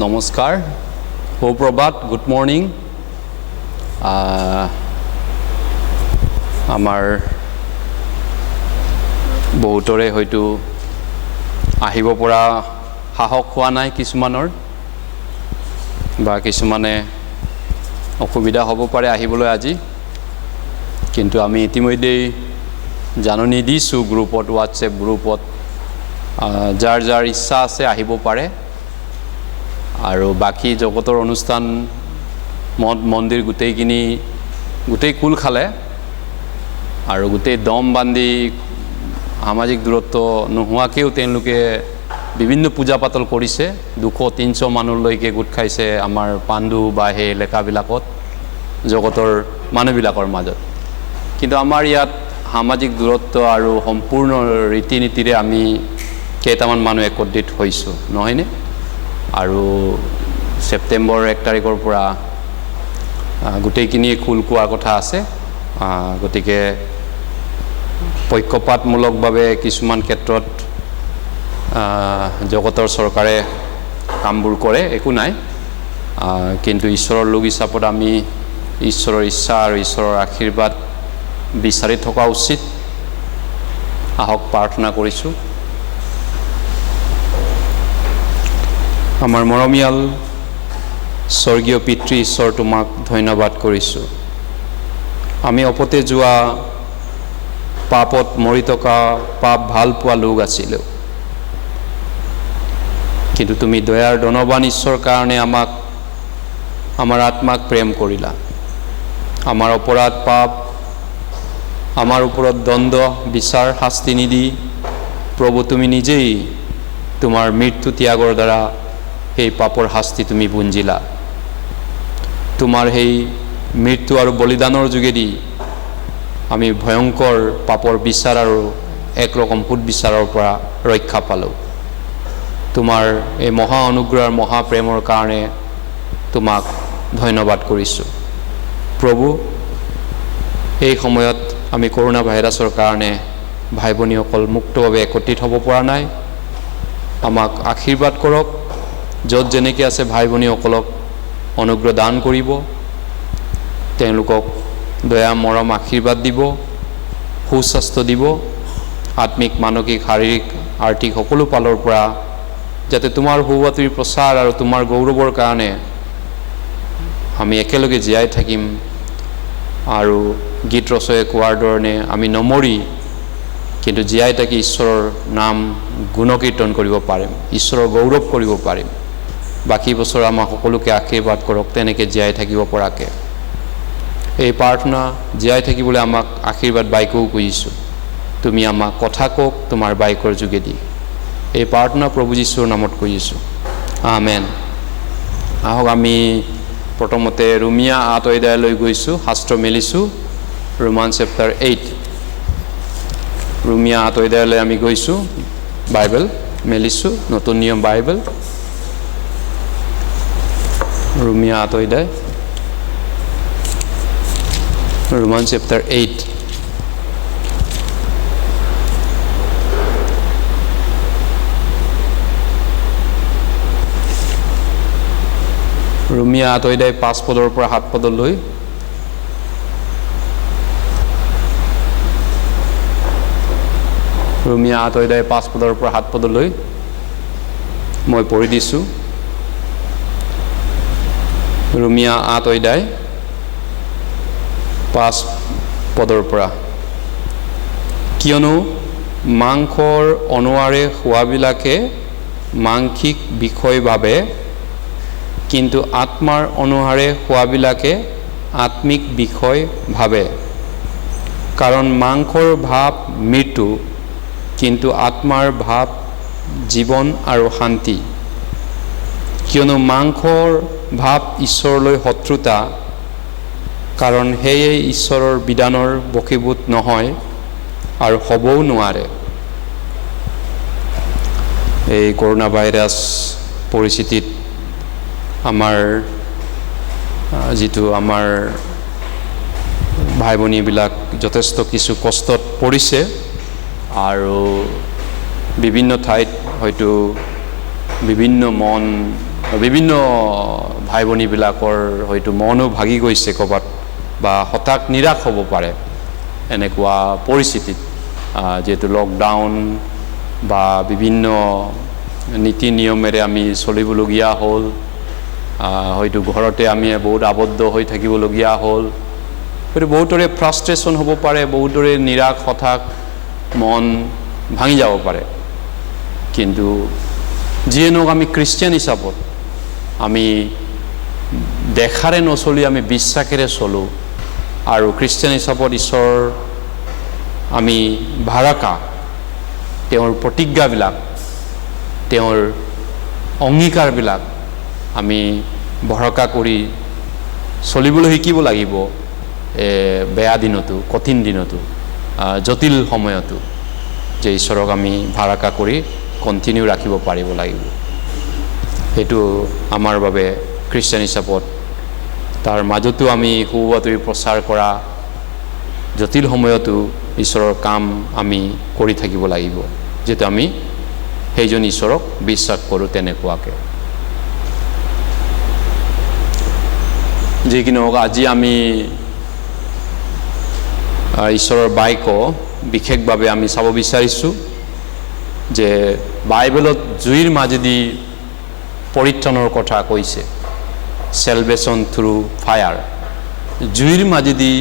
নমস্কাৰ, সুপ্ৰভাত, good morning. আমাৰ বহুতৰে হয়তো আহিব পৰা সাহস হোৱা নাই কিছুমানৰ, বা কিছুমানে অসুবিধা হ'ব পাৰে আহিবলৈ আজি। কিন্তু আমি ইতিমধ্যেই জাননী দিছোঁ গ্ৰুপত, হোৱাটছএপ গ্ৰুপত, যাৰ যাৰ ইচ্ছা আছে আহিব পাৰে। আৰু বাকী জগতৰ অনুষ্ঠান মঠ মন্দিৰ গোটেই কুল খালে, আৰু গোটেই দম বান্ধি সামাজিক দূৰত্ব নোহোৱাকৈও তেওঁলোকে বিভিন্ন পূজা পাতল কৰিছে। 200-300 মানুহলৈকে গোট খাইছে আমাৰ পাণ্ডু বা সেই এলেকাবিলাকত, জগতৰ মানুহবিলাকৰ মাজত। কিন্তু আমাৰ ইয়াত সামাজিক দূৰত্ব আৰু সম্পূৰ্ণ ৰীতি নীতিৰে আমি কেইটামান মানুহ একত্ৰিত হৈছোঁ, নহয়নে? আৰু ছেপ্টেম্বৰ 1 তাৰিখৰ পৰা গোটেইখিনিয়ে খোল কোৱাৰ কথা আছে। গতিকে পক্ষপাতমূলকভাৱে কিছুমান ক্ষেত্ৰত জগতৰ চৰকাৰে কামবোৰ কৰে, একো নাই। কিন্তু ঈশ্বৰৰ লোক হিচাপত আমি ঈশ্বৰৰ ইচ্ছা আৰু ঈশ্বৰৰ আশীৰ্বাদ বিচাৰি থকা উচিত। আহক প্ৰাৰ্থনা কৰিছোঁ। আমাৰ মৰমীয়াল স্বৰ্গীয় পিতৃ ঈশ্বৰ, তোমাক ধন্যবাদ কৰিছোঁ। আমি অপতে যোৱা পাপত মৰি থকা পাপ ভাল পোৱা লোক আছিলোঁ, কিন্তু তুমি দয়াৰ ধনৱান ঈশ্বৰ কাৰণে আমাৰ আত্মাক প্ৰেম কৰিলা। আমাৰ অপৰাধ পাপ, আমাৰ ওপৰত দ্বন্দ্ব বিচাৰ শাস্তি নিদি প্ৰভু তুমি নিজেই তোমাৰ মৃত্যু ত্যাগৰ দ্বাৰা সেই পাপৰ শাস্তি তুমি বুঞ্জিলা। তোমাৰ সেই মৃত্যু আৰু বলিদানৰ যোগেদি আমি ভয়ংকৰ পাপৰ বিচাৰ আৰু একৰকম সুদবিচাৰৰ পৰা ৰক্ষা পালোঁ। তোমাৰ এই মহা অনুগ্ৰহ আৰু মহাপ্ৰেমৰ কাৰণে তোমাক ধন্যবাদ কৰিছোঁ প্ৰভু। এই সময়ত আমি কৰোণা ভাইৰাছৰ কাৰণে ভাই ভনীসকল মুক্তভাৱে একত্ৰিত হ'ব পৰা নাই। আমাক আশীৰ্বাদ কৰক, য'ত যেনেকৈ আছে ভাই ভনীসকলক অনুগ্ৰহ দান কৰিব, তেওঁলোকক দয়া মৰম আশীৰ্বাদ দিব, সুস্বাস্থ্য দিব, আত্মিক মানসিক শাৰীৰিক আৰ্থিক সকলো ফালৰ পৰা যাতে তোমাৰ সুবাতিৰ প্ৰচাৰ আৰু তোমাৰ গৌৰৱৰ কাৰণে আমি একেলগে জীয়াই থাকিম, আৰু গীত ৰচয়ে কোৱাৰ ধৰণে আমি নমৰি কিন্তু জীয়াই থাকি ঈশ্বৰৰ নাম গুণকীৰ্তন কৰিব পাৰিম, ঈশ্বৰৰ গৌৰৱ কৰিব পাৰিম। বাকী বছৰ আমাক সকলোকে আশীৰ্বাদ কৰক তেনেকৈ জীয়াই থাকিব পৰাকৈ। এই প্ৰাৰ্থনা জীয়াই থাকিবলৈ আমাক আশীৰ্বাদ বাইকও খুজিছোঁ। তুমি আমাক কথা কওক তোমাৰ বাইকৰ যোগেদি। এই প্ৰাৰ্থনা প্ৰভু যীশুৰ নামত খুজিছোঁ, আমেন। আহক আমি প্ৰথমতে ৰোমিয়া 8 অধ্যায়লৈ গৈছোঁ, শাস্ত্ৰ মেলিছোঁ। ৰোমান চেপ্টাৰ 8, ৰোমিয়া 8 অধ্যায়লৈ আমি গৈছোঁ, বাইবেল মেলিছোঁ, নতুন নিয়ম বাইবেল। ৰোমিয়া 8 অধ্যায়, ৰোমান চেপ্টাৰ 8। ৰোমিয়া 8 অধ্যায় 5 পদৰ পৰা 7 পদলৈ। ৰোমিয়া 8 অধ্যায় 5 পদৰ পৰা 7 পদলৈ মই পঢ়ি দিছোঁ। ৰোমিয়া 8 অধ্যায় 5 পদৰ পৰা। কিয়নো মাংসৰ অনুহাৰে হোৱাবিলাকে মাংসিক বিষয় ভাবে, কিন্তু আত্মাৰ অনুহাৰে হোৱাবিলাকে আত্মিক বিষয় ভাবে। কাৰণ মাংসৰ ভাৱ মৃত্যু, কিন্তু আত্মাৰ ভাৱ জীৱন আৰু শান্তি। কিয়নো মাংসৰ ভাৱ ঈশ্বৰলৈ শত্ৰুতা, কাৰণ সেয়ে ঈশ্বৰৰ বিধানৰ বশীভূত নহয় আৰু হ'বও নোৱাৰে। এই কৰোণা ভাইৰাছ পৰিস্থিতিত আমাৰ ভাই ভনীবিলাক যথেষ্ট কিছু কষ্টত পৰিছে, আৰু বিভিন্ন ঠাইত হয়তো বিভিন্ন মন বিভিন্ন ভাই ভনীবিলাকৰ হয়তো মনো ভাগি গৈছে ক'ৰবাত বা হঠাৎ নিৰাশ হ'ব পাৰে এনেকুৱা পৰিস্থিতিত যেহেতু লকডাউন বা বিভিন্ন নীতি নিয়মেৰে আমি চলিবলগীয়া হ'ল হয়তো ঘৰতে আমি বহুত আবদ্ধ হৈ থাকিবলগীয়া হ'ল হয়তো বহুতৰে ফ্ৰাষ্ট্ৰেশ্যন হ'ব পাৰে বহুতৰে নিৰাশ হঠাৎ মন ভাঙি যাব পাৰে কিন্তু যিয়ে নহওক আমি খ্ৰীষ্টিয়ান হিচাপত আমি দেখাৰে নচলি আমি বিশ্বাসেৰে চলোঁ আৰু খ্ৰীষ্টিয়ান হিচাপত ঈশ্বৰ আমি ভাৰাকা তেওঁৰ প্ৰতিজ্ঞাবিলাক তেওঁৰ অংগীকাৰবিলাক আমি ভৰসা কৰি চলিবলৈ শিকিব লাগিব বেয়া দিনতো কঠিন দিনতো জটিল সময়তো যে ঈশ্বৰক আমি ভাৰাকা কৰি কণ্টিনিউ ৰাখিব পাৰিব লাগিব সেইটো আমাৰ বাবে খ্ৰীষ্টিয়ান হিচাপত তাৰ মাজতো আমি সুবাতৰি প্ৰচাৰ কৰা জটিল সময়তো ঈশ্বৰৰ কাম আমি কৰি থাকিব লাগিব যেটো আমি সেইজন ঈশ্বৰক বিশ্বাস কৰোঁ তেনেকুৱাকৈ যিকি নহওক আজি আমি ঈশ্বৰৰ বাক্য বিশেষভাৱে আমি চাব বিচাৰিছোঁ যে বাইবেলত জুইৰ মাজেদি পৰিত্ৰাণৰ কথা কৈছে সেলভেশন থ্ৰু ফায়াৰ জুইৰ মাজেদি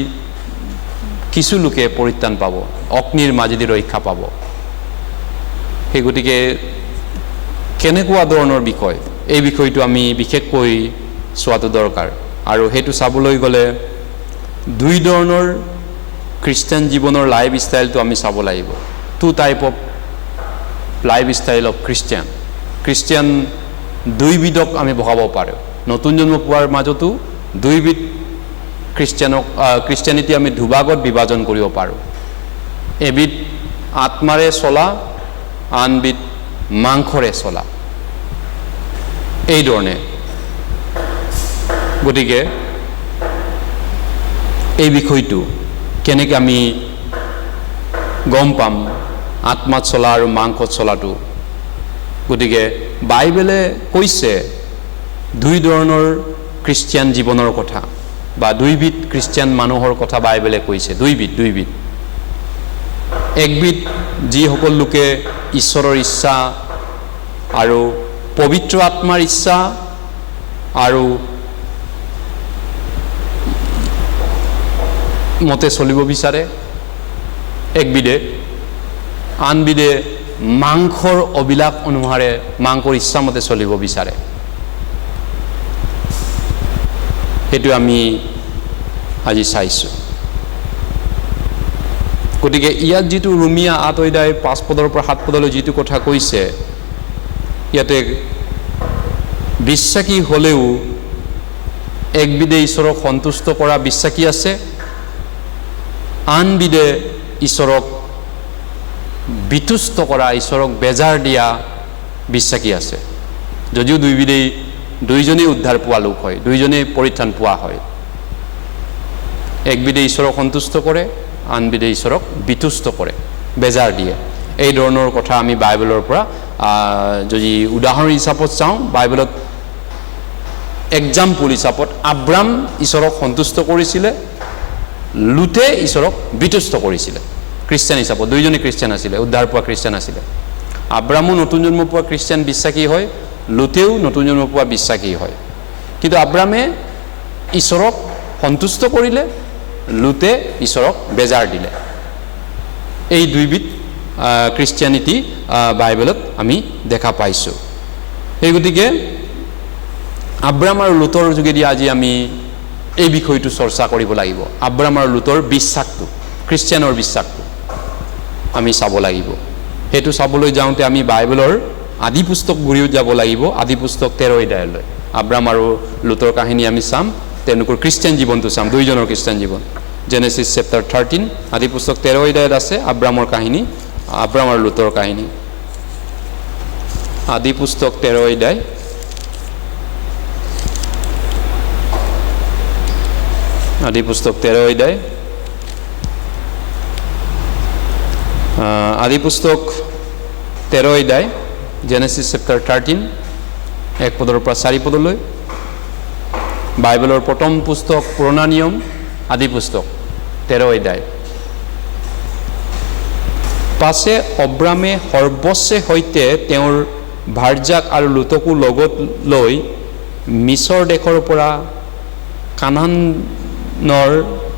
কিছু লোকে পৰিত্ৰাণ পাব অগ্নিৰ মাজেদি ৰক্ষা পাব সেই গতিকে কেনেকুৱা ধৰণৰ বিষয় এই বিষয়টো আমি বিশেষকৈ চোৱাটো দৰকাৰ আৰু সেইটো চাবলৈ গ'লে দুই ধৰণৰ খ্ৰীষ্টিয়ান জীৱনৰ লাইফ ষ্টাইলটো আমি চাব লাগিব two type of life style of খ্ৰীষ্টিয়ান দুইবিধক আমি ভগাব পাৰোঁ নতুন জন্ম পোৱাৰ মাজতো দুইবিধ খ্ৰীষ্টিয়ানিটি আমি দুভাগত বিভাজন কৰিব পাৰোঁ এবিধ আত্মাৰে চলা আনবিধ মাংসৰে চলা এই ধৰণে গতিকে এই বিষয়টো কেনেকৈ আমি গম পাম আত্মাত চলা আৰু মাংসত চলাটো গতিকে বাইবেলে কৈছে দুই ধৰণৰ খ্ৰীষ্টিয়ান জীৱনৰ কথা বা দুইবিধ খ্ৰীষ্টিয়ান মানুহৰ কথা বাইবেলে কৈছে দুইবিধ একবিধ যিসকল লোকে ঈশ্বৰৰ ইচ্ছা আৰু পবিত্ৰ আত্মাৰ ইচ্ছা আৰু মতে চলিব বিচাৰে একবিধে আনবিধে মাংসৰ অবিলাস অনুসাৰে মাংসৰ ইচ্ছা মতে চলিব বিচাৰে সেইটো আমি আজি চাইছোঁ গতিকে ইয়াত যিটো ৰোমিয়া 8 অধ্যায় 5 পদৰ পৰা 7 পদলৈ যিটো কথা কৈছে ইয়াতে বিশ্বাসী হ'লেও একবিধে ঈশ্বৰক সন্তুষ্ট কৰা বিশ্বাসী আছে আনবিধে ঈশ্বৰক বিতুষ্ট কৰা ঈশ্বৰক বেজাৰ দিয়া বিশ্বাসী আছে যদিও দুইজনেই উদ্ধাৰ পোৱা লোক হয় দুইজনেই পৰিত্ৰাণ পোৱা হয় একবিধে ঈশ্বৰক সন্তুষ্ট কৰে আনবিধে ঈশ্বৰক বিতুষ্ট কৰে বেজাৰ দিয়ে এই ধৰণৰ কথা আমি বাইবেলৰ পৰা যদি উদাহৰণ হিচাপত চাওঁ বাইবেলত এক্সাম্পল হিচাপত আব্ৰাম ঈশ্বৰক সন্তুষ্ট কৰিছিলে লুতে ঈশ্বৰক বিতুষ্ট কৰিছিলে খ্ৰীষ্টিয়ান হিচাপত দুইজনে খ্ৰীষ্টিয়ান আছিলে উদ্ধাৰ পোৱা খ্ৰীষ্টিয়ান আছিলে আব্ৰামো নতুন জন্ম পোৱা খ্ৰীষ্টিয়ান বিশ্বাসী হয় লুতেও নতুন জন্ম পোৱা বিশ্বাসী হয় কিন্তু আব্ৰামে ঈশ্বৰক সন্তুষ্ট কৰিলে লুতে ঈশ্বৰক বেজাৰ দিলে এই দুইবিধ খ্ৰীষ্টিয়ানিটি বাইবেলত আমি দেখা পাইছোঁ এই গতিকে আব্ৰাম আৰু লুতৰ যোগেদি আজি আমি এই বিষয়টো চৰ্চা কৰিব লাগিব আব্ৰাম আৰু লুতৰ বিশ্বাসটো খ্ৰীষ্টিয়ানৰ বিশ্বাসটো আমি চাব লাগিব সেইটো চাবলৈ যাওঁতে আমি বাইবেলৰ আদি পুস্তক ঘূৰিও যাব লাগিব আদি পুস্তক 13 অধ্যায়লৈ আব্ৰাম আৰু লুতৰ কাহিনী আমি চাম তেওঁলোকৰ খ্ৰীষ্টিয়ান জীৱনটো চাম দুইজনৰ খ্ৰীষ্টিয়ান জীৱন জেনেছিছ চেপ্টাৰ 13 আদি পুস্তক 13 অধ্যায়ত আছে আব্ৰামৰ কাহিনী আব্ৰাম আৰু লুতৰ কাহিনী আদি পুস্তক 13 অধ্যায় আদি পুস্তক 13 অধ্যায় আদি পুস্তক 13 অধ্যায় জেনেছিছ চেপ্টাৰ 13 1 পদৰ পৰা 4 পদলৈ বাইবেলৰ প্ৰথম পুস্তক পুৰণা নিয়ম আদি পুস্তক 13 অধ্যায় পাছে অব্ৰামে সৰ্বস্বে সৈতে তেওঁৰ ভাৰ্যাক আৰু লুতকো লগত লৈ মিছৰ দেশৰ পৰা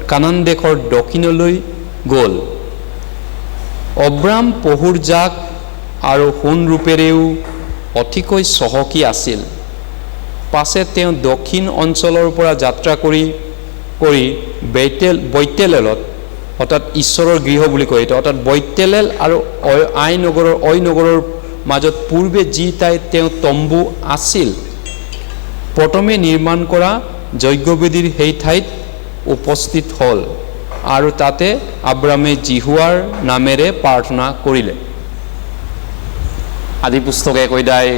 কানান দেশৰ দক্ষিণলৈ গ'ল অব্ৰাম পহুৰ জাক আৰু সোণ ৰূপেৰেও অতিকৈ চহকী আছিল পাছে তেওঁ দক্ষিণ অঞ্চলৰ পৰা যাত্ৰা কৰি বৈতেলেলত অৰ্থাৎ ঈশ্বৰৰ গৃহ বুলি কয় এটা অৰ্থাৎ বৈতেলেল আৰু অই নগৰৰ মাজত পূৰ্বে যি ঠাইত তেওঁ তম্বু আছিল প্ৰথমে নিৰ্মাণ কৰা যজ্ঞবেদীৰ সেই ঠাইত উপস্থিত হ'ল আৰু তাতে আব্ৰামে জিহুৱাৰ নামেৰে প্ৰাৰ্থনা কৰিলে আদি পুস্তক 1 অধ্যায়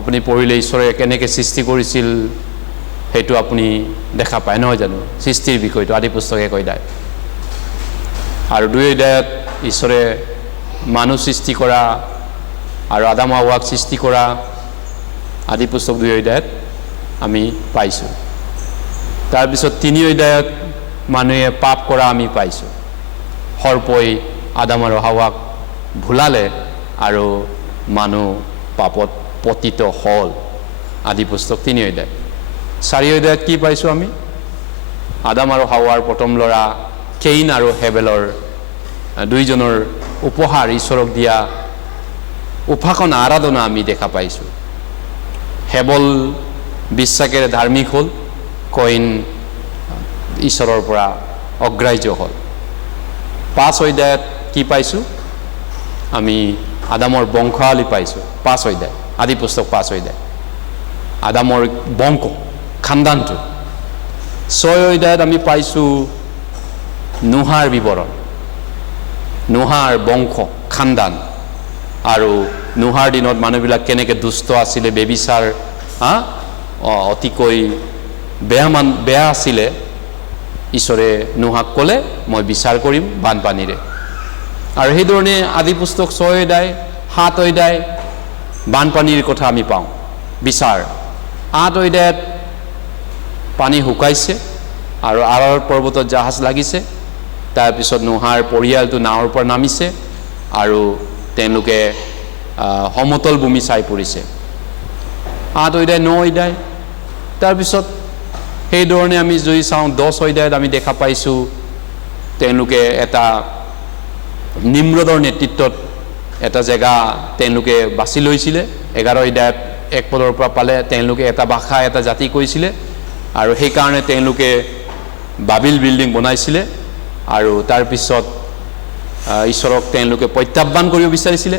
আপুনি পঢ়িলে ঈশ্বৰে কেনেকৈ সৃষ্টি কৰিছিল সেইটো আপুনি দেখা পায় নহয় জানো সৃষ্টিৰ বিষয়টো আদি পুস্তক 1 অধ্যায় আৰু 2 অধ্যায়ত ঈশ্বৰে মানুহ সৃষ্টি কৰা আৰু আদাম হাৱাক সৃষ্টি কৰা আদি পুস্তক 2 অধ্যায়ত আমি পাইছোঁ তাৰপিছত 3 অধ্যায়ত মানুহে পাপ কৰা আমি পাইছোঁ সৰ্পই আদাম আৰু হাৱাক ভুলালে আৰু মানুহ পাপত পতিত হ'ল আদি পুস্তক 3 অধ্যায় 4 অধ্যায়ত কি পাইছোঁ আমি আদাম আৰু হাৱাৰ প্ৰথম ল'ৰা কেইন আৰু হেবেলৰ দুইজনৰ উপহাৰ ঈশ্বৰক দিয়া উপাসনা আৰাধনা আমি দেখা পাইছোঁ হেবল বিশ্বাসেৰে ধাৰ্মিক হ'ল কইন ঈশ্বৰৰ পৰা অগ্ৰাহ্য হ'ল 5 অধ্যায়ত কি পাইছোঁ আমি আদামৰ বংশাৱলী পাইছোঁ 5 অধ্যায় আদি পুস্তক 5 অধ্যায় আদামৰ বংশ খানদানটো 6 অধ্যায়ত আমি পাইছোঁ নোহাৰ বিৱৰণ নোহাৰ বংশ খানদান আৰু নোহাৰ দিনত মানুহবিলাক কেনেকৈ দুষ্ট আছিলে বেবিচাৰ অতিকৈ বেয়া আছিলে ঈশ্বৰে নোহাক ক'লে মই বিচাৰ কৰিম বানপানীৰে আৰু সেইধৰণে আদি পুস্তক 6 অধ্যায় 7 অধ্যায় বানপানীৰ কথা আমি পাওঁ বিচাৰ 8 অধ্যায়ত পানী শুকাইছে আৰু আৰাৰ পৰ্বতত জাহাজ লাগিছে তাৰপিছত নোহাৰ পৰিয়ালটো নাৱৰ পৰা নামিছে আৰু তেওঁলোকে সমতল ভূমি চাই পৰিছে 8 অধ্যায় 9 অধ্যায় তাৰপিছত সেইধৰণে আমি যদি চাওঁ 10 অধ্যায়ত আমি দেখা পাইছোঁ তেওঁলোকে এটা নিম্ৰদৰ নেতৃত্বত এটা জেগা তেওঁলোকে বাছি লৈছিলে 11 অধ্যায়ত 1 পদৰ পৰা পালে তেওঁলোকে এটা ভাষা এটা জাতি কৈছিলে আৰু সেইকাৰণে তেওঁলোকে বাবিল বিল্ডিং বনাইছিলে আৰু তাৰপিছত ঈশ্বৰক তেওঁলোকে প্ৰত্যাহ্বান কৰিব বিচাৰিছিলে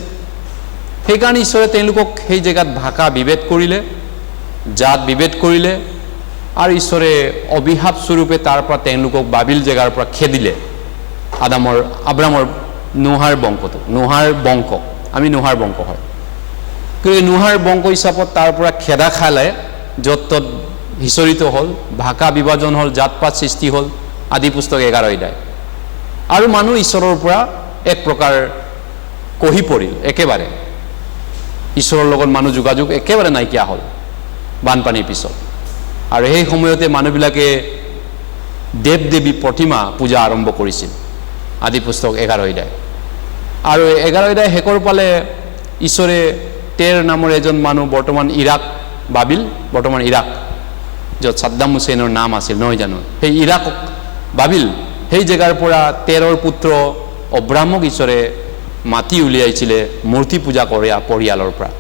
সেইকাৰণে ঈশ্বৰে তেওঁলোকক সেই জেগাত ভাষা বিভেদ কৰিলে জাত বিভেদ কৰিলে আৰু ঈশ্বৰে অভিশাপ স্বৰূপে তাৰ পৰা তেওঁলোকক বাবিল জেগাৰ পৰা খেদিলে আব্ৰামৰ নোহাৰ বংশটো নোহাৰ বংশ আমি নোহাৰ বংশ হয় কিন্তু নোহাৰ বংশ হিচাপত তাৰ পৰা খেদা খালে য'ত ত'ত হিচৰিত হ'ল ভাষা বিভাজন হ'ল জাতপাত সৃষ্টি হ'ল আদি পুস্তক 11 অধ্যায় আৰু মানুহ ঈশ্বৰৰ পৰা এক প্ৰকাৰ কহি পৰিল একেবাৰে ঈশ্বৰৰ লগত মানুহ যোগাযোগ একেবাৰে নাইকিয়া হ'ল বানপানীৰ পিছত আৰু সেই সময়তে মানুহবিলাকে দেৱ দেৱী প্ৰতিমা পূজা আৰম্ভ কৰিছিল আদি পুস্তক 11 অধ্যায় আৰু 11 অধ্যায় শেষৰ পালে ঈশ্বৰে তেৰ নামৰ এজন মানুহ বৰ্তমান ইৰাক বাবিল বৰ্তমান ইৰাক য'ত সাদ্দাম হুছেইনৰ নাম আছিল নহয় জানো সেই ইৰাক বাবিল সেই জেগাৰ পৰা তেৰৰ পুত্ৰ অব্ৰামক ঈশ্বৰে মাতি উলিয়াইছিলে মূৰ্তি পূজা কৰা পৰিয়ালৰ পৰা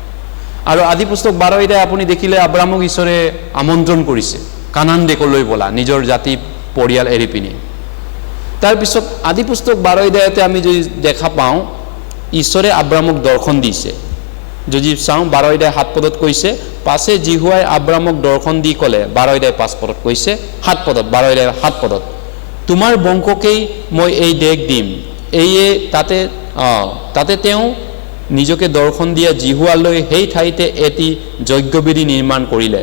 আৰু আদি পুস্তক 12 অধ্যায় আপুনি দেখিলে আব্ৰামক ঈশ্বৰে আমন্ত্ৰণ কৰিছে কানান দেশলৈ বলা নিজৰ জাতি পৰিয়াল এৰি পিনি তাৰপিছত আদি পুস্তক 12 অধ্যায়তে আমি যদি দেখা পাওঁ ঈশ্বৰে আব্ৰামক দৰ্শন দিছে যদি চাওঁ 12 অধ্যায় 7 পদত কৈছে পাছে জিহুৱাই আব্ৰামক দৰ্শন দি ক'লে 12 অধ্যায় 5 পদত কৈছে 7 পদত 12 অধ্যায় 7 পদত তোমাৰ বংশকেই মই এই দেশ দিম এইয়ে তাতে তেওঁ নিজকে দৰ্শন দিয়া জিহুৱালৈ সেই ঠাইতে এটি যজ্ঞবেদী নিৰ্মাণ কৰিলে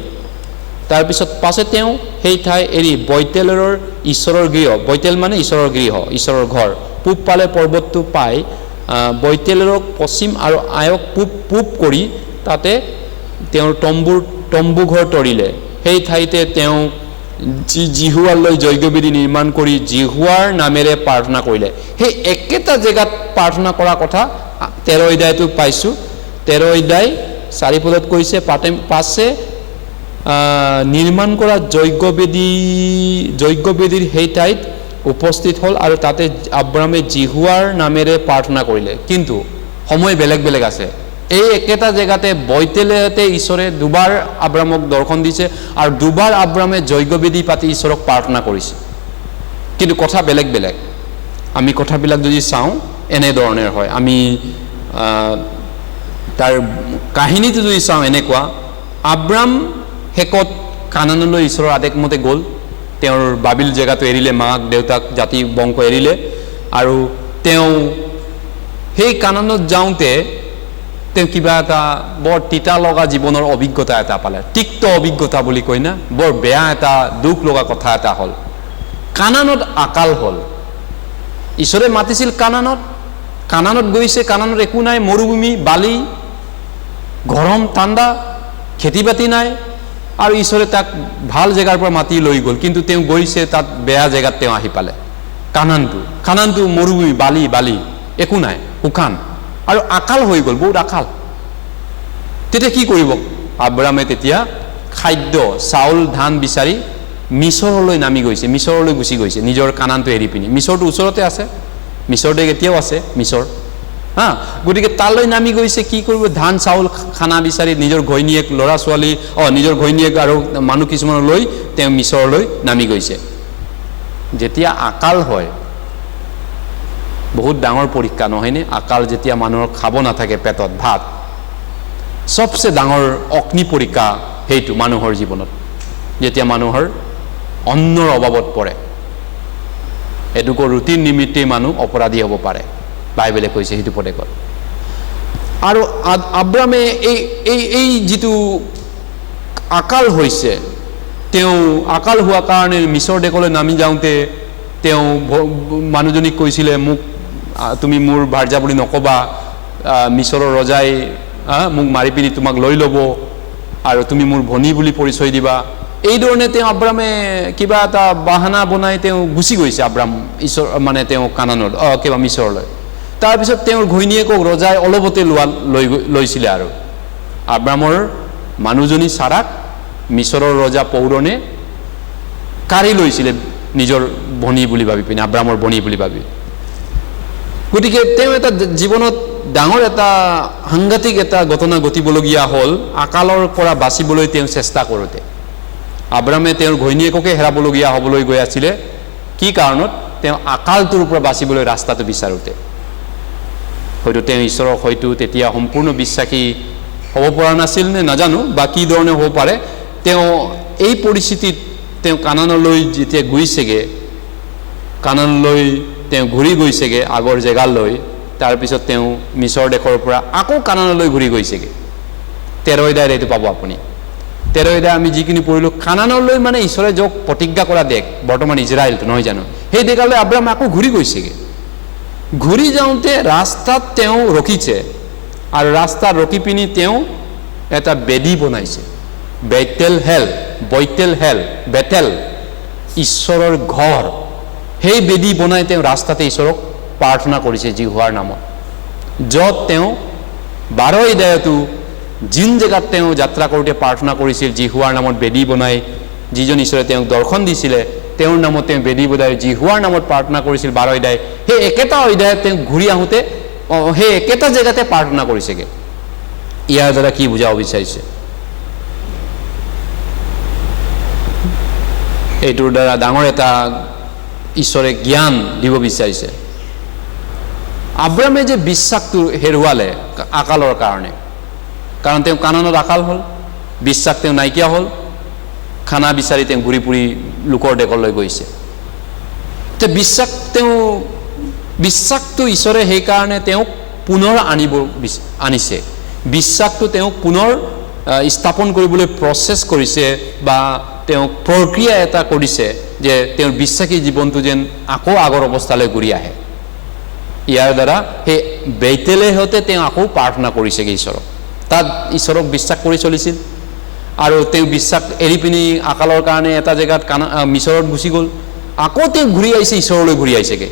তাৰপিছত পাছে তেওঁ সেই ঠাই এৰি বৈতেলৰ ঈশ্বৰৰ গৃহ বৈতেল মানে ঈশ্বৰৰ গৃহ ঈশ্বৰৰ ঘৰ পূব পালে পৰ্বতটো পাই বৈতেলক পশ্চিম আৰু আয়ক পূব কৰি তাতে তেওঁৰ তম্বু ঘৰ তৰিলে সেই ঠাইতে তেওঁ জিহুৱালৈ যজ্ঞবেদী নিৰ্মাণ কৰি জিহুৱাৰ নামেৰে প্ৰাৰ্থনা কৰিলে সেই একেটা জেগাত প্ৰাৰ্থনা কৰা কথা 13 অধ্যায়টো পাইছোঁ 13 অধ্যায় 4 পদত কৈছে পাছে নিৰ্মাণ কৰা যজ্ঞবেদীৰ সেই ঠাইত উপস্থিত হ'ল আৰু তাতে আব্ৰামে জিহুৱাৰ নামেৰে প্ৰাৰ্থনা কৰিলে কিন্তু সময় বেলেগ বেলেগ আছে এই একেটা জেগাতে বৈতেলেতে ঈশ্বৰে দুবাৰ আব্ৰামক দৰ্শন দিছে আৰু দুবাৰ আব্ৰামে যজ্ঞবেদী পাতি ঈশ্বৰক প্ৰাৰ্থনা কৰিছে কিন্তু কথা বেলেগ বেলেগ আমি কথাবিলাক যদি চাওঁ এনে ধৰণৰ হয় আমি তাৰ কাহিনীটো যদি চাওঁ এনেকুৱা আব্ৰাম হেকত কানানলৈ ঈশ্বৰৰ আদেশ মতে গ'ল তেওঁৰ বাবিল জেগাটো এৰিলে মাক দেউতাক জাতি বংশ এৰিলে আৰু তেওঁ সেই কানানত যাওঁতে তেওঁ কিবা এটা বৰ তিতা লগা জীৱনৰ অভিজ্ঞতা এটা পালে তিক্ত অভিজ্ঞতা বুলি কয় না বৰ বেয়া এটা দুখ লগা কথা এটা হ'ল কানানত আকাল হ'ল ঈশ্বৰে মাতিছিল কানানত গৈছে কানানত একো নাই মৰুভূমি বালি গৰম ঠাণ্ডা খেতি বাতি নাই আৰু ঈশ্বৰে তাক ভাল জেগাৰ পৰা মাতি লৈ গ'ল কিন্তু তেওঁ গৈছে তাত বেয়া জেগাত তেওঁ আহি পালে কানানটো মৰুভূমি বালি একো নাই শুকান আৰু আকাল হৈ গ'ল বহুত আকাল তেতিয়া কি কৰিব আব্ৰামে তেতিয়া খাদ্য চাউল ধান বিচাৰি মিছৰলৈ নামি গৈছে মিছৰলৈ গুচি গৈছে নিজৰ কানানটো এৰি পিনি মিছৰটো ওচৰতে আছে মিছৰ দেশ এতিয়াও আছে মিছৰ গতিকে তালৈ নামি গৈছে কি কৰিব ধান চাউল খানা বিচাৰি নিজৰ ঘৈণীয়েক ল'ৰা ছোৱালী নিজৰ ঘৈণীয়েক আৰু মানুহ কিছুমান লৈ তেওঁ মিছৰলৈ নামি গৈছে যেতিয়া আকাল হয় বহুত ডাঙৰ পৰীক্ষা নহয়নে আকাল যেতিয়া মানুহৰ খাব নাথাকে পেটত ভাত সবচে ডাঙৰ অগ্নি পৰীক্ষা সেইটো মানুহৰ জীৱনত যেতিয়া মানুহৰ অন্নৰ অভাৱত পৰে এটুকু ৰুটিন নিমিত্তে মানুহ অপৰাধী হ'ব পাৰে বাইবেলে কৈছে সেইটো পদেকত আৰু আব্ৰামে এই যিটো আকাল হৈছে তেওঁ আকাল হোৱা কাৰণে মিছৰ দেশলৈ নামি যাওঁতে তেওঁ মানুহজনীক কৈছিলে মোক তুমি মোৰ ভাৰ্যা বুলি নকবা মিছৰৰ ৰজাই মোক মাৰি পিনি তোমাক লৈ ল'ব আৰু তুমি মোৰ ভনী বুলি পৰিচয় দিবা এই ধৰণে তেওঁ আব্ৰামে কিবা এটা বাহানা বনাই তেওঁ গুচি গৈছে আব্ৰাম ঈশ্বৰ মানে তেওঁ কানানত কিবা মিছৰলৈ তাৰপিছত তেওঁৰ ঘৈণীয়েকক ৰজাই অলপতে লৈছিলে আৰু আব্ৰামৰ মানুহজনী চাৰাক মিছৰৰ ৰজা পৌৰনে কাঢ়ি লৈছিলে নিজৰ ভনী বুলি ভাবি পিনে আব্ৰামৰ ভনী বুলি ভাবি গতিকে তেওঁ এটা জীৱনত ডাঙৰ এটা সাংঘাতিক এটা ঘটনা ঘটিবলগীয়া হ'ল আকালৰ পৰা বাচিবলৈ তেওঁ চেষ্টা কৰোঁতে আব্ৰামে তেওঁৰ ঘৈণীয়েককে হেৰাবলগীয়া হ'বলৈ গৈ আছিলে কি কাৰণত তেওঁ আকালটোৰ পৰা বাচিবলৈ ৰাস্তাটো বিচাৰোঁতে হয়তো তেওঁ ঈশ্বৰক হয়তো তেতিয়া সম্পূৰ্ণ বিশ্বাসী হ'ব পৰা নাছিল নে নাজানো বা কি ধৰণে হ'ব পাৰে তেওঁ এই পৰিস্থিতিত তেওঁ কানানলৈ যেতিয়া গৈছেগৈ কানানলৈ তেওঁ ঘূৰি গৈছেগৈ আগৰ জেগালৈ তাৰপিছত তেওঁ মিছৰ দেশৰ পৰা আকৌ কানানলৈ ঘূৰি গৈছেগৈ 13 অধ্যায়ত এইটো পাব আপুনি 13 অধ্যায় আমি যিখিনি পঢ়িলোঁ কানানলৈ মানে ঈশ্বৰে যক প্ৰতিজ্ঞা কৰা দেশ বৰ্তমান ইজৰাইলটো নহয় জানো সেই দেশলৈ আব্ৰাম আকৌ ঘূৰি গৈছেগৈ ঘূৰি যাওঁতে ৰাস্তাত তেওঁ ৰখিছে আৰু ৰাস্তাত ৰখি পিনি তেওঁ এটা বেদী বনাইছে বেতেল ঈশ্বৰৰ ঘৰ সেই বেদী বনাই তেওঁ ৰাস্তাতে ঈশ্বৰক প্ৰাৰ্থনা কৰিছে জিহুৱাৰ নামত য'ত তেওঁ 12 অধ্যায়তো যিন জেগাত তেওঁ যাত্ৰা কৰোঁতে প্ৰাৰ্থনা কৰিছিল জিহুৱাৰ নামত বেদী বনাই যিজন ঈশ্বৰে তেওঁক দৰ্শন দিছিলে তেওঁৰ নামত তেওঁ বেদী বনাই জিহুৱাৰ নামত প্ৰাৰ্থনা কৰিছিল 12 অধ্যায় সেই একেটা অধ্যায়ত তেওঁ ঘূৰি আহোঁতে সেই একেটা জেগাতে প্ৰাৰ্থনা কৰিছেগৈ ইয়াৰ দ্বাৰা কি বুজাব বিচাৰিছে এইটোৰ দ্বাৰা ডাঙৰ এটা ঈশ্বৰে জ্ঞান দিব বিচাৰিছে আব্ৰামে যে বিশ্বাসটো হেৰুৱালে আকালৰ কাৰণে কাৰণ তেওঁ কানানত আকাল হ'ল বিশ্বাস তেওঁ নাইকিয়া হ'ল খানা বিচাৰি তেওঁ ঘূৰি ফুৰি লোকৰ দেশলৈ গৈছে তে বিশ্বাসটো ঈশ্বৰে সেইকাৰণে তেওঁক পুনৰ আনিছে বিশ্বাসটো তেওঁক পুনৰ স্থাপন কৰিবলৈ প্ৰচেছ কৰিছে বা তেওঁক প্ৰক্ৰিয়া এটা কৰিছে যে তেওঁৰ বিশ্বাসী জীৱনটো যেন আকৌ আগৰ অৱস্থালৈ ঘূৰি আহে ইয়াৰ দ্বাৰা সেই বেতেলেহতে তেওঁ আকৌ প্ৰাৰ্থনা কৰিছেগৈ ঈশ্বৰক তাত ঈশ্বৰক বিশ্বাস কৰি চলিছিল আৰু তেওঁ বিশ্বাস এৰি পিনি আকালৰ কাৰণে এটা জেগাত মিছৰত গুচি গ'ল আকৌ তেওঁ ঘূৰি আহিছে ঈশ্বৰলৈ ঘূৰি আহিছেগৈ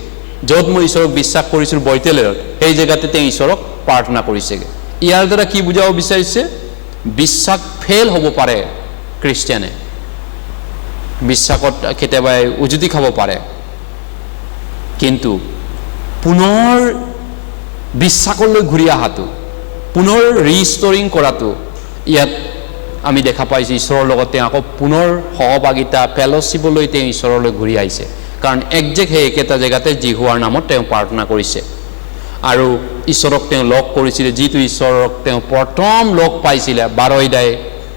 য'ত মই ঈশ্বৰক বিশ্বাস কৰিছিলোঁ বইতেলেৰত সেই জেগাতে তেওঁ ঈশ্বৰক প্ৰাৰ্থনা কৰিছেগৈ ইয়াৰ দ্বাৰা কি বুজাব বিচাৰিছে বিশ্বাস ফেইল হ'ব পাৰে খ্ৰীষ্টিয়ানে বিশ্বাসত কেতিয়াবা উজুতি খাব পাৰে কিন্তু পুনৰ বিশ্বাসলৈ ঘূৰি অহাটো পুনৰ ৰিষ্টৰিং কৰাটো ইয়াত আমি দেখা পাইছোঁ ঈশ্বৰৰ লগত তেওঁ আকৌ পুনৰ সহভাগিতা ফেল'শ্বিপলৈ তেওঁ ঈশ্বৰলৈ ঘূৰি আহিছে কাৰণ একজেক্ট সেই একেটা জেগাতে জিহুৱাৰ নামত তেওঁ প্ৰাৰ্থনা কৰিছে আৰু ঈশ্বৰক তেওঁ লগ কৰিছিলে যিটো ঈশ্বৰক তেওঁ প্ৰথম লগ পাইছিলে বাৰৈদাই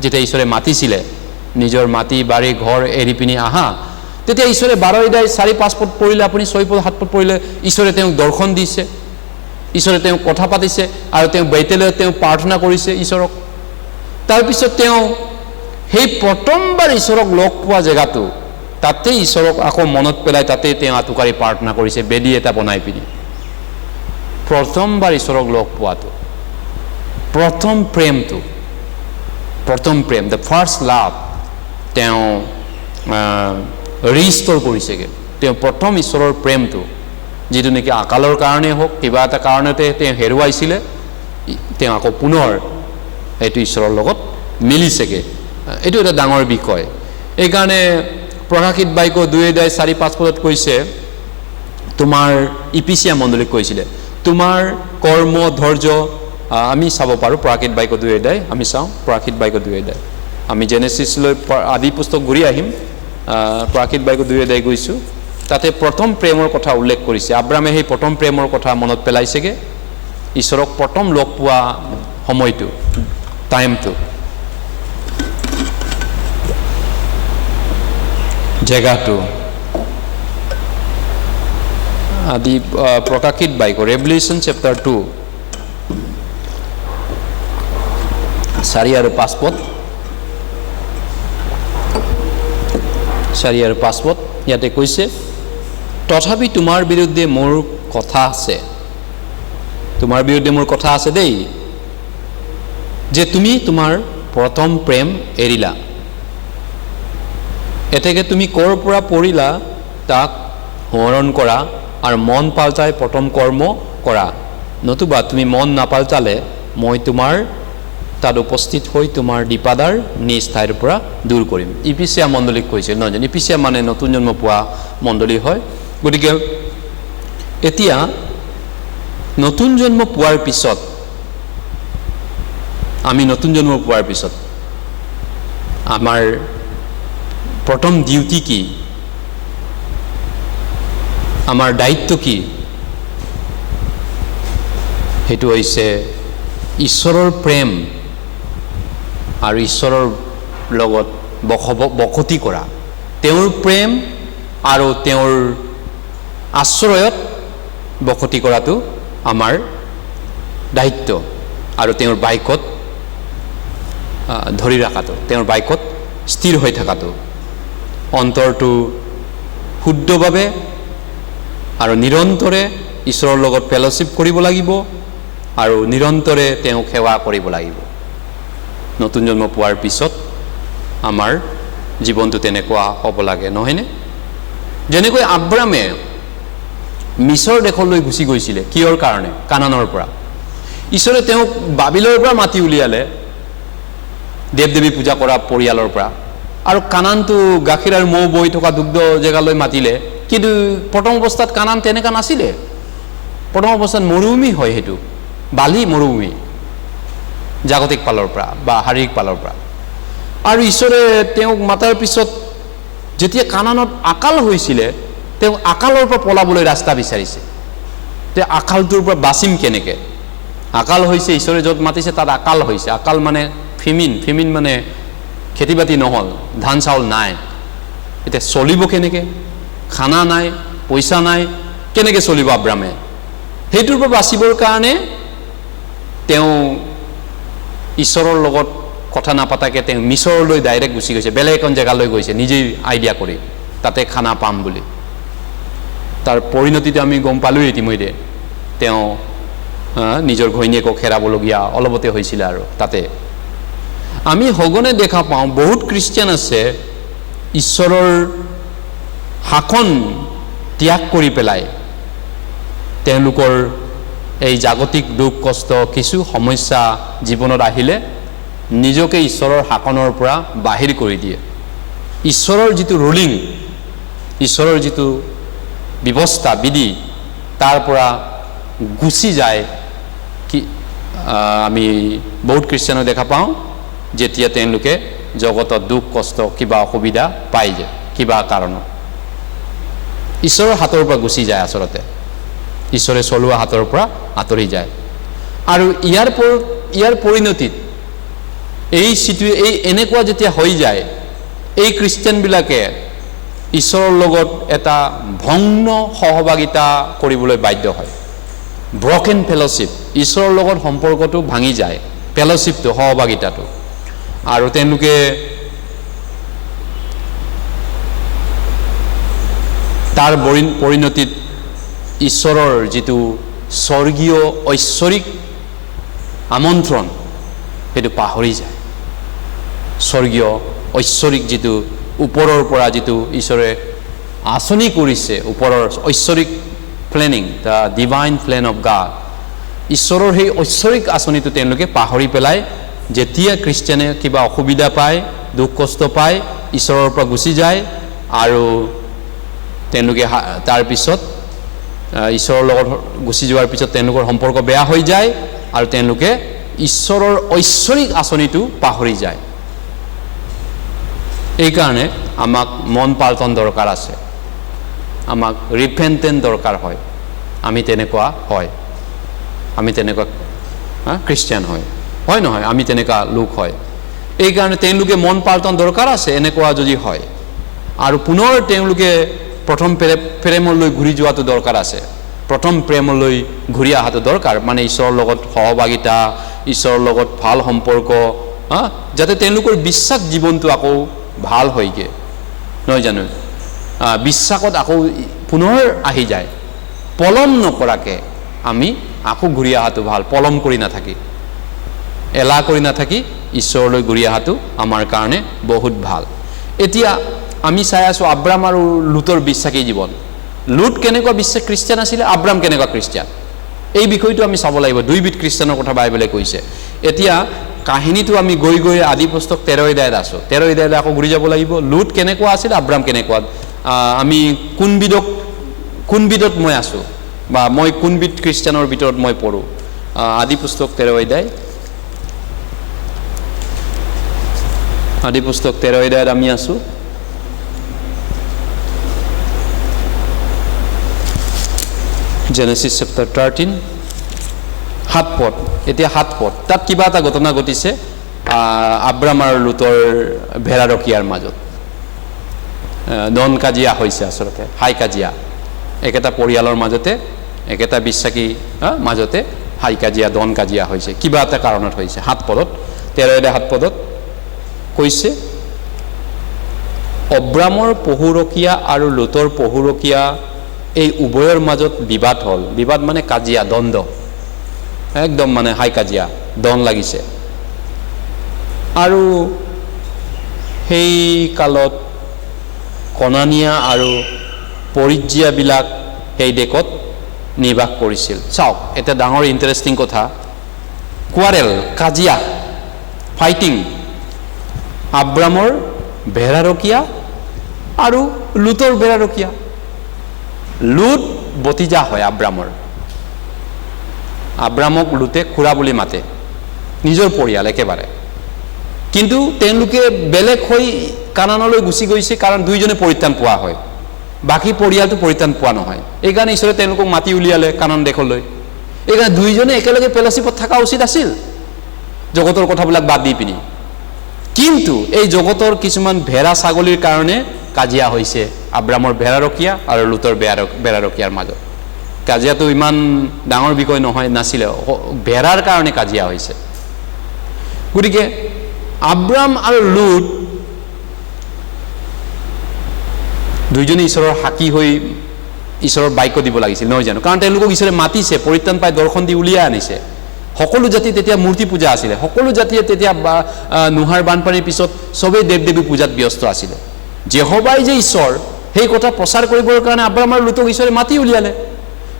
যেতিয়া ঈশ্বৰে মাতিছিলে নিজৰ মাটি বাৰী ঘৰ এৰি পিনি আহা তেতিয়া ঈশ্বৰে বাৰৈদাই 4-5 ফুট পৰিলে আপুনি 6 ফুট 7 ফুট পৰিলে ঈশ্বৰে তেওঁক দৰ্শন দিছে ঈশ্বৰে তেওঁক কথা পাতিছে আৰু তেওঁ বেতেলত তেওঁ প্ৰাৰ্থনা কৰিছে ঈশ্বৰক তাৰপিছত তেওঁ সেই প্ৰথমবাৰ ঈশ্বৰক লগ পোৱা জেগাটো তাতে ঈশ্বৰক আকৌ মনত পেলাই তাতে তেওঁ আতুকাৰি প্ৰাৰ্থনা কৰিছে বেদী এটা বনাই পিনি প্ৰথমবাৰ ঈশ্বৰক লগ পোৱাটো প্ৰথম প্ৰেম দ্য ফাৰ্ষ্ট লাভ তেওঁ ৰিষ্টৰ কৰিছেগৈ তেওঁ প্ৰথম ঈশ্বৰৰ প্ৰেমটো যিটো নেকি আকালৰ কাৰণে হওক কিবা এটা কাৰণতে তেওঁ হেৰুৱাইছিলে তেওঁ আকৌ পুনৰ এইটো ঈশ্বৰৰ লগত মিলিছেগৈ এইটো এটা ডাঙৰ বিষয় এইকাৰণে প্ৰকাশিত বাক্য 2:4-5 পদত কৈছে তোমাৰ ইপিচিয়া মণ্ডলীক কৈছিলে তোমাৰ কৰ্ম ধৈৰ্য আমি চাব পাৰোঁ প্ৰকাশিত বাক্য 2 আমি চাওঁ প্ৰকাশিত বাক্য 2 আমি জেনেচিছলৈ আদি পুস্তক ঘূৰি আহিম প্ৰকাশিত বাক্য 2 গৈছোঁ তাতে প্ৰথম প্ৰেমৰ কথা উল্লেখ কৰিছে আব্ৰামে সেই প্ৰথম প্ৰেমৰ কথা মনত পেলাইছেগৈ ঈশ্বৰক প্ৰথম লগ পোৱা সময়টো টাইমটো জেগাটো আদি প্ৰকাশিত বাক্য ৰেভেলেশ্যন চেপ্টাৰ 2 4 আৰু 5 পদ 4 আৰু 5 পদ ইয়াতে কৈছে তথাপি তোমাৰ বিৰুদ্ধে মোৰ কথা আছে তোমাৰ বিৰুদ্ধে মোৰ কথা আছে দেই যে তুমি তোমাৰ প্ৰথম প্ৰেম এৰিলা এতেকে তুমি ক'ৰ পৰা পৰিলা তাক সোঁৱৰণ কৰা আৰু মন পাল্টাই প্ৰথম কৰ্ম কৰা নতুবা তুমি মন নাপাল্টালে মই তোমাৰ তাত উপস্থিত হৈ তোমাৰ দীপাদাৰ নিজ ঠাইৰ পৰা দূৰ কৰিম ইপিচিয়া মণ্ডলীক কৈছিল নহয় জানো ইপিচিয়া মানে নতুন জন্ম পোৱা মণ্ডলী হয় গতিকে এতিয়া নতুন জন্ম পোৱাৰ পিছত আমি নতুন জন্ম পোৱাৰ পিছত আমাৰ প্ৰথম ডিউটি কি আমাৰ দায়িত্ব কি সেইটো হৈছে ঈশ্বৰৰ প্ৰেম আৰু ঈশ্বৰৰ লগত বসতি কৰা তেওঁৰ প্ৰেম আৰু তেওঁৰ আশ্ৰয়ত বসতি কৰাটো আমাৰ দায়িত্ব আৰু তেওঁৰ বাইকত ধৰি ৰখাটো তেওঁৰ বাইকত স্থিৰ হৈ থকাটো অন্তৰটো শুদ্ধভাৱে আৰু নিৰন্তৰে ঈশ্বৰৰ লগত ফেল'শ্বিপ কৰিব লাগিব আৰু নিৰন্তৰে তেওঁক সেৱা কৰিব লাগিব নতুন জন্ম পোৱাৰ পিছত আমাৰ জীৱনটো তেনেকুৱা হ'ব লাগে নহয়নে যেনেকৈ আব্ৰামে মিছৰ দেশলৈ গুচি গৈছিলে কিয়ৰ কাৰণে কানানৰ পৰা ঈশ্বৰে তেওঁক বাবিলৰ পৰা মাতি উলিয়ালে দেৱ দেৱী পূজা কৰা পৰিয়ালৰ পৰা আৰু কানানটো গাখীৰ আৰু মৌ বৈ থকা দুগ্ধ জেগালৈ মাতিলে কিন্তু প্ৰথম অৱস্থাত কানান তেনেকুৱা নাছিলে প্ৰথম অৱস্থাত মৰুভূমি হয় সেইটো বালি মৰুভূমি জাগতিক পালৰ পৰা বা শাৰীৰিক পালৰ পৰা আৰু ঈশ্বৰে তেওঁক মাতাৰ পিছত যেতিয়া কানানত আকাল হৈছিলে তেওঁ আকালৰ পৰা পলাবলৈ ৰাস্তা বিচাৰিছে তে আকালটোৰ পৰা বাচিম কেনেকৈ আকাল হৈছে ঈশ্বৰে য'ত মাতিছে তাত আকাল হৈছে আকাল মানে ফেমিন মানে খেতি বাতি নহ'ল ধান চাউল নাই এতিয়া চলিব কেনেকৈ খানা নাই পইচা নাই কেনেকৈ চলিব আব্ৰামে সেইটোৰ পৰা বাচিবৰ কাৰণে তেওঁ ঈশ্বৰৰ লগত কথা নাপাতাকৈ তেওঁ মিছৰলৈ ডাইৰেক্ট গুচি গৈছে বেলেগ এখন জেগালৈ গৈছে নিজেই আইডিয়া কৰি তাতে খানা পাম বুলি তাৰ পৰিণতিটো আমি গম পালোঁৱেই ইতিমধ্যে তেওঁ নিজৰ ঘৈণীয়েকক হেৰাবলগীয়া অলপতে হৈছিলে আৰু তাতে আমি সঘনে দেখা পাওঁ বহুত খ্ৰীষ্টিয়ান আছে ঈশ্বৰৰ শাসন ত্যাগ কৰি পেলাই তেওঁলোকৰ এই জাগতিক দুখ কষ্ট কিছু সমস্যা জীৱনত আহিলে নিজকে ঈশ্বৰৰ শাসনৰ পৰা বাহিৰ কৰি দিয়ে ঈশ্বৰৰ যিটো ৰুলিং ঈশ্বৰৰ যিটো ব্যৱস্থা বিধি তাৰ পৰা গুচি যায় কি আমি বহুত খ্ৰীষ্টিয়ানক দেখা পাওঁ যেতিয়া তেওঁলোকে জগতত দুখ কষ্ট কিবা অসুবিধা পাই যায় কিবা কাৰণত ঈশ্বৰৰ হাতৰ পৰা গুচি যায় আচলতে ঈশ্বৰে চলোৱা হাতৰ পৰা আঁতৰি যায় আৰু ইয়াৰ পৰিণতিত এই এনেকুৱা যেতিয়া হৈ যায় এই খ্ৰীষ্টিয়ানবিলাকে ঈশ্বৰৰ লগত এটা ভগ্ন সহভাগিতা কৰিবলৈ বাধ্য হয় ব্ৰকেন ফেলোশ্বিপ ঈশ্বৰৰ লগত সম্পৰ্কটো ভাঙি যায় ফেলোশ্বিপটো সহভাগিতাটো আৰু তেওঁলোকে তাৰ পৰিণতিত ঈশ্বৰৰ যিটো স্বৰ্গীয় ঐশ্বৰিক আমন্ত্ৰণ সেইটো পাহৰি যায় স্বৰ্গীয় ঐশ্বৰিক যিটো ওপৰৰ পৰা যিটো ঈশ্বৰে আঁচনি কৰিছে ওপৰৰ ঐশ্বৰিক planning the divine plan of God ঈশ্বৰৰ সেই ঐশ্বৰিক আঁচনিটো তেওঁলোকে পাহৰি পেলাই যেতিয়া খ্ৰীষ্টিয়ানে কিবা অসুবিধা পায় দুখ কষ্ট পায় ঈশ্বৰৰ পৰা গুচি যায় আৰু তেওঁলোকে তাৰ পিছত ঈশ্বৰৰ লগত গুচি যোৱাৰ পিছত তেওঁলোকৰ সম্পৰ্ক বেয়া হৈ যায় আৰু তেওঁলোকে ঈশ্বৰৰ ঐশ্বৰিক আঁচনিটো পাহৰি যায় এইকাৰণে আমাক মন পাল্টন দৰকাৰ আছে আমাক ৰিপেণ্টেণ্ট দৰকাৰ হয় আমি তেনেকুৱা খ্ৰীষ্টিয়ান হয় নহয় আমি তেনেকুৱা লোক হয় এইকাৰণে তেওঁলোকে মন পাল্টন দৰকাৰ আছে এনেকুৱা যদি হয় আৰু পুনৰ তেওঁলোকে প্ৰথম প্ৰেমলৈ ঘূৰি যোৱাটো দৰকাৰ আছে প্ৰথম প্ৰেমলৈ ঘূৰি অহাটো দৰকাৰ মানে ঈশ্বৰৰ লগত সহভাগিতা ঈশ্বৰৰ লগত ভাল সম্পৰ্ক যাতে তেওঁলোকৰ বিশ্বাস জীৱনটো আকৌ ভাল হয়গে নহয় জানো বিশ্বাসত আকৌ পুনৰ আহি যায় পলম নকৰাকে আমি আকৌ ঘূৰি অহাটো ভাল পলম কৰি নাথাকি এলাহ কৰি নাথাকি ঈশ্বৰলৈ ঘূৰি অহাটো আমাৰ কাৰণে বহুত ভাল এতিয়া আমি চাই আছো আব্ৰাম আৰু লুতৰ বিশ্বাসী জীৱন লুত কেনেকুৱা বিশ্বাস খ্ৰীষ্টিয়ান আছিলে আব্ৰাম কেনেকুৱা খ্ৰীষ্টিয়ান এই বিষয়টো আমি চাব লাগিব দুইবিধ খ্ৰীষ্টিয়ানৰ কথা বাইবেলে কৈছে এতিয়া কাহিনীটো আমি গৈ আদি পুস্তক 13 অধ্যায়ত আছো 13 অধ্যায়ত আকৌ ঘূৰি যাব লাগিব লুত কেনেকুৱা আছিল আব্ৰাম কেনেকুৱা আমি কোনবিধত মই আছো বা মই কোনবিধ খ্ৰীষ্টিয়ানৰ ভিতৰত মই পঢ়ো আদি পুস্তক 13 অধ্যায় আদি পুস্তক 13 অধ্যায়ত আমি আছো Genesis chapter 13 হাতপথ এতিয়া হাতপথ তাত কিবা এটা ঘটনা ঘটিছে আব্ৰাম আৰু লুতৰ ভেড়াৰখীয়াৰ মাজত দন কাজিয়া হৈছে আচলতে হাই কাজিয়া একেটা পৰিয়ালৰ মাজতে একেটা বিশ্বাসী মাজতে হাই কাজিয়া দন কাজিয়া হৈছে কিবা এটা কাৰণত হৈছে হাতপথত 13 হাতপথত কৈছে অব্ৰামৰ পহুৰকীয়া আৰু লুতৰ পহুৰকীয়া এই উভয়ৰ মাজত বিবাদ হল বিবাদ মানে কাজিয়া দ্বন্দ্ব একদম মানে হাই কাজিয়া দন লাগিছে আৰু সেই কালত কনানিয়া আৰু পৰিজ্জিয়াবিলাক সেই দেশত নিবাস কৰিছিল চাওক এটা ডাঙৰ ইণ্টাৰেষ্টিং কথা কোৱাৰেল কাজিয়া ফাইটিং আব্ৰামৰ ভেড়াৰখীয়া আৰু লুতৰ ভেড়াৰখীয়া লুত বতিজা হয় আব্ৰামক লুতে খুৰা বুলি মাতে নিজৰ পৰিয়াল একেবাৰে কিন্তু তেওঁলোকে বেলেগ হৈ কানানলৈ গুচি গৈছে কাৰণ দুইজনে পৰিত্ৰাণ পোৱা হয় বাকি পৰিয়ালটো পৰিত্ৰাণ পোৱা নহয় এইকাৰণে ঈশ্বৰে তেওঁলোকক মাতি উলিয়ালে কানান দেশলৈ এইকাৰণে দুইজনে একেলগে ফেলোশ্বিপত থকা উচিত আছিল জগতৰ কথাবিলাক বাদ দি পিনি কিন্তু এই জগতৰ কিছুমান ভেড়া ছাগলীৰ কাৰণে কাজিয়া হৈছে আব্ৰামৰ ভেড়াৰখীয়া আৰু লুতৰ ভেড়াৰখীয়াৰ মাজত কাজিয়াটো ইমান ডাঙৰ বিষয় নহয় নাছিলে ভেড়াৰ কাৰণে কাজিয়া হৈছে গতিকে আব্ৰাম আৰু লুত দুইজনে ঈশ্বৰৰ সাক্ষী হৈ ঈশ্বৰৰ বাক্য দিব লাগিছিল, নহয় জানো? কাৰণ তেওঁলোকক ঈশ্বৰে মাতিছে, পৰিত্ৰাণ পাই দৰ্শন দি উলিয়াই আনিছে। সকলো জাতি তেতিয়া মূৰ্তি পূজা আছিলে, সকলো জাতিয়ে তেতিয়া নোহাৰ বানপানীৰ পিছত চবেই দেৱ দেৱী পূজাত ব্যস্ত আছিলে। যেহোৱাই যে ঈশ্বৰ সেই কথা প্ৰচাৰ কৰিবৰ কাৰণে আব্ৰাহাম আৰু লুতক ঈশ্বৰে মাতি উলিয়ালে,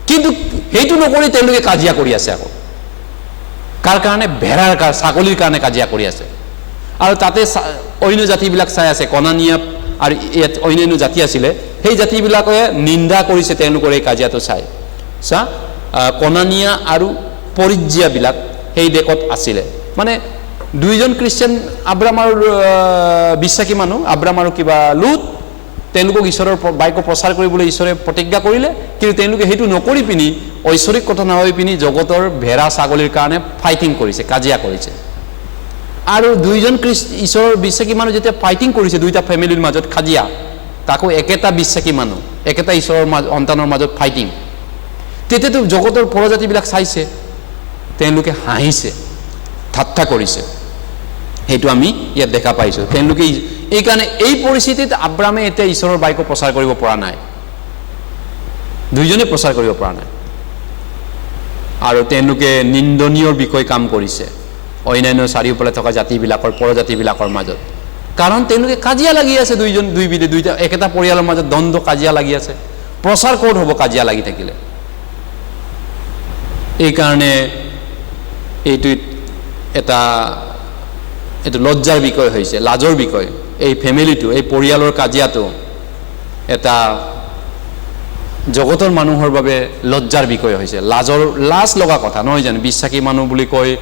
কিন্তু সেইটো নকৰি তেওঁলোকে কাজিয়া কৰি আছে। আকৌ কাৰ কাৰণে? ভেড়াৰ ছাগলীৰ কাৰণে কাজিয়া কৰি আছে। আৰু তাতে অন্য জাতিবিলাক চাই আছে, কনানীয়া আৰু ইয়াত অন্যান্য জাতি আছিলে, সেই জাতিবিলাকে নিন্দা কৰিছে তেওঁলোকৰ এই কাজিয়াটো চাই। কনানীয়া আৰু পৰিজ্জিয়াবিলাক সেই দেশত আছিলে। মানে দুইজন খ্ৰীষ্টিয়ান, আব্ৰাহাম আৰু বিশ্বাসী মানুহ, আব্ৰাহাম আৰু লুত, তেওঁলোকক ঈশ্বৰৰ বাক্য প্ৰচাৰ কৰিবলৈ ঈশ্বৰে প্ৰতিজ্ঞা কৰিলে, কিন্তু তেওঁলোকে সেইটো নকৰি পিনি ঐশ্বৰিক কথা নহয় পিনি জগতৰ ভেড়া ছাগলীৰ কাৰণে ফাইটিং কৰিছে, কাজিয়া কৰিছে। আৰু দুইজন ঈশ্বৰৰ বিশ্বাসী মানুহ যেতিয়া ফাইটিং কৰিছে, দুইটা ফেমিলিৰ মাজত কাজিয়া, তাকো একেটা বিশ্বাসী মানুহ, একেটা ঈশ্বৰৰ সন্তানৰ মাজত ফাইটিং, তেতিয়াতো জগতৰ পৰজাতিবিলাক চাইছে, তেওঁলোকে হাঁহিছে, ঠাট্টা কৰিছে। সেইটো আমি ইয়াত দেখা পাইছোঁ। তেওঁলোকে এইকাৰণে এই পৰিস্থিতিত আব্ৰাহামে এতিয়া ঈশ্বৰৰ বাক্য প্ৰচাৰ কৰিব পৰা নাই, দুইজনে প্ৰচাৰ কৰিব পৰা নাই। আৰু তেওঁলোকে নিন্দনীয় বিষয় কাম কৰিছে অন্যান্য চাৰিওফালে থকা জাতিবিলাকৰ, পৰজাতিবিলাকৰ মাজত। কাৰণ তেওঁলোকে কাজিয়া লাগি আছে, দুইটা একেটা পৰিয়ালৰ মাজত দ্বন্দ্ব, কাজিয়া লাগি আছে। প্ৰচাৰ ক'ত হ'ব কাজিয়া লাগি থাকিলে? এইকাৰণে এইটো লজ্জাৰ বিষয় হৈছে, লাজৰ বিষয়। এই ফেমিলিটো, এই পৰিয়ালৰ কাজিয়াটো এটা জগতৰ মানুহৰ বাবে লজ্জাৰ বিষয় হৈছে, লাজ লগা কথা, নহয় জানো? বিশ্বাসী মানুহ বুলি কয়,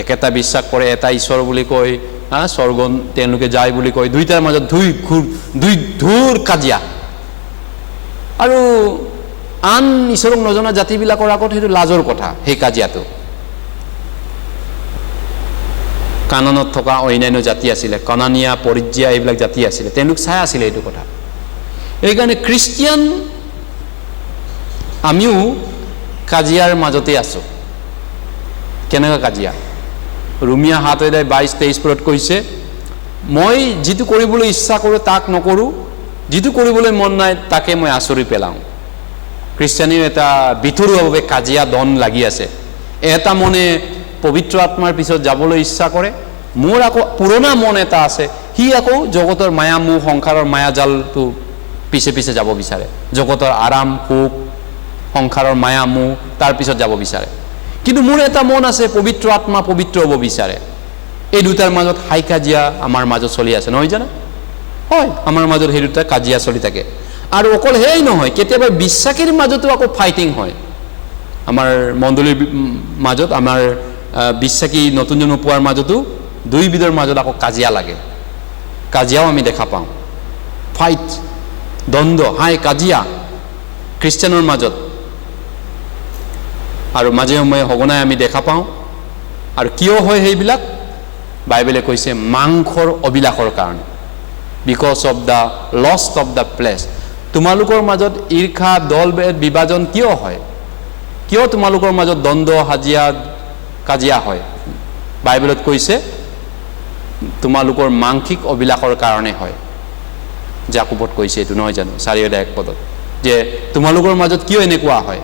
একেটা বিশ্বাস কৰে, এটা ঈশ্বৰ বুলি কয়, স্বৰ্গ তেওঁলোকে যায় বুলি কয়, দুইটাৰ মাজত দুই ধুৰ কাজিয়া। আৰু আন ঈশ্বৰক নজনা জাতিবিলাকৰ আগত সেইটো লাজৰ কথা, সেই কাজিয়াটো। কানানত থকা অন্যান্য জাতি আছিলে, কনানীয়া, পৰিজ্জিয়া, এইবিলাক জাতি আছিলে, তেওঁলোক চাই আছিলে এইটো কথা। এইকাৰণে খ্ৰীষ্টিয়ান আমিও কাজিয়াৰ মাজতে আছোঁ। কেনেকুৱা কাজিয়া? ৰোমিয়া 7:22-23 কৈছে, মই যিটো কৰিবলৈ ইচ্ছা কৰোঁ তাক নকৰোঁ, যিটো কৰিবলৈ মন নাই তাকে মই আচৰি পেলাওঁ। খ্ৰীষ্টিয়ানীৰ এটা ভিতৰুৱাভাৱে কাজিয়া দন লাগি আছে। এটা মনে পবিত্ৰ আত্মাৰ পিছত যাবলৈ ইচ্ছা কৰে, মোৰ আকৌ পুৰণা মন এটা আছে, সি আকৌ জগতৰ মায়া মোহ, সংসাৰৰ মায়াজালটো পিছে পিছে যাব বিচাৰে, জগতৰ আৰাম সুখ, সংসাৰৰ মায়া মোহ, তাৰ পিছত যাব বিচাৰে। কিন্তু মোৰ এটা মন আছে, পবিত্ৰ আত্মা, পবিত্ৰ হ'ব বিচাৰে। এই দুটাৰ মাজত হাই কাজিয়া আমাৰ মাজত চলি আছে, নহয় জানো? হয়, আমাৰ মাজত সেই দুটা কাজিয়া চলি থাকে। আৰু অকল সেই নহয়, কেতিয়াবা বিশ্বাসীৰ মাজতো আকৌ ফাইটিং হয়। আমাৰ মণ্ডলীৰ মাজত, আমাৰ বিশ্বাসী নতুন জন্ম পোৱাৰ মাজতো দুইবিধৰ মাজত আকৌ কাজিয়া লাগে, কাজিয়াও আমি দেখা পাওঁ। ফাইট, দ্বন্দ্ব, হাই কাজিয়া খ্ৰীষ্টিয়ানৰ মাজত, আৰু মাজে সময়ে সঘনাই আমি দেখা পাওঁ। আৰু কিয় হয় সেইবিলাক? বাইবেলে কৈছে মাংসৰ অবিলাসৰ কাৰণে, because of the lust of the flesh. তোমালোকৰ মাজত ঈৰ্ষা, দলভেদ, বিভাজন কিয় হয়? কিয় তোমালোকৰ মাজত দ্বন্দ্ব, কাজিয়া হয়? বাইবেলত কৈছে তোমালোকৰ মাংসিক অবিলাসৰ কাৰণে হয়। জাকোবত কৈছে এইটো, নহয় জানো? 4:1 যে তোমালোকৰ মাজত কিয় এনেকুৱা হয়?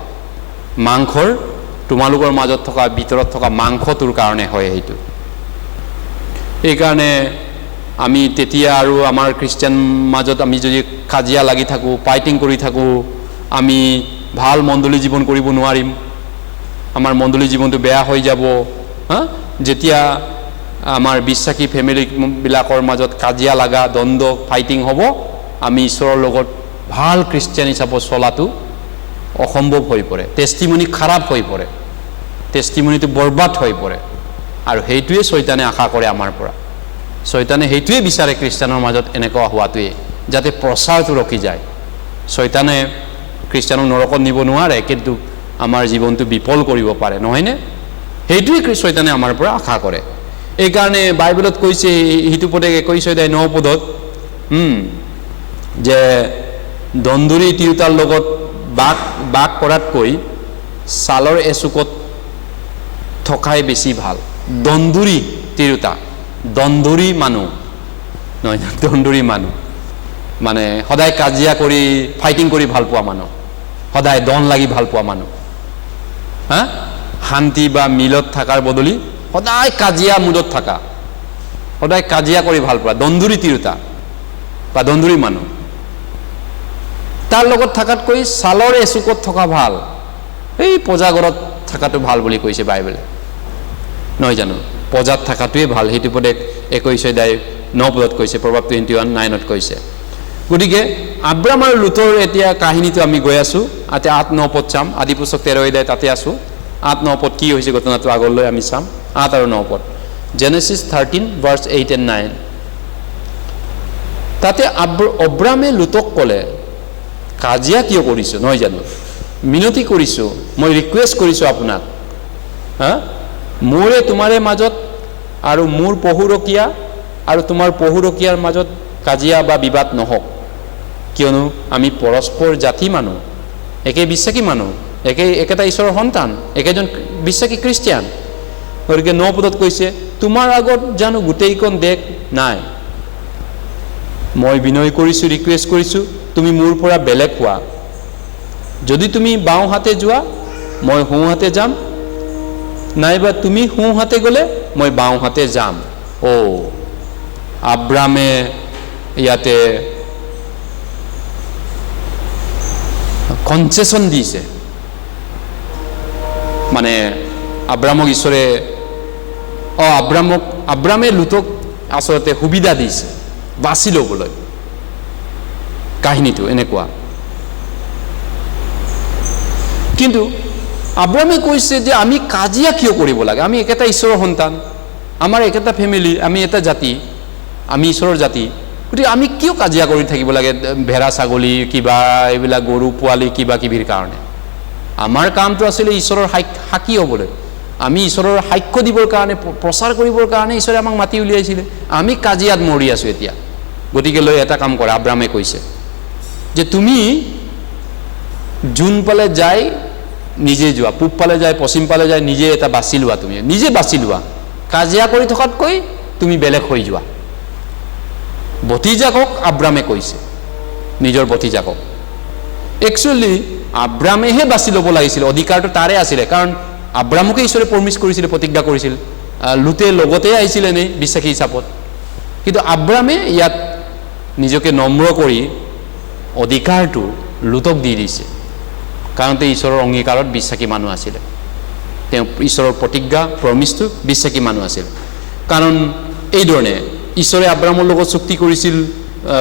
তোমালোকৰ মাজত থকা, ভিতৰত থকা মাংসটোৰ কাৰণে হয় সেইটো। এইকাৰণে আমি তেতিয়া আৰু আমাৰ খ্ৰীষ্টিয়ান মাজত আমি যদি কাজিয়া লাগি থাকোঁ, ফাইটিং কৰি থাকোঁ, আমি ভাল মণ্ডলী জীৱন কৰিব নোৱাৰিম। আমাৰ মণ্ডলী জীৱনটো বেয়া হৈ যাব। যেতিয়া আমাৰ বিশ্বাসী ফেমিলিবিলাকৰ মাজত কাজিয়া লগা, দ্বন্দ্ব, ফাইটিং হ'ব, আমি ঈশ্বৰৰ লগত ভাল খ্ৰীষ্টিয়ান হিচাপত চলাটো অসম্ভৱ হৈ পৰে। টেষ্টিমনি খাৰাপ হৈ পৰে, টেষ্টিমনিটো বৰবাদ হৈ পৰে। আৰু সেইটোৱে শয়তানে আশা কৰে আমাৰ পৰা। শয়তানে সেইটোৱে বিচাৰে খ্ৰীষ্টিয়ানৰ মাজত এনেকুৱা হোৱাটোৱে, যাতে প্ৰচাৰটো ৰখি যায়। শয়তানে খ্ৰীষ্টিয়ানক নৰকত নিব নোৱাৰে, কিন্তু আমাৰ জীৱনটো বিফল কৰিব পাৰে, নহয়নে? সেইটোৱে শয়তানে আমাৰ পৰা আশা কৰে। এইকাৰণে বাইবেলত কৈছে, সিটো পদে 21:9 যে দন্দুৰী তিৰোতাৰ লগত বাস কৰাতকৈ ছালৰ এচুকত থকাই বেছি ভাল। দন্দুৰী তিৰোতা, দন্দুৰী মানুহ নহয়, দন্দুৰী মানুহ মানে সদায় কাজিয়া কৰি, ফাইটিং কৰি ভাল পোৱা মানুহ, সদায় দন লাগি ভাল পোৱা মানুহ, হা, শান্তি বা মিলত থকাৰ বদলি সদায় কাজিয়া মুডত থকা, সদায় কাজিয়া কৰি ভাল পোৱা, দন্দুৰী তিৰোতা বা দন্দুৰী মানুহ। তাৰ লগত থকাতকৈ ছালৰ এচুকত থকা ভাল, এই পূজাঘৰত থকাটো ভাল বুলি কৈছে বাইবেলে, নহয় জানো? পূজাত থকাটোৱে ভাল, সেইটো পদে 21 অধ্যায় 9 পদত কৈছে, প্ৰভাৱ 21:9 কৈছে। গতিকে আব্ৰাম আৰু লুতৰ এতিয়া কাহিনীটো আমি গৈ আছোঁ, এতিয়া 8-9 পদ চাম, আদি পুস্তক 13 অধ্যায় তাতে আছোঁ। 8-9 পদ কি হৈছে ঘটনাটো আগলৈ আমি চাম। 8 আৰু 9 পদ, জেনেচিছ 13 verse 8 and 9। তাতে অব্ৰামে লুতক ক'লে, কাজিয়া কিয় কৰিছোঁ, নহয় জানো? মিনতি কৰিছোঁ, মই ৰিকুৱেষ্ট কৰিছোঁ আপোনাক, হা, মোৰে তোমাৰে মাজত আৰু মোৰ পহুৰকীয়া আৰু তোমাৰ পহুৰকীয়াৰ মাজত কাজিয়া বা বিবাদ নহওক, কিয়নো আমি পৰস্পৰ জাতি মানুহ, একে বিশ্বাসী মানুহ, একেটা ঈশ্বৰৰ সন্তান, একেজন বিশ্বাসী খ্ৰীষ্টিয়ান। গতিকে 9 পদত কৈছে, তোমাৰ আগত জানো গোটেইখন দেশ নাই? মই বিনয় কৰিছোঁ, ৰিকুৱেষ্ট কৰিছোঁ, তুমি মোৰ পৰা বেলেগ হোৱা। যদি তুমি বাওঁ হাতে যোৱা, মই সোঁ হাতে যাম, নাইবা তুমি সোঁ হাতে গ'লে মই বাওঁ হাতে যাম। আব্ৰামে ইয়াতে কনচেশ্যন দিছে, মানে আব্ৰামক ঈশ্বৰে আব্ৰামে লুতক আচলতে সুবিধা দিছে বাছি ল'বলৈ। কাহিনীটো এনেকুৱা, কিন্তু আব্ৰামে কৈছে যে আমি কাজিয়া কিয় কৰিব লাগে? আমি একেটা ঈশ্বৰৰ সন্তান, আমাৰ একেটা ফেমিলি, আমি এটা জাতি, আমি ঈশ্বৰৰ জাতি, গতিকে আমি কিয় কাজিয়া কৰি থাকিব লাগে ভেড়া ছাগলী কিবা এইবিলাক গৰু পোৱালি কিবা কিবিৰ কাৰণে? আমাৰ কামটো আছিলে ঈশ্বৰৰ সাক্ষী হ'বলৈ, আমি ঈশ্বৰৰ সাক্ষ্য দিবৰ কাৰণে, প্ৰচাৰ কৰিবৰ কাৰণে ঈশ্বৰে আমাক মাতি উলিয়াইছিলে। আমি কাজিয়াত মৰি আছোঁ এতিয়া। গতিকে লৈ এটা কাম কৰা, আব্ৰামে কৈছে যে তুমি জোন পালে যাই নিজে যোৱা, পূব পালে যায়, পশ্চিম পালে যায়, নিজে এটা বাছি লোৱা, তুমি নিজে বাছি লোৱা, কাজিয়া কৰি থকাতকৈ তুমি বেলেগ হৈ যোৱা। ভতিজাকক আব্ৰামে কৈছে, নিজৰ ভতিজাকক। একচুৱেলি আব্ৰামেহে বাছি ল'ব লাগিছিল, অধিকাৰটো তাৰে আছিলে, কাৰণ আব্ৰামকে ঈশ্বৰে প্ৰমিছ কৰিছিলে, প্ৰতিজ্ঞা কৰিছিল। লুতে লগতে আহিছিলে নে বিশ্বাসী হিচাপত, কিন্তু আব্ৰামে ইয়াত নিজকে নম্ৰ কৰি অধিকাৰটো লুতক দি দিছে, কাৰণ তেওঁ ঈশ্বৰৰ অংগীকাৰত বিশ্বাসী মানুহ আছিলে, তেওঁ ঈশ্বৰৰ প্ৰতিজ্ঞা প্ৰমিছটো বিশ্বাসী মানুহ আছিল। কাৰণ এইধৰণে ঈশ্বৰে আব্ৰামৰ লগত চুক্তি কৰিছিল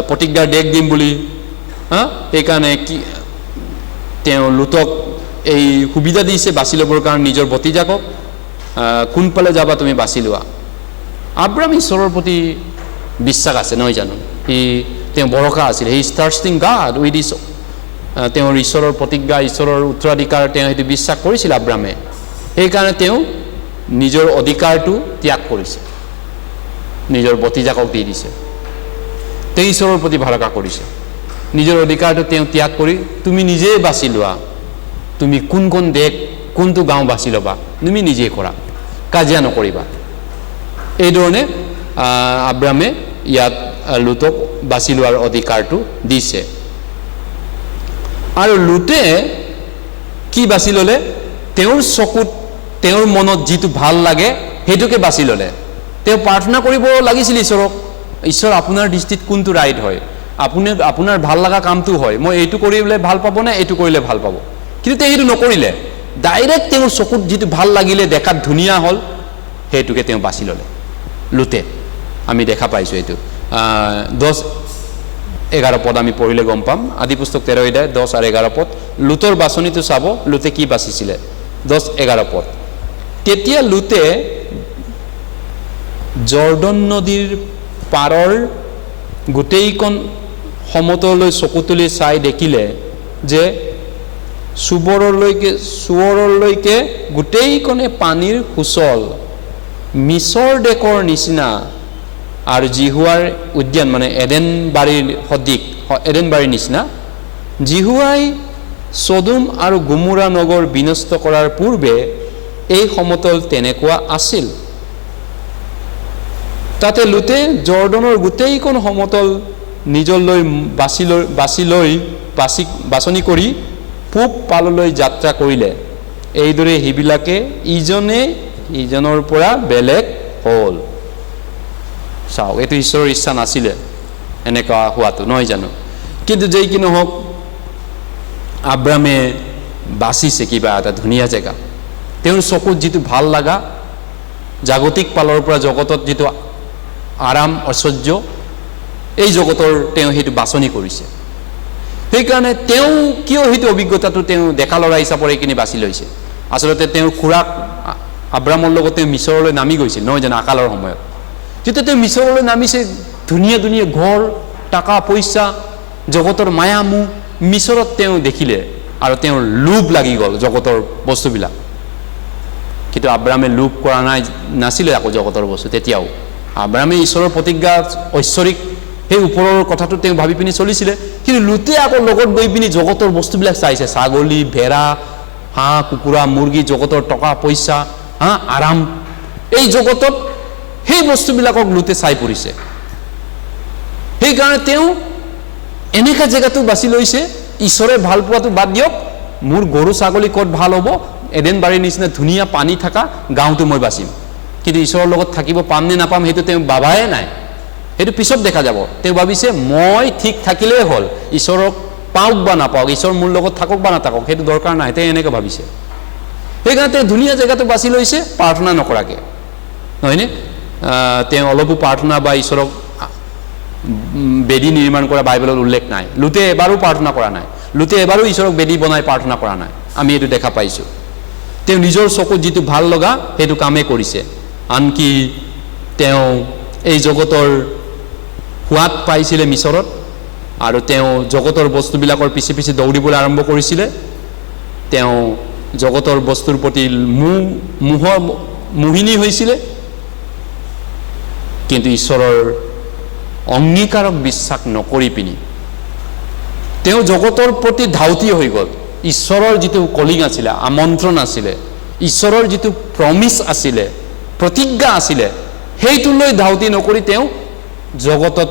প্ৰতিজ্ঞাৰ দেশ দিম বুলি, সেইকাৰণে কি তেওঁ লুতক এই সুবিধা দিছে বাছি ল'বৰ কাৰণে নিজৰ ভতিজাকক, কোনফালে যাবা তুমি বাছি লোৱা। আব্ৰাম ঈশ্বৰৰ প্ৰতি বিশ্বাস আছে, নহয় জানো? তেওঁ ভৰসা আছিল, he is trusting God with his, তেওঁৰ ঈশ্বৰৰ প্ৰতিজ্ঞা, ঈশ্বৰৰ উত্তৰাধিকাৰ তেওঁ সেইটো বিশ্বাস কৰিছিল আব্ৰামে। সেইকাৰণে তেওঁ নিজৰ অধিকাৰটো ত্যাগ কৰিছে, নিজৰ ভতিজাকক দি দিছে। তেওঁ ঈশ্বৰৰ প্ৰতি ভৰসা কৰিছে, নিজৰ অধিকাৰটো তেওঁ ত্যাগ কৰি তুমি নিজেই বাছি লোৱা, তুমি কোনখন দেশ কোনটো গাঁও বাছি ল'বা তুমি নিজেই কৰা, কাজিয়া নকৰিবা। এইধৰণে আব্ৰামে ইয়াত লুতক বাছি লোৱাৰ অধিকাৰটো দিছে। আৰু লুতে কি বাছি ল'লে? তেওঁৰ চকুত, তেওঁৰ মনত যিটো ভাল লাগে সেইটোকে বাছি ল'লে। তেওঁ প্ৰাৰ্থনা কৰিব লাগিছিল ঈশ্বৰক, ঈশ্বৰ আপোনাৰ দৃষ্টিত কোনটো ৰাইট হয়, আপোনাৰ ভাল লগা কামটো হয়, মই এইটো কৰিলে ভাল পাব নে এইটো কৰিলে ভাল পাব? কিন্তু তেওঁ সেইটো নকৰিলে, ডাইৰেক্ট তেওঁৰ চকুত যিটো ভাল লাগিলে, দেখাত ধুনীয়া হ'ল, সেইটোকে তেওঁ বাছি ল'লে লুতে। আমি দেখা পাইছোঁ এইটো 10-11 পদ আমি পঢ়িলে গম পাম। আদি পুস্তক 13 অধ্যায় 10 আৰু 11 পদ, লুতৰ বাছনিটো চাব, লুতে কি বাচিছিলে। 10-11 পদ, তেতিয়া লুতে জৰ্ডন নদীৰ পাৰৰ গোটেইখন সমতললৈ চকু তুলি চাই দেখিলে যে চুবৰলৈকে গোটেইখনে পানীৰ সুচল, মিছৰ দেশৰ নিচিনা, আৰু জিহুৱাৰ উদ্যান মানে এডেন বাৰীৰ সদৃশ, এডেন বাৰীৰ নিচিনা। জিহুৱাই ছদোম আৰু গোমোৰা নগৰ বিনষ্ট কৰাৰ পূৰ্বে এই সমতল তেনেকুৱা আছিল। তাতে লুতে জৰ্ডনৰ গোটেইখন সমতল নিজলৈ বাছনি কৰি পূব পাললৈ যাত্ৰা কৰিলে এইদৰে সেইবিলাকে ইজনে ইজনৰ পৰা বেলেগ হ'ল। চাওক, এইটো ঈশ্বৰৰ ইচ্ছা নাছিলে এনেকুৱা হোৱাটো, নহয় জানো? কিন্তু যেই কি নহওক আব্ৰামে বাচিছে কিবা এটা ধুনীয়া জেগা। তেওঁৰ চকুত যিটো ভাল লগা জাগতিক পালৰ পৰা জগতত যিটো আৰাম ঐশ্বৰ্য, এই জগতৰ তেওঁ সেইটো বাছনি কৰিছে। সেইকাৰণে তেওঁ কিয় সেইটো অভিজ্ঞতাটো তেওঁ ডেকা ল'ৰা হিচাপৰ এইখিনি বাছি লৈছে? আচলতে তেওঁৰ খুৰাক আব্ৰামৰ লগত তেওঁ মিছৰলৈ নামি গৈছিল, নহয় জানো? আকালৰ সময়ত যেতিয়া তেওঁ মিছৰলৈ নামিছে, ধুনীয়া ধুনীয়া ঘৰ, টকা পইচা, জগতৰ মায়া মোহ মিছৰত তেওঁ দেখিলে আৰু তেওঁৰ লোভ লাগি গ'ল জগতৰ বস্তুবিলাক। কিন্তু আব্ৰামে লোভ কৰা নাছিলে আকৌ জগতৰ বস্তু। তেতিয়াও আব্ৰামে ঈশ্বৰৰ প্ৰতিজ্ঞা ঐশ্বৰিক সেই ওপৰৰ কথাটো তেওঁ ভাবি পিনি চলিছিলে। কিন্তু লুতে আকৌ লগত গৈ পিনি জগতৰ বস্তুবিলাক চাইছে, ছাগলী, ভেড়া, হাঁহ, কুকুৰা, মুৰ্গী, জগতৰ টকা পইচা, আৰাম, এই জগতত সেই বস্তুবিলাকক লুতে চাই পৰিছে। সেইকাৰণে তেওঁ এনেকুৱা জেগাটো বাছি লৈছে, ঈশ্বৰে ভাল পোৱাটো বাদ দিয়ক, মোৰ গৰু ছাগলী ক'ত ভাল হ'ব, এডেন বাৰীৰ নিচিনা ধুনীয়া পানী থকা গাঁওটো মই বাচিম। কিন্তু ঈশ্বৰৰ লগত থাকিব পাম নে নাপাম সেইটো তেওঁ ভাবাই নাই, সেইটো পিছত দেখা যাব। তেওঁ ভাবিছে মই ঠিক থাকিলেই হ'ল, ঈশ্বৰক পাওক বা নাপাওক, ঈশ্বৰ মোৰ লগত থাকক বা নাথাকক সেইটো দৰকাৰ নাই, তেওঁ এনেকৈ ভাবিছে। সেইকাৰণে তেওঁ ধুনীয়া জেগাটো বাছি লৈছে প্ৰাৰ্থনা নকৰাকৈ, নহয়নে? তেওঁ অলপো প্ৰাৰ্থনা বা ঈশ্বৰক বেদী নিৰ্মাণ কৰা বাইবেলত উল্লেখ নাই। লুতে এবাৰো প্ৰাৰ্থনা কৰা নাই, লুতে এবাৰো ঈশ্বৰক বেদী বনাই প্ৰাৰ্থনা কৰা নাই, আমি এইটো দেখা পাইছোঁ। তেওঁ নিজৰ চকুত যিটো ভাল লগা সেইটো কামেই কৰিছে। আনকি তেওঁ এই জগতৰ সোৱাদ পাইছিলে মিছৰত, আৰু তেওঁ জগতৰ বস্তুবিলাকৰ পিছে পিছে দৌৰিবলৈ আৰম্ভ কৰিছিলে। তেওঁ জগতৰ বস্তুৰ প্ৰতি মোহিনী হৈছিলে, কিন্তু ঈশ্বৰৰ অংগীকাৰক বিশ্বাস নকৰি পিনি তেওঁ জগতৰ প্ৰতি ধাউতি হৈ গ'ল। ঈশ্বৰৰ যিটো কলিং আছিলে, আমন্ত্ৰণ আছিলে, ঈশ্বৰৰ যিটো প্ৰমিছ আছিলে, প্ৰতিজ্ঞা আছিলে, সেইটোলৈ ধাউতি নকৰি তেওঁ জগতত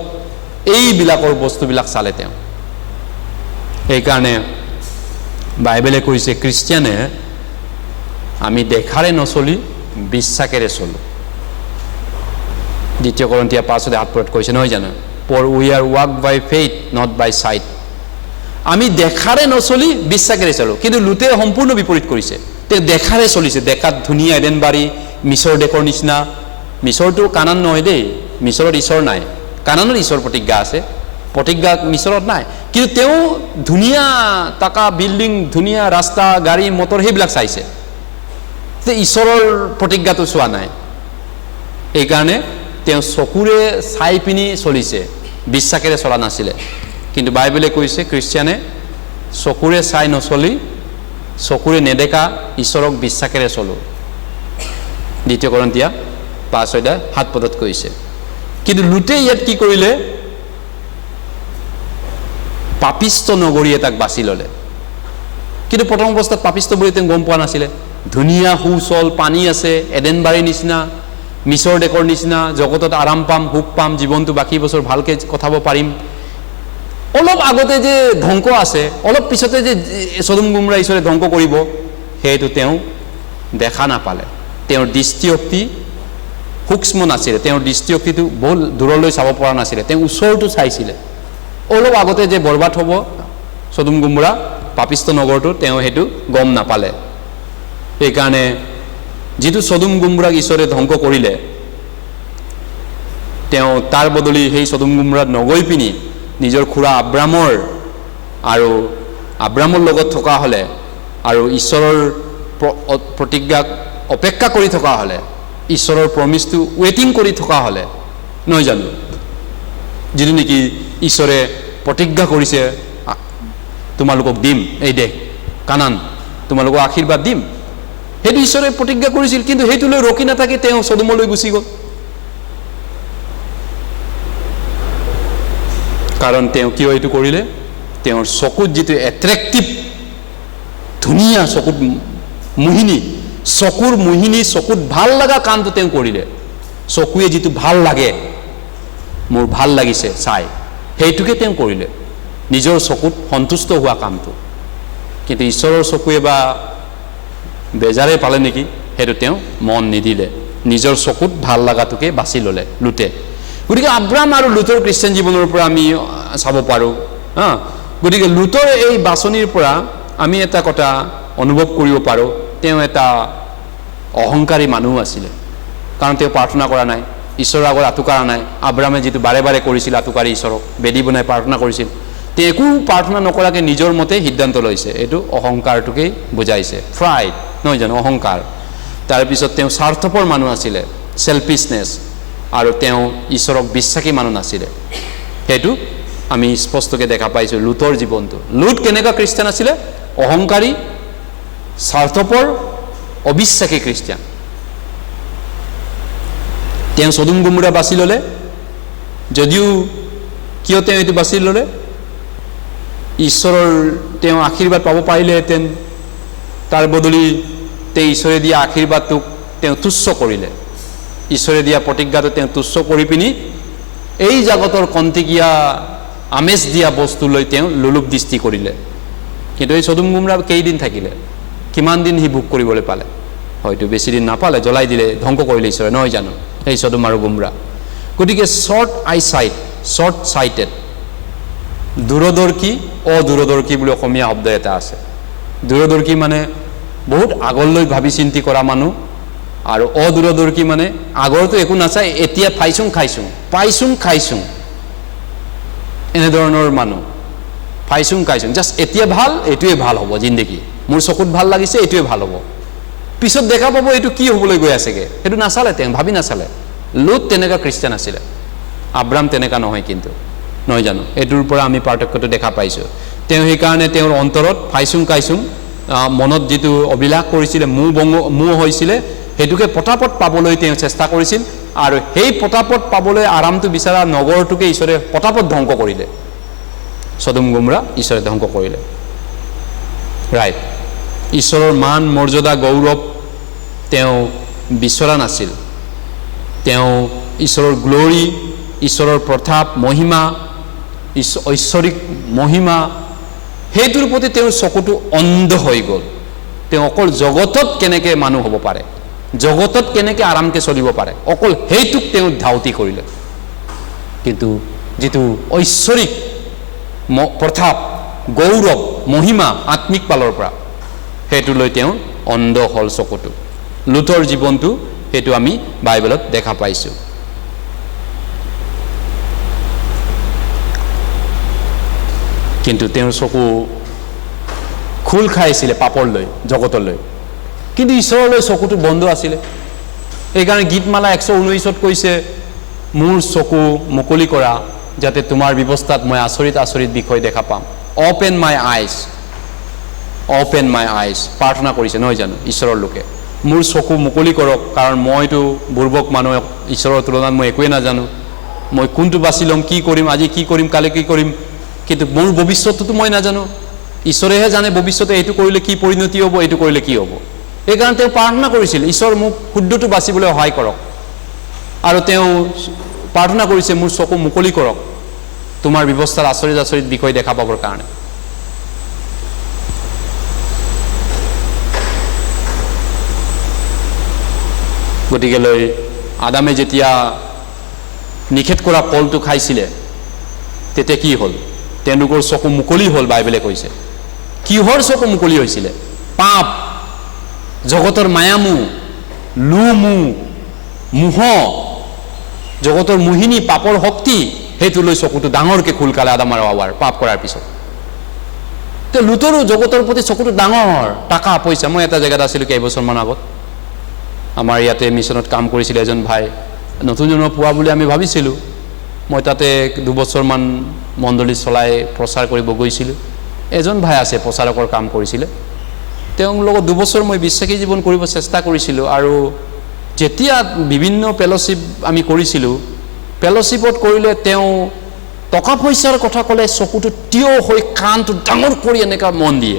এইবিলাকৰ বস্তুবিলাক চালে তেওঁ। সেইকাৰণে বাইবেলে কৈছে খ্ৰীষ্টিয়ানে আমি দেখাৰে নচলি বিশ্বাসেৰে চলো। 2 Corinthians 5:8 কৈছে, নহয় জানো? For we are walk by faith not by sight. আমি দেখাৰে নচলি বিশ্বাসেৰে চলো। কিন্তু লুতে সম্পূৰ্ণ বিপৰীত কৰিছে, তেওঁ দেখাৰে চলিছে। দেখাত ধুনীয়া এডেন বাৰী, মিছৰ দেশৰ নিচিনা। মিছৰটো কানান নহয় দেই, মিছৰত ঈশ্বৰ নাই। কানানত ঈশ্বৰ প্ৰতিজ্ঞা আছে, প্ৰতিজ্ঞা মিছৰত নাই। কিন্তু তেওঁ ধুনীয়া টকা, বিল্ডিং, ধুনীয়া ৰাস্তা, গাড়ী মটৰ সেইবিলাক চাইছে, ঈশ্বৰৰ প্ৰতিজ্ঞাটো চোৱা নাই। সেইকাৰণে তেওঁ চকুৰে চাই পিনি চলিছে, বিশ্বাসেৰে চলা নাছিলে। কিন্তু বাইবেলে কৈছে খ্ৰীষ্টিয়ানে চকুৰে চাই নচলি, চকুৰে নেদেখা ঈশ্বৰক বিশ্বাসেৰে চলো। 2 Corinthians 5:7 কৈছে। কিন্তু লুতে ইয়াত কি কৰিলে? পাপিষ্ট নগৰী এটাক বাছি ল'লে। কিন্তু প্ৰথম অৱস্থাত পাপিষ্ট বুলি তেওঁ গম পোৱা নাছিলে। ধুনীয়া সুচল পানী আছে, এডেন বাৰীৰ নিচিনা, মিছৰ দেশৰ নিচিনা, জগতত আৰাম পাম, সুখ পাম, জীৱনটো বাকী বছৰ ভালকৈ কটাব পাৰিম। অলপ আগতে যে ধ্বংস আছে, অলপ পিছতে যে সদম গমোৰা ঈশ্বৰে ধ্বংস কৰিব, সেইটো তেওঁ দেখা নাপালে। তেওঁৰ দৃষ্টিশক্তি সূক্ষ্ম নাছিলে, তেওঁৰ দৃষ্টিশক্তিটো বহুত দূৰলৈ চাব পৰা নাছিলে, তেওঁ ওচৰটো চাইছিলে। অলপ আগতে যে বৰবাদ হ'ব সদম গমোৰা পাপিষ্ট নগৰটো, তেওঁ সেইটো গম নাপালে। সেইকাৰণে যিটো সদম গমোৰাক ঈশ্বৰে ধ্বংস কৰিলে, তেওঁ তাৰ বদলি সেই সদম গমোৰাত নগৈ পিনি নিজৰ খুৰা আব্ৰামৰ লগত থকা হ'লে আৰু ঈশ্বৰৰ প্ৰতিজ্ঞাক অপেক্ষা কৰি থকা হ'লে, ঈশ্বৰৰ প্ৰমিছটো ৱেইটিং কৰি থকা হ'লে, নহয় জানো? যিটো নেকি ঈশ্বৰে প্ৰতিজ্ঞা কৰিছে, তোমালোকক দিম এই দেশ কানান, তোমালোকক আশীৰ্বাদ দিম, সেইটো ঈশ্বৰে প্ৰতিজ্ঞা কৰিছিল। কিন্তু সেইটোলৈ ৰখি নাথাকি তেওঁ সদমলৈ গুচি গ'ল। কাৰণ তেওঁ কিয় এইটো কৰিলে? তেওঁৰ চকুত যিটো এট্ৰেক্টিভ, ধুনীয়া, চকুত মোহিনী, চকুত ভাল লগা কামটো তেওঁ কৰিলে। চকুৱে যিটো ভাল লাগে, মোৰ ভাল লাগিছে চাই, সেইটোকে তেওঁ কৰিলে, নিজৰ চকুত সন্তুষ্ট হোৱা কামটো। কিন্তু ঈশ্বৰৰ চকুৱে বা বেজাৰে পালে নেকি সেইটো তেওঁ মন নিদিলে, নিজৰ চকুত ভাল লগাটোকে বাছি ল'লে লুটে। গতিকে আব্ৰাম আৰু লুটৰ খ্ৰীষ্টান জীৱনৰ পৰা আমি চাব পাৰোঁ। গতিকে লুটৰ এই বাছনিৰ পৰা আমি এটা কথা অনুভৱ কৰিব পাৰোঁ, তেওঁ এটা অহংকাৰী মানুহ আছিলে। কাৰণ তেওঁ প্ৰাৰ্থনা কৰা নাই, ঈশ্বৰৰ আগত আঁতুকাৰা নাই। আব্ৰামে যিটো বাৰে বাৰে কৰিছিল আঁতুকাৰী ঈশ্বৰক, বেদী বনাই প্ৰাৰ্থনা কৰিছিল, তেওঁ একো প্ৰাৰ্থনা নকৰাকৈ নিজৰ মতে সিদ্ধান্ত লৈছে। এইটো অহংকাৰটোকেই বুজাইছে, ফ্ৰাইড নহয় জানো, অহংকাৰ। তাৰপিছত তেওঁ স্বাৰ্থপৰ মানুহ আছিলে, চেল্ফিছনেছ, আৰু তেওঁ ঈশ্বৰক বিশ্বাসী মানুহ নাছিলে। সেইটো আমি স্পষ্টকৈ দেখা পাইছোঁ লুটৰ জীৱনটো। লুট কেনেকুৱা খ্ৰীষ্টান আছিলে? অহংকাৰী, স্বাৰ্থপৰ, অবিশ্বাসী খ্ৰীষ্টান। তেওঁ সদম গমোৰা বাছি ল'লে, যদিও কিয় তেওঁ এইটো বাছি ল'লে? ঈশ্বৰৰ তেওঁ আশীৰ্বাদ পাব পাৰিলেহেঁতেন, তাৰ বদলি তেওঁ ঈশ্বৰে দিয়া আশীৰ্বাদটোক তেওঁ তুচ্ছ কৰিলে। ঈশ্বৰে দিয়া প্ৰতিজ্ঞাটো তেওঁ তুচ্ছ কৰি পিনি এই জগতৰ কণ্টিকীয়া আমেজ দিয়া বস্তুলৈ তেওঁ লোলুপ দৃষ্টি কৰিলে। কিন্তু এই সদম গমোৰা কেইদিন থাকিলে? কিমান দিন সি ভোগ কৰিবলৈ পালে? হয়তো বেছি দিন নাপালে, জ্বলাই দিলে, ধ্বংস কৰিলে ঈশ্বৰে, নহয় জানো, এই সদম আৰু গমোৰা। গতিকে শ্বৰ্ট চাইটেড, দূৰদৰ্শী, অদূৰদৰ্শী বুলি অসমীয়া শব্দ এটা আছে। দূৰদৰ্শী মানে বহুত আগলৈ ভাবি চিন্তি কৰা মানুহ, আৰু অদূৰদৰ্শী মানে আগৰটো একো নাচায়, এতিয়া পাইছোং খাইছোং এনেধৰণৰ মানুহ। খাইছোং জাষ্ট এতিয়া ভাল, এইটোৱে ভাল হ'ব জিন্দগী, মোৰ চকুত ভাল লাগিছে, এইটোৱে ভাল হ'ব, পিছত দেখা পাব এইটো কি হ'বলৈ গৈ আছেগৈ, সেইটো নাচালে, তেওঁ ভাবি নাচালে। লুট তেনেকুৱা খ্ৰীষ্টান আছিলে, আব্ৰাম তেনেকুৱা নহয় কিন্তু, নহয় জানো। এইটোৰ পৰা আমি পাৰ্থক্যটো দেখা পাইছোঁ। তেওঁ সেইকাৰণে তেওঁৰ অন্তৰত খাইছোং মনত যিটো অভিলাষ কৰিছিলে, মোহ হৈছিলে, সেইটোকে পটাপট পাবলৈ তেওঁ চেষ্টা কৰিছিল, আৰু সেই পটাপট পাবলৈ আৰামটো বিচৰা নগৰটোকে ঈশ্বৰে পটাপট ধ্বংস কৰিলে। সদম গমোৰা ঈশ্বৰে ধ্বংস কৰিলে। ৰাইট, ঈশ্বৰৰ মান মৰ্যাদা গৌৰৱ তেওঁ বিচৰা নাছিল। তেওঁ ঈশ্বৰৰ গ্লৰি, ঈশ্বৰৰ প্ৰতাপ, মহিমা, ঐশ্বৰিক মহিমা, সেইটোৰ প্ৰতি তেওঁৰ চকুটো অন্ধ হৈ গ'ল। তেওঁ অকল জগতত কেনেকৈ মানুহ হ'ব পাৰে, জগতত কেনেকৈ আৰামকৈ চলিব পাৰে, অকল সেইটোক তেওঁ ধাউতি কৰিলে। কিন্তু যিটো ঐশ্বৰিক প্ৰতাপ, গৌৰৱ, মহিমা আত্মিক পালৰ পৰা, সেইটোলৈ তেওঁ অন্ধ হ'ল চকুটো। লুটৰ জীৱনটো সেইটো আমি বাইবেলত দেখা পাইছোঁ। কিন্তু তেওঁৰ চকু খোল খাইছিলে পাপৰলৈ, জগতলৈ, কিন্তু ঈশ্বৰলৈ চকুটো বন্ধ আছিলে। এইকাৰণে গীতমালা 119 কৈছে, মোৰ চকু মুকলি কৰা যাতে তোমাৰ ব্যৱস্থাত মই আচৰিত আচৰিত বিষয় দেখা পাম। অপেন মাই আইজ প্ৰাৰ্থনা কৰিছে, নহয় জানো ঈশ্বৰৰ লোকে। মোৰ চকু মুকলি কৰক, কাৰণ মইতো বুৰ্বক মানুহ, ঈশ্বৰৰ তুলনাত মই একোৱেই নাজানো। মই কোনটো বাছি ল'ম, কি কৰিম, আজি কি কৰিম, কালি কি কৰিম, কিন্তু মোৰ ভৱিষ্যতটোতো মই নাজানো। ঈশ্বৰেহে জানে ভৱিষ্যতে এইটো কৰিলে কি পৰিণতি হ'ব, এইটো কৰিলে কি হ'ব। সেইকাৰণে তেওঁ প্ৰাৰ্থনা কৰিছিল, ঈশ্বৰ মোক শুদ্ধটো বাচিবলৈ সহায় কৰক। আৰু তেওঁ প্ৰাৰ্থনা কৰিছে, মোৰ চকু মুকলি কৰক তোমাৰ ব্যৱস্থাৰ আচৰিত আচৰিত বিষয় দেখা পাবৰ কাৰণে। গতিকেলৈ আদামে যেতিয়া নিষেধ কৰা ফলটো খাইছিলে, তেতিয়া কি হ'ল? তেওঁলোকৰ চকু মুকলি হ'ল, বাইবেলে কৈছে। কিহৰ চকু মুকলি হৈছিলে? পাপ, জগতৰ মায়ামোহ, মোহ, জগতৰ মোহিনী, পাপৰ শক্তি, সেইটো লৈ চকুটো ডাঙৰকৈ খোল খালে আদাম আৰু হাৱাৰ পাপ কৰাৰ পিছত। তো লুটৰো জগতৰ প্ৰতি চকুটো ডাঙৰ, টকা পইচা। মই এটা জেগাত আছিলোঁ কেইবছৰমান আগত, আমাৰ ইয়াতে মিছনত কাম কৰিছিলে এজন ভাই, নতুন জন্ম পোৱা বুলি আমি ভাবিছিলোঁ। মই তাতে 2 বছৰমান মণ্ডলী চলাই প্ৰচাৰ কৰিব গৈছিলোঁ। এজন ভাই আছে প্ৰচাৰকৰ কাম কৰিছিলে, তেওঁৰ লগত 2 বছৰ মই বিশ্বাসী জীৱন কৰিব চেষ্টা কৰিছিলোঁ। আৰু যেতিয়া বিভিন্ন ফেলোশ্বিপ আমি কৰিছিলোঁ, ফেলোশ্বিপত কৰিলে তেওঁ টকা পইচাৰ কথা ক'লে চকুটো থিয় হৈ কাণটো ডাঙৰ কৰি এনেকুৱা মন দিয়ে,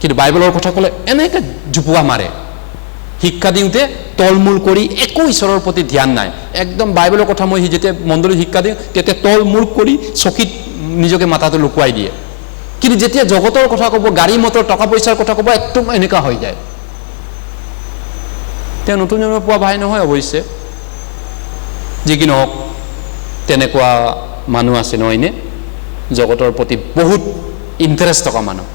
কিন্তু বাইবেলৰ কথা ক'লে এনেকৈ জোপোৱা মাৰে। শিক্ষা দিওঁতে তলমূল কৰি একো ঈশ্বৰৰ প্ৰতি ধ্যান নাই, একদম বাইবেলৰ কথা মই যেতিয়া মণ্ডলীত শিক্ষা দিওঁ তেতিয়া তলমূল কৰি চকীত নিজকে মাথাটো লুকুৱাই দিয়ে। কিন্তু যেতিয়া জগতৰ কথা ক'ব, গাড়ী মটৰ টকা পইচাৰ কথা ক'ব, একদম এনেকুৱা হৈ যায়। তেওঁ নতুন জন্ম পোৱা ভাই নহয় অৱশ্যে, যি কি নহওক তেনেকুৱা মানুহ আছে নহয়নে, জগতৰ প্ৰতি বহুত ইণ্টাৰেষ্ট থকা মানুহ,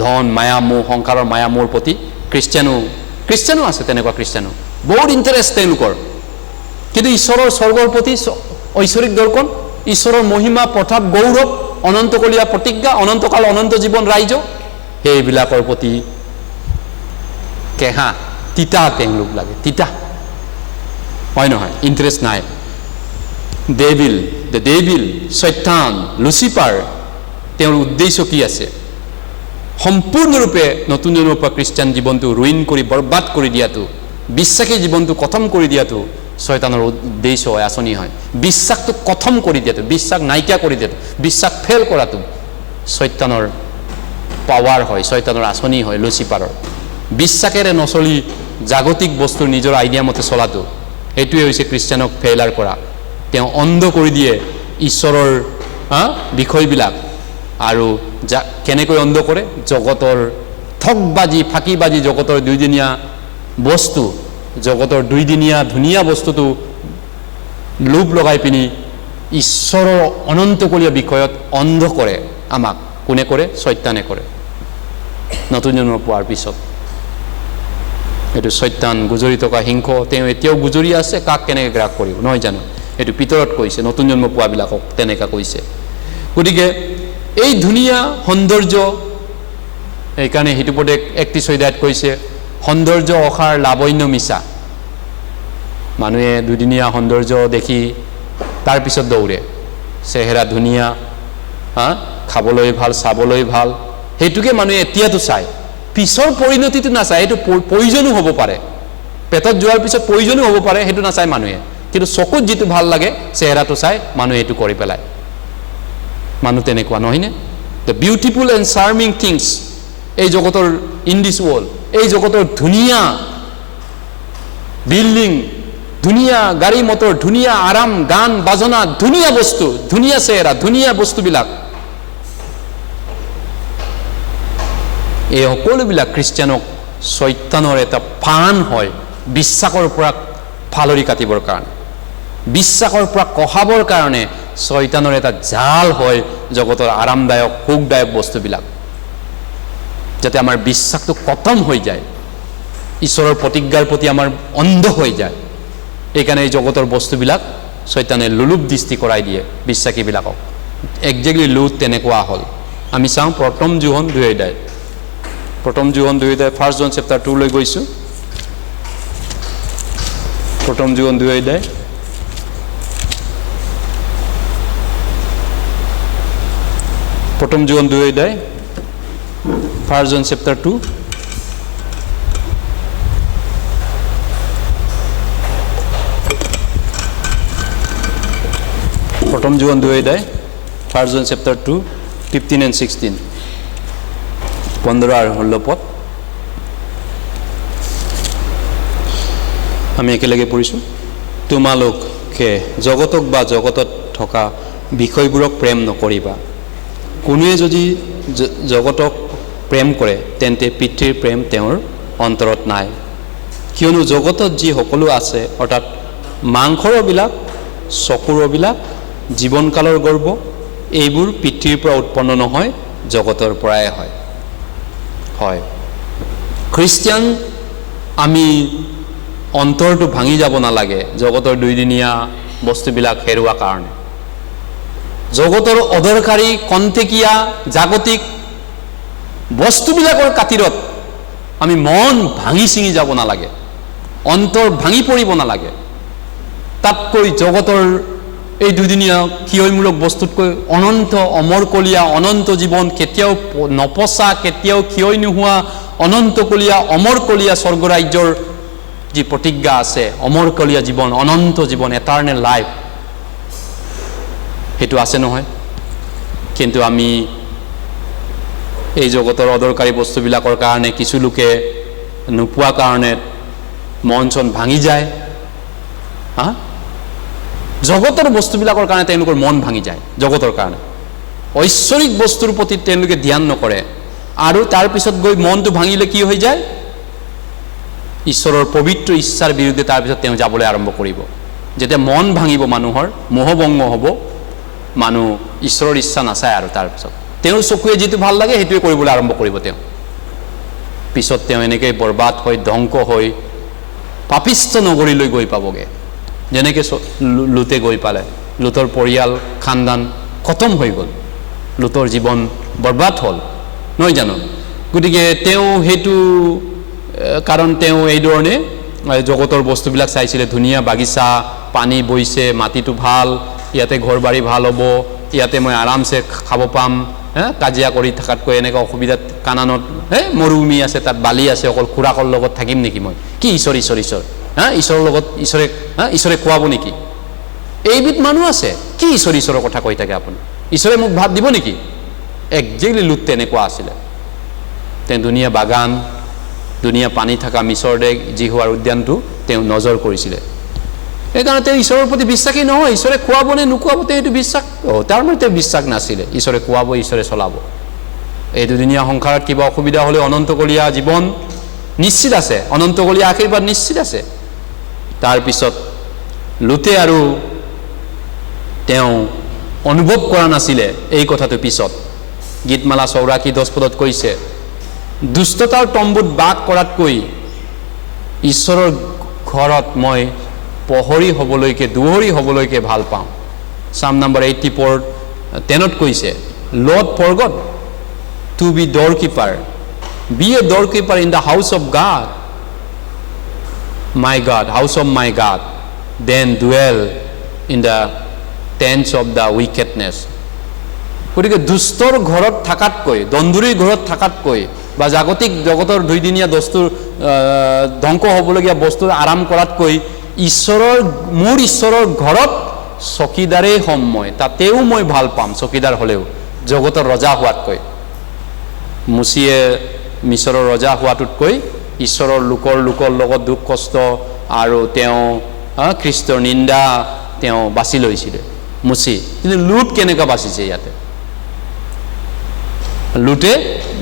ধন মায়া মোহ সংসাৰৰ মায়া মোহৰ প্ৰতি। খ্ৰীষ্টিয়ানো আছে তেনেকুৱা, খ্ৰীষ্টিয়ানো বহুত ইণ্টাৰেষ্ট তেওঁলোকৰ। কিন্তু ঈশ্বৰৰ স্বৰ্গৰ প্ৰতি ঐশ্বৰিক দৰ্শন, ঈশ্বৰৰ মহিমা প্ৰতাপ গৌৰৱ, অনন্তকলীয়া প্ৰতিজ্ঞা, অনন্তকাল অনন্ত জীৱন ৰাইজ, সেইবিলাকৰ প্ৰতি কেহা তিতা তেওঁলোক লাগে, তিতা হয় নহয়, ইণ্টাৰেষ্ট নাই। দ্য ডেভিল শয়তান লুচিফাৰ, তেওঁৰ উদ্দেশ্য কি আছে? সম্পূৰ্ণৰূপে নতুন জন্মৰ পৰা খ্ৰীষ্টিয়ান জীৱনটো ৰুইন কৰি বৰবাদ কৰি দিয়াটো, বিশ্বাসী জীৱনটো খতম কৰি দিয়াটো শয়তানৰ উদ্দেশ্য হয়, আঁচনি হয়। বিশ্বাসটো খতম কৰি দিয়াটো, বিশ্বাস নাইকিয়া কৰি দিয়াটো, বিশ্বাস ফেল কৰাটো শয়তানৰ পাৱাৰ হয়, শয়তানৰ আঁচনি হয়, লুচিফাৰৰ। বিশ্বাসেৰে নচলি জাগতিক বস্তুৰ নিজৰ আইডিয়া মতে চলাটো, এইটোৱে হৈছে খ্ৰীষ্টিয়ানক ফেইলাৰ কৰা। তেওঁ অন্ধ কৰি দিয়ে ঈশ্বৰৰ বিষয়বিলাক। আৰু কেনেকৈ অন্ধ কৰে? জগতৰ ঠগবাজি ফাঁকিবাজি, জগতৰ দুইদিনীয়া বস্তু, জগতৰ দুইদিনীয়া ধুনীয়া বস্তুটো লোভ লগাই পিনি ঈশ্বৰৰ অনন্তকলীয়া বিষয়ত অন্ধ কৰে আমাক। কোনে কৰে? শয়তানে কৰে নতুন জন্ম পোৱাৰ পিছত। এইটো শয়তান গুজৰি থকা সিংহ, তেওঁ এতিয়াও গুজৰি আছে। কাক কেনেকৈ গ্ৰাস কৰিব নহয় জানো? এইটো পিতৰত কৈছে, নতুন জন্ম পোৱাবিলাকক তেনেকুৱা কৈছে। গতিকে এই ধুনীয়া সৌন্দৰ্য, এইকাৰণে সেইটো পদে 31 অধ্যায়ত কৈছে, সৌন্দৰ্য অসাৰ লাৱণ্য মিছা। মানুহে দুদিনীয়া সৌন্দৰ্য দেখি তাৰপিছত দৌৰে, চেহেৰা ধুনীয়া, খাবলৈ ভাল, চাবলৈ ভাল, সেইটোকে মানুহে এতিয়াতো চায়, পিছৰ পৰিণতিটো নাচায়। এইটো প্ৰয়োজনো হ'ব পাৰে, পেটত যোৱাৰ পিছত প্ৰয়োজনো হ'ব পাৰে, সেইটো নাচায় মানুহে। কিন্তু চকুত যিটো ভাল লাগে চেহেৰাটো চাই মানুহে এইটো কৰি পেলায়। মানুহ তেনেকুৱা নহয়নে? The beautiful and charming things, এই জগতৰ ইন দিছ ৱৰ্ল্ড, এই জগতৰ ধুনীয়া বিল্ডিং, ধুনীয়া গাড়ী মটৰ, ধুনীয়া আৰাম, গান বাজনা, ধুনীয়া বস্তু, ধুনীয়া চেহেৰা, ধুনীয়া বস্তুবিলাক, এই সকলোবিলাক খ্ৰীষ্টিয়ানক শয়তানৰ এটা ফান হয়, বিশ্বাসৰ পৰা ফালৰি কাটিবৰ কাৰণে, বিশ্বাসৰ পৰা কঢ়াবৰ কাৰণে শয়তানৰ এটা জাল হয় জগতৰ আৰামদায়ক সুখদায়ক বস্তুবিলাক, যাতে আমাৰ বিশ্বাসটো খতম হৈ যায়, ঈশ্বৰৰ প্ৰতিজ্ঞাৰ প্ৰতি আমাৰ অন্ধ হৈ যায়। এইকাৰণে এই জগতৰ বস্তুবিলাক শয়তানে লোলুপ দৃষ্টি কৰাই দিয়ে বিশ্বাসীবিলাকক। একজেক্টলি লোট তেনেকুৱা হ'ল। আমি চাওঁ প্ৰথম জোহন 2 অধ্যায়, প্ৰথম জোহন 2 অধ্যায়, 1 জন চেপ্টাৰ 2 লৈ গৈছোঁ। প্ৰথম জোহন 2 অধ্যায়, প্ৰথম জোহন 2 অধ্যায়, 1 জন চেপ্টাৰ 2। প্ৰথম জোহন 2 অধ্যায়, 1 জন চেপ্টাৰ 2, 15 and 16, 15 আৰু 16 পদ আমি একেলগে পঢ়িছোঁ। তোমালোকে জগতক বা জগতত থকা বিষয়বোৰক প্ৰেম নকৰিবা। কোনোৱে যদি জগতক প্ৰেম কৰে তেন্তে পিতৃৰ প্ৰেম তেওঁৰ অন্তৰত নাই। কিয়নো জগতত যি সকলো আছে, অৰ্থাৎ মাংসৰবিলাক, চকুৰবিলাক, জীৱনকালৰ গৰ্ব, এইবোৰ পিতৃৰ পৰা উৎপন্ন নহয়, জগতৰ পৰাই হয়। হয়, খ্ৰীষ্টিয়ান আমি অন্তৰটো ভাঙি যাব নালাগে জগতৰ দুইদিনীয়া বস্তুবিলাক হেৰুৱা কাৰণে। জগতৰ অদৰকাৰী কণ্টেকীয়া জাগতিক বস্তুবিলাকৰ খাতিৰত আমি মন ভাঙি ছিঙি যাব নালাগে, অন্তৰ ভাঙি পৰিব নালাগে। তাতকৈ জগতৰ এই দুদিনীয়া ক্ষয়মূলক বস্তুতকৈ অনন্ত অমৰকলীয়া অনন্ত জীৱন, কেতিয়াও নপচা, কেতিয়াও ক্ষয় নোহোৱা অনন্তকলীয়া অমৰকলীয়া স্বৰ্গৰাজ্যৰ যি প্ৰতিজ্ঞা আছে, অমৰকলীয়া জীৱন, অনন্ত জীৱন, এটাৰ্নেল লাইফ, সেইটো আছে নহয়। কিন্তু আমি এই জগতৰ অদৰকাৰী বস্তুবিলাকৰ কাৰণে কিছু লোকে নোপোৱা কাৰণে মন চন ভাঙি যায়। জগতৰ বস্তুবিলাকৰ কাৰণে তেওঁলোকৰ মন ভাঙি যায়, জগতৰ কাৰণে। ঐশ্বৰিক বস্তুৰ প্ৰতি তেওঁলোকে ধ্যান নকৰে আৰু তাৰ পিছত গৈ মনটো ভাঙিলে কি হৈ যায় ঈশ্বৰৰ পবিত্ৰ ইচ্ছাৰ বিৰুদ্ধে তাৰ পিছত তেওঁ যাবলৈ আৰম্ভ কৰিব যেতিয়া মন ভাঙিব মানুহৰ মোহভংগ হ'ব মানুহ ঈশ্বৰৰ ইচ্ছা নাচায় আৰু তাৰ পিছত তেওঁৰ চকুৱে যিটো ভাল লাগে সেইটোৱে কৰিবলৈ আৰম্ভ কৰিব তেওঁ পিছত তেওঁ এনেকৈ বৰবাদ হৈ ধ্বংস হৈ পাপিষ্ঠ নগৰীলৈ গৈ পাবগে যেনেকৈ লুতে গৈ পালে লুতৰ পৰিয়াল খানদান খতম হৈ গ'ল লুতৰ জীৱন বৰবাদ হ'ল নহয় জানো গতিকে তেওঁ সেইটো কাৰণ তেওঁ এই ধৰণে জগতৰ বস্তুবিলাক চাইছিলে ধুনীয়া বাগিচা পানী বৈছে মাটিটো ভাল ইয়াতে ঘৰ বাৰী ভাল হ'ব ইয়াতে মই আৰামছে খাব পাম কাজিয়া কৰি থকাতকৈ এনেকৈ অসুবিধাত কানানত মৰুভূমি আছে তাত বালি আছে অকল খুৰাকৰ লগত থাকিম নেকি মই কি ঈশ্বৰ ঈশ্বৰ ঈশ্বৰ ঈশ্বৰৰ লগত ঈশ্বৰে খুৱাব নেকি এইবিধ মানুহ আছে কি ঈশ্বৰ ঈশ্বৰৰ কথা কৈ থাকে আপুনি ঈশ্বৰে মোক ভাত দিব নেকি একজেক্টলি লুট তেনেকুৱা আছিলে তেওঁ ধুনীয়া বাগান ধুনীয়া পানী থকা মিছৰ দেশ যি হোৱাৰ উদ্যানটো তেওঁ নজৰ কৰিছিলে সেইকাৰণে তেওঁ ঈশ্বৰৰ প্ৰতি বিশ্বাসী নহয় ঈশ্বৰে খুৱাব নে নোখোৱাব তেওঁ এইটো বিশ্বাস তাৰ মানে তেওঁ বিশ্বাস নাছিলে ঈশ্বৰে খুৱাব ঈশ্বৰে চলাব এই দুদিনীয়া সংসাৰত কিবা অসুবিধা হ'লে অনন্তকলীয়া জীৱন নিশ্চিত আছে অনন্তকলীয়া আশীৰ্বাদ নিশ্চিত আছে তাৰপিছত লুতে আৰু তেওঁ অনুভৱ কৰা নাছিলে এই কথাটো পিছত গীতমালা 84:10 কৈছে দুষ্টতাৰ তম্বুত বাস কৰাতকৈ ঈশ্বৰৰ ঘৰত মই পহৰি হ'বলৈকে দুহৰি হ'বলৈকে ভাল পাওঁ Psalm number 84:10 কৈছে Lord forgot to be doorkeeper be a doorkeeper in the house of God my God house of my God then dwell in the tents of the wickedness গতিকে দুষ্টৰ ঘৰত থাকাতকৈ দন্দুৰীৰ ঘৰত থাকাতকৈ বা জাগতিক জগতৰ দুইদিনীয়া বস্তুৰ ধ্বংস হ'বলগীয়া বস্তুৰ আৰাম কৰাতকৈ মোৰ ঈশ্বৰৰ ঘৰত চকীদাৰেই হ'ম মই তাতেও মই ভাল পাম চকীদাৰ হ'লেও জগতৰ ৰজা হোৱাতকৈ মুচিয়ে মিছৰৰ ৰজা হোৱাটোতকৈ ঈশ্বৰৰ লোকৰ লগত দুখ কষ্ট আৰু তেওঁ খ্ৰীষ্টৰ নিন্দা তেওঁ বাছি লৈছিলে মুচি কিন্তু লুট কেনেকৈ বাচিছে ইয়াতে লুটে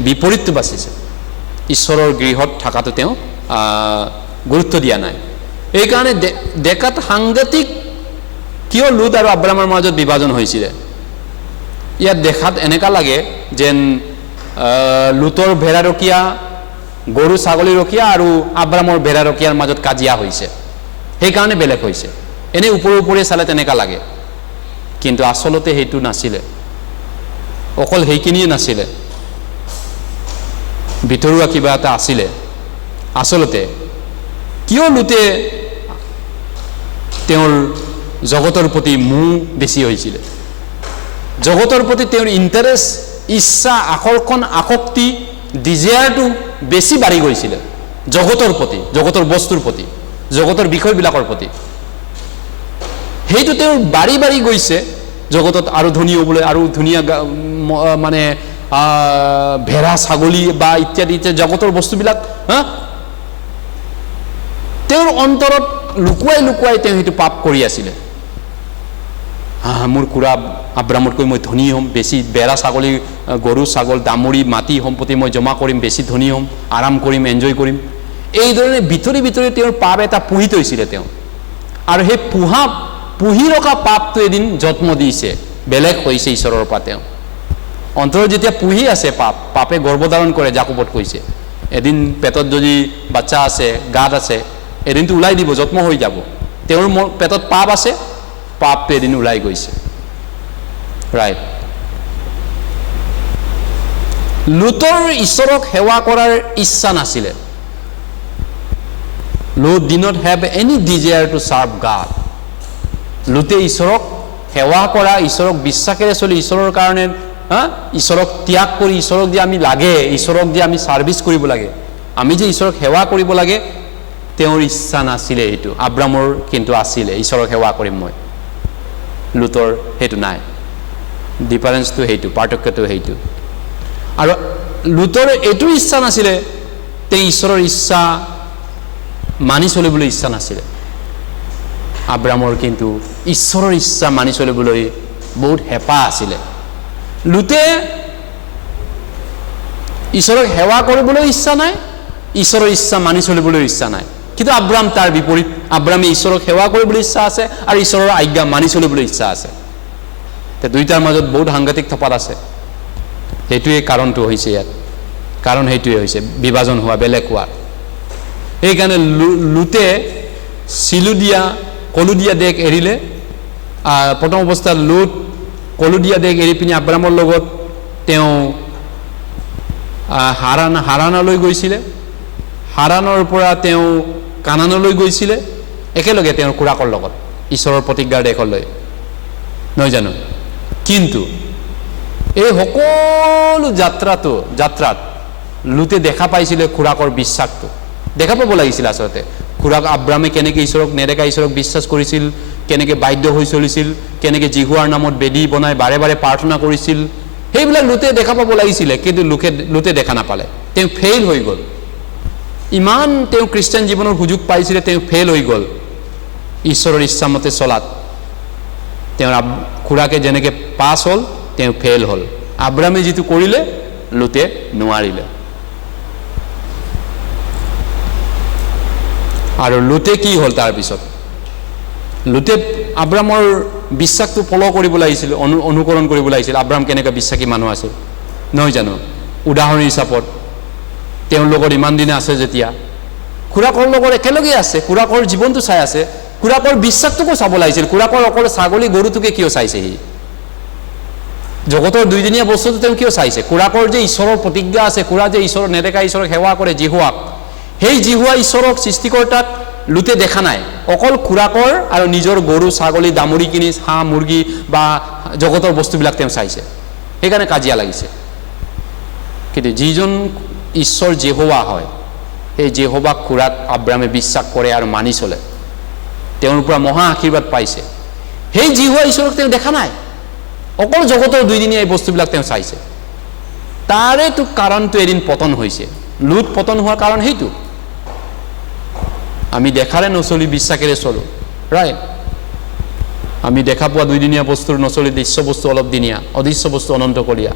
বিপৰীতটো বাচিছে ঈশ্বৰৰ গৃহত থকাটো তেওঁ গুৰুত্ব দিয়া নাই এইকাৰণে দেখাত সাংঘাতিক কিয় লুট আৰু আব্ৰামৰ মাজত বিভাজন হৈছিলে ইয়াত দেখাত এনেকা লাগে যেন লুটৰ ভেড়াৰখীয়া গৰু ছাগলী ৰখীয়া আৰু আব্ৰামৰ ভেড়াৰখীয়াৰ মাজত কাজিয়া হৈছে সেইকাৰণে বেলেগ হৈছে এনে ওপৰে চালে তেনেকা লাগে কিন্তু আচলতে সেইটো নাছিলে অকল সেইখিনিয়ে নাছিলে ভিতৰুৱা কিবা এটা আছিলে আচলতে কিয় লুটে তেওঁৰ জগতৰ প্ৰতি মোহ বেছি হৈছিল জগতৰ প্ৰতি তেওঁৰ ইণ্টাৰেষ্ট ইচ্ছা আকৰ্ষণ আসক্তি ডিজায়াৰটো বেছি বাঢ়ি গৈছিল জগতৰ প্ৰতি জগতৰ বস্তুৰ প্ৰতি জগতৰ বিষয়বিলাকৰ প্ৰতি সেইটো তেওঁৰ বাঢ়ি গৈছে জগতত আৰু ধনী হ'বলৈ আৰু ধুনীয়া মানে ভেড়া ছাগলী বা ইত্যাদি জগতৰ বস্তুবিলাক তেওঁৰ অন্তৰত লুকুৱাই তেওঁ সেইটো পাপ কৰি আছিলে মোৰ খুৰা আব্ৰামতকৈ মই ধনী হ'ম বেছি বেৰা ছাগলী গৰু ছাগল দামৰি মাটি সম্পত্তি মই জমা কৰিম বেছি ধনী হ'ম আৰাম কৰিম এনজয় কৰিম এইধৰণে ভিতৰি তেওঁৰ পাপ এটা পুহি থৈছিলে তেওঁ আৰু সেই পুহি ৰখা পাপটো এদিন জন্ম দিছে বেলেগ হৈছে ঈশ্বৰৰ পৰা তেওঁ অন্তৰত যেতিয়া পুহি আছে পাপে গৰ্ভধাৰণ কৰে জাকবত কৈছে এদিন পেটত যদি বাচ্চা আছে গাত আছে এদিনটো ওলাই দিব জন্ম হৈ যাব তেওঁৰ পেটত পাপ আছে পাপটো এদিন ওলাই গৈছে ৰাইট লুতৰ ঈশ্বৰক সেৱা কৰাৰ ইচ্ছা নাছিলে Lot did not have any desire to serve God. লুতে ঈশ্বৰক সেৱা কৰা ঈশ্বৰক বিশ্বাসেৰে চলি ঈশ্বৰৰ কাৰণে ঈশ্বৰক ত্যাগ কৰি ঈশ্বৰক যে আমি লাগে ঈশ্বৰক যে আমি সাৰ্ভিস কৰিব লাগে আমি যে ঈশ্বৰক সেৱা কৰিব লাগে তেওঁৰ ইচ্ছা নাছিলে এইটো আব্ৰামৰ কিন্তু আছিলে ঈশ্বৰক সেৱা কৰিম মই লুতৰ হেতু নাই ডিফাৰেন্সটো হেতু পাৰ্থক্যটো হেতু আৰু লুতৰ এটো ইচ্ছা নাছিলে তে ঈশ্বৰৰ ইচ্ছা মানি চলিবলৈ ইচ্ছা নাছিলে আব্ৰামৰ কিন্তু ঈশ্বৰৰ ইচ্ছা মানি চলিবলৈ বহুত হেপা আছিলে লুতে ঈশ্বৰক সেৱা কৰিবলৈ ইচ্ছা নাই, ঈশ্বৰৰ ইচ্ছা মানি চলিবলৈ ইচ্ছা নাই। কিন্তু আব্ৰাম তাৰ বিপৰীত, আব্ৰামে ঈশ্বৰক সেৱা কৰিবলৈ ইচ্ছা আছে আৰু ঈশ্বৰৰ আজ্ঞা মানি চলিবলৈ ইচ্ছা আছে। দুইটাৰ মাজত বহুত সাংঘাতিক তফাত আছে। সেইটোৱে কাৰণটো হৈছে ইয়াত, কাৰণ সেইটোৱে হৈছে বিভাজন হোৱা, বেলেগ হোৱাৰ। সেইকাৰণে লুতে কলুদীয়া দেশ এৰিলে। প্ৰথম অৱস্থাত লুত কলুদীয়া দেশ এৰি পিনি আব্ৰামৰ লগত তেওঁ হাৰানলৈ গৈছিলে। হাৰানৰ পৰা তেওঁ কানানলৈ গৈছিলে, একেলগে তেওঁৰ খুৰাকৰ লগত, ঈশ্বৰৰ প্ৰতিজ্ঞাৰ দেশলৈ, নহয় জানো? কিন্তু এই সকলো যাত্ৰাত লুতে দেখা পাইছিলে খুৰাকৰ বিশ্বাসটো, দেখা পাব লাগিছিল আচলতে। খুৰাক আব্ৰামে কেনেকৈ ঈশ্বৰক নেদেখা ঈশ্বৰক বিশ্বাস কৰিছিল, কেনেকৈ বাধ্য হৈ চলিছিল, কেনেকৈ জিহুৱাৰ নামত বেদী বনাই বাৰে বাৰে প্ৰাৰ্থনা কৰিছিল, সেইবিলাক লুতে দেখা পাব লাগিছিলে। কিন্তু লুতে দেখা নাপালে, তেওঁ ফেইল হৈ গ'ল। ইমান তেওঁ খ্ৰীষ্টান জীৱনৰ সুযোগ পাইছিলে, তেওঁ ফেইল হৈ গ'ল ঈশ্বৰৰ ইচ্ছামতে চলাত। তেওঁৰ খুৰাকে যেনেকৈ পাছ হ'ল, তেওঁ ফেইল হ'ল। আব্ৰামে যিটো কৰিলে লুতে নোৱাৰিলে। আৰু লুতে কি হ'ল তাৰপিছত? লুতে আব্ৰামৰ বিশ্বাসটো ফল' কৰিব লাগিছিল, অনুকৰণ কৰিব লাগিছিল। আব্ৰাম কেনেকৈ বিশ্বাসী মানুহ আছিল, নহয় জানো? উদাহৰণ হিচাপত তেওঁৰ লগত ইমান দিনে আছে যেতিয়া, খুৰাকৰ লগত একেলগে আছে, খুৰাকৰ জীৱনটো চাই আছে, খুৰাকৰ বিশ্বাসটোকো চাব লাগিছিল। খুৰাকৰ অকল ছাগলী গৰুটোকে কিয় চাইছে সি? জগতৰ দুইদিনীয়া বস্তুটো তেওঁ কিয় চাইছে? খুৰাকৰ যে ঈশ্বৰৰ প্ৰতিজ্ঞা আছে, খুৰা যে ঈশ্বৰৰ নেদেখা ঈশ্বৰক সেৱা কৰে, জিহুৱাক, সেই জিহুৱা ঈশ্বৰক সৃষ্টিকৰ্তাক লুতে দেখা নাই। অকল খুৰাকৰ আৰু নিজৰ গৰু ছাগলী দামুৰি কিনি হাঁহ মুৰ্গী বা জগতৰ বস্তুবিলাক তেওঁ চাইছে, সেইকাৰণে কাজিয়া লাগিছে। কিন্তু যিজন ঈশ্বৰ জেহোৱা হয়, সেই জেহোৱাক খুৰাক আব্ৰামে বিশ্বাস কৰে আৰু মানি চলে, তেওঁৰ পৰা মহা আশীৰ্বাদ পাইছে। সেই জেহোৱা ঈশ্বৰক তেওঁ দেখা নাই, অকল জগতৰ দুইদিনীয়া এই বস্তুবিলাক তেওঁ চাইছে। তাৰেতো কাৰণটো এদিন পতন হৈছে। লুত পতন হোৱাৰ কাৰণ সেইটো, আমি দেখাৰে নচলি বিশ্বাসেৰে চলোঁ, ৰাইট? আমি দেখা পোৱা দুইদিনীয়া বস্তুৰ নচলি দৃশ্য বস্তু অলপ দিনীয়া, অদৃশ্য বস্তু অনন্তকলীয়া।